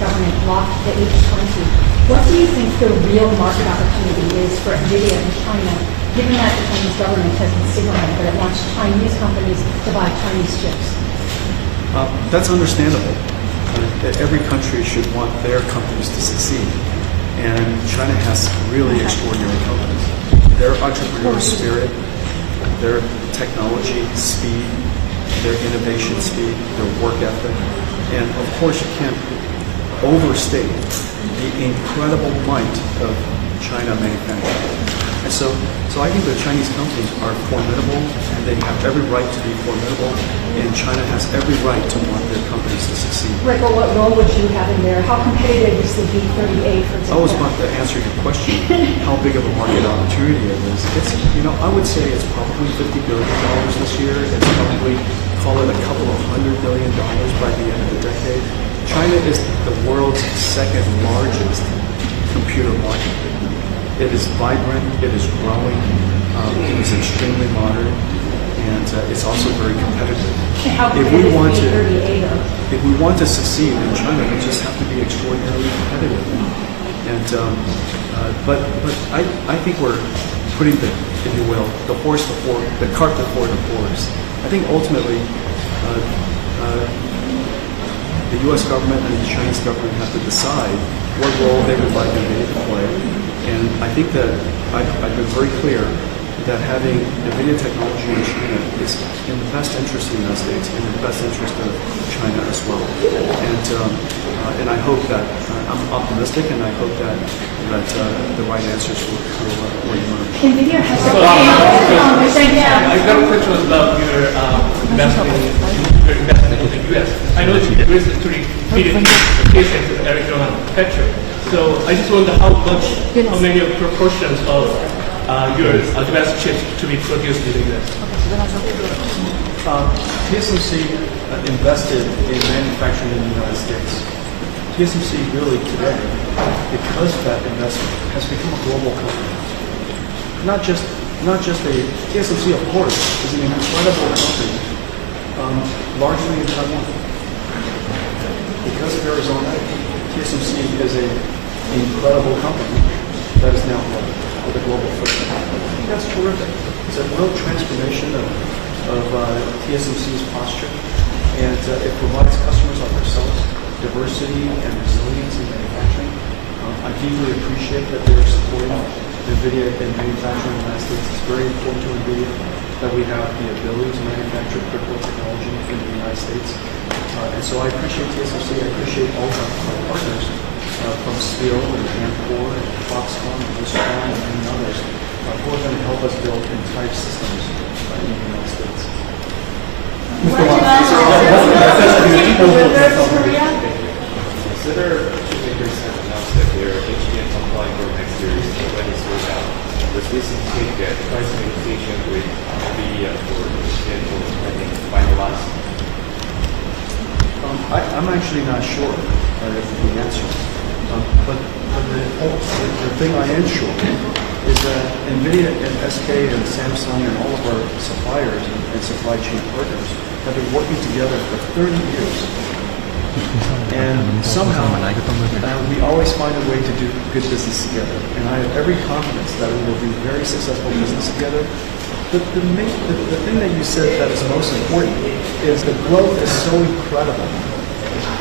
government blocked the H20. What do you think the real market opportunity is for NVIDIA in China, given that the Chinese government has been signaling that it wants Chinese companies to buy Chinese chips? That's understandable. Every country should want their companies to succeed. And China has really extraordinary companies. Their entrepreneurial spirit, their technology speed, their innovation speed, their work ethic. And of course, you can't overstate the incredible might of China manufacturing. And so I think the Chinese companies are formidable, and they have every right to be formidable, and China has every right to want their companies to succeed. Right, but what role would you have in there? How competitive is the B-38, for example? I was about to answer your question, how big of a market opportunity it is. It's, I would say it's probably $50 billion this year. It's probably, call it a couple of $100 billion by the end of the decade. China is the world's second largest computer market. It is vibrant, it is growing, it is extremely modern, and it's also very competitive. If we want to succeed in China, we just have to be extraordinarily competitive. And But I think we're putting the, if you will, the cart before the horse. I think ultimately the U.S. government and the Chinese government have to decide what role they would like NVIDIA to play. And I think that I've been very clear that having NVIDIA technology in China is in the best interest of the United States and in the best interest of China as well. And I hope that, I'm optimistic, and I hope that the right answers will emerge. NVIDIA has a I got a question about your investment in the U.S. I know that you recently feeding applications to Arizona Petro. So I just wonder how many proportions of your advanced chips to be produced in the U.S. TSMC invested in manufacturing in the United States. TSMC really today, because of that investment, has become a global company. Not just TSMC, of course, is an incredible company, largely in Taiwan. Because of Arizona, TSMC is an incredible company that is now with a global footprint. I think that's terrific. It's a real transformation of TSMC's posture, and it provides customers like ourselves diversity and resilience in manufacturing. I deeply appreciate that they're supporting NVIDIA in manufacturing in the United States. It's very important to NVIDIA that we have the ability to manufacture critical technology in the United States. And so I appreciate TSMC. I appreciate all of our partners from Steel and Amcor and Foxconn and Wistron and many others who are going to help us build entire systems in the United States. Consider chipmakers have announced that their HBM supply for next year is already sold out. Does this indicate that price negotiation with NVIDIA for HBM will be finalized? I'm actually not sure the answer. But the thing I am sure is that NVIDIA and SK and Samsung and all of our suppliers and supply chain partners have been working together for 30 years. And somehow, we always find a way to do good business together. And I have every confidence that we will do very successful business together. The thing that you said that is most important is the growth is so incredible.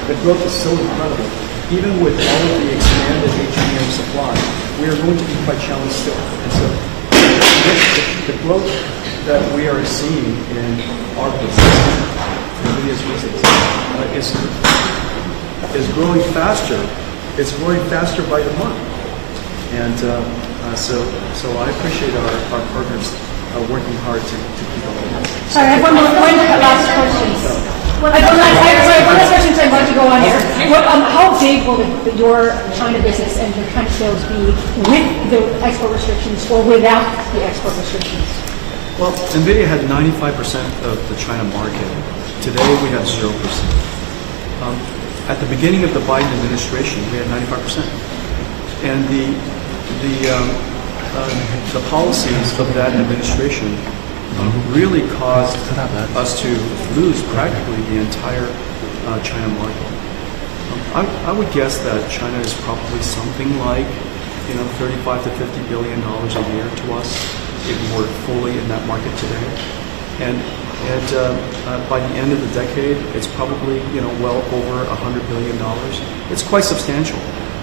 The growth is so incredible. Even with all of the expanded HBM supply, we are going to be quite challenged still. And so the growth that we are seeing in our business, NVIDIA's business, is growing faster. It's growing faster by the month. And so I appreciate our partners working hard to keep up with that. Sorry, I have one last question. One last question, so I want to go on here. How big will your China business and your China sales be with the export restrictions or without the export restrictions? Well, NVIDIA had 95% of the China market. Today we have 0%. At the beginning of the Biden administration, we had 95%. And the policies of that administration really caused us to lose practically the entire China market. I would guess that China is probably something like, $35 to $50 billion a year to us if we're fully in that market today. And by the end of the decade, it's probably well over $100 billion. It's quite substantial,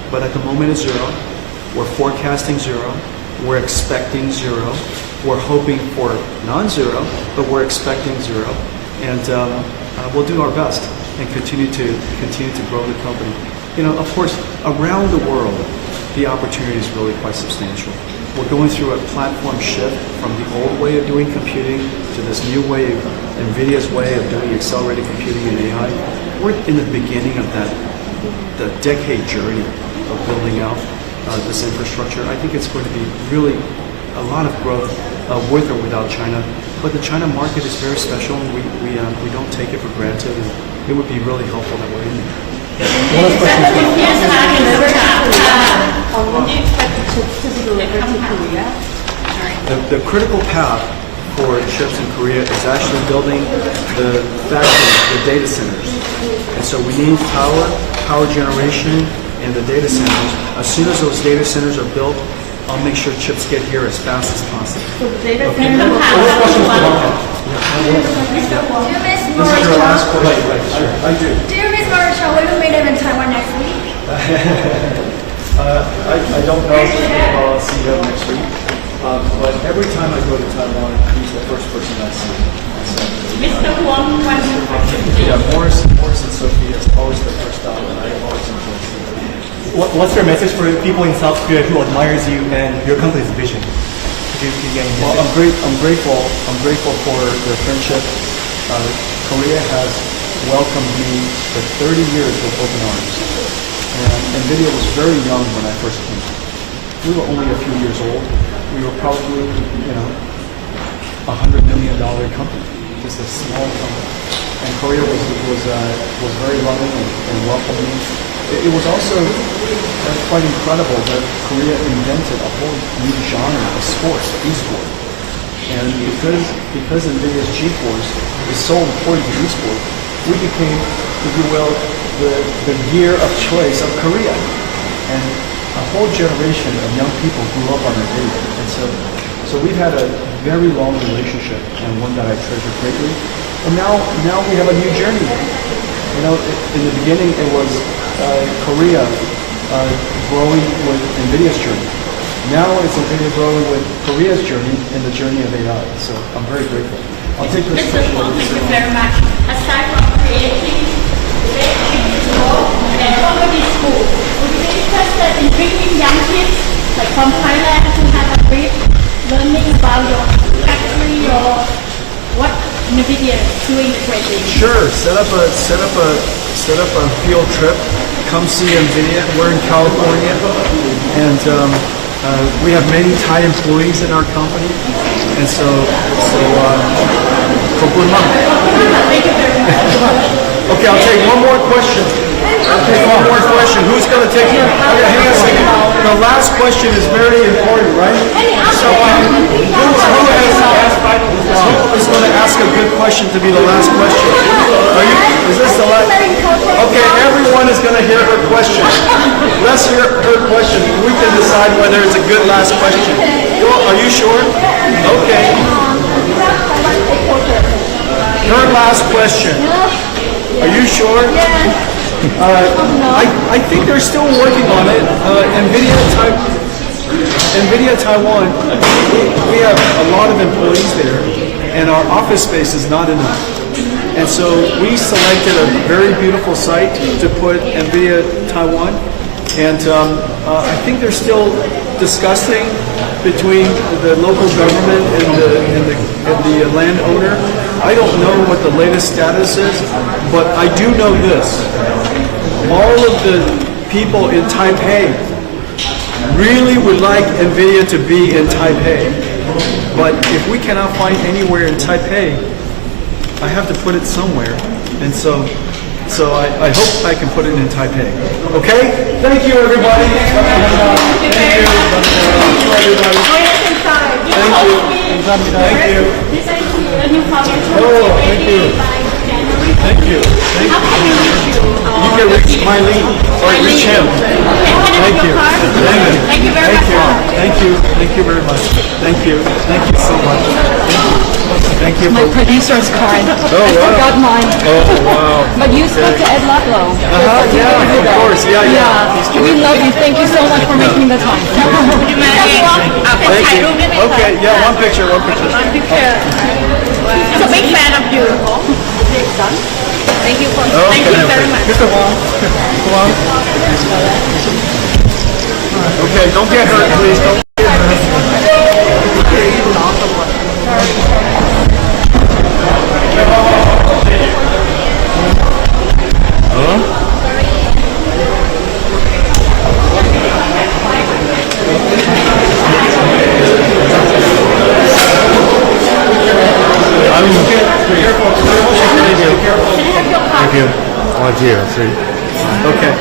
but at the moment it's zero. We're forecasting zero. We're expecting zero. We're hoping for non-zero, but we're expecting zero, and we'll do our best and continue to grow the company. Of course, around the world, the opportunity is really quite substantial. We're going through a platform shift from the old way of doing computing to this new way, NVIDIA's way of doing accelerated computing and AI. We're in the beginning of the decade journey of building out this infrastructure. I think it's going to be really a lot of growth with or without China. But the China market is very special, and we don't take it for granted, and it would be really helpful that we're in there. The critical path for chips in Korea is actually building the factories, the data centers. And so we need power generation, and the data centers. As soon as those data centers are built, I'll make sure chips get here as fast as possible. So the data Okay. center This is your last question. Right, sure. I do. Do you miss Marshall? Will you meet him in Taiwan next week? I don't know if I'll see him next week, but every time I go to Taiwan, he's the first person I see. Mr. Huang, one question. Yeah, Morris and Sophie is always the first stop, and I always enjoy seeing them. What's your message for people in South Korea who admires you and your company's vision? Well, I'm grateful for their friendship. Korea has welcomed me for 30 years with open arms. And NVIDIA was very young when I first came. We were only a few years old. We were probably, $100 million company, just a small company. And Korea was very loving and welcomed me. It was also quite incredible that Korea invented a whole new genre of sports, e-sport. And because NVIDIA's GeForce is so important to e-sport, we became, if you will, the gear of choice of Korea. And a whole generation of young people grew up on our data. And so we've had a very long relationship and one that I treasure greatly. And now we have a new journey. In the beginning it was Korea growing with NVIDIA's journey. Now it's NVIDIA growing with Korea's journey and the journey of AI. So I'm very grateful. I'll take this question. Thank you very much. Aside from creating and comedy school, would you be interested in bringing young kids like from Thailand who have a brief learning about your factory or what NVIDIA is doing greatly? Sure. Set up a field trip. Come see NVIDIA. We're in California, and we have many Thai employees in our company, and so Okay, I'll take one more question. Who's going to take it? Okay, hang on a second. The last question is very important, right? So who is going to ask a good question to be the last question? Is this the last? Okay, everyone is going to hear her question. Let's hear her question. We can decide whether it's a good last question. Are you sure? Okay. Her last question. Are you sure? I think they're still working on it. NVIDIA Taiwan, we have a lot of employees there, and our office space is not enough. And so we selected a very beautiful site to put NVIDIA Taiwan, and I think they're still discussing between the local government and the landowner. I don't know what the latest status is, but I do know this. All of the people in Taipei really would like NVIDIA to be in Taipei. But if we cannot find anywhere in Taipei, I have to put it somewhere. And so I hope I can put it in Taipei. Okay? Thank you, everybody. Thank you. Everybody. Thank you. Oh, thank you. Thank you. You can reach my lead or reach him. Thank you. Thank you very much. Thank you very much. Thank you so much. Thank you. My producer's card. I forgot mine. Oh, wow. But you spoke to Ed Ludlow. Yeah, of course. Yeah. We love you. Thank you so much for making the time. Thank you. Okay, yeah, one picture. He's a big fan of you. Thank you very much. Mr. Wong. Okay, don't get hurt, please. Don't get hurt. Thank you. 1, 2, 3. Okay.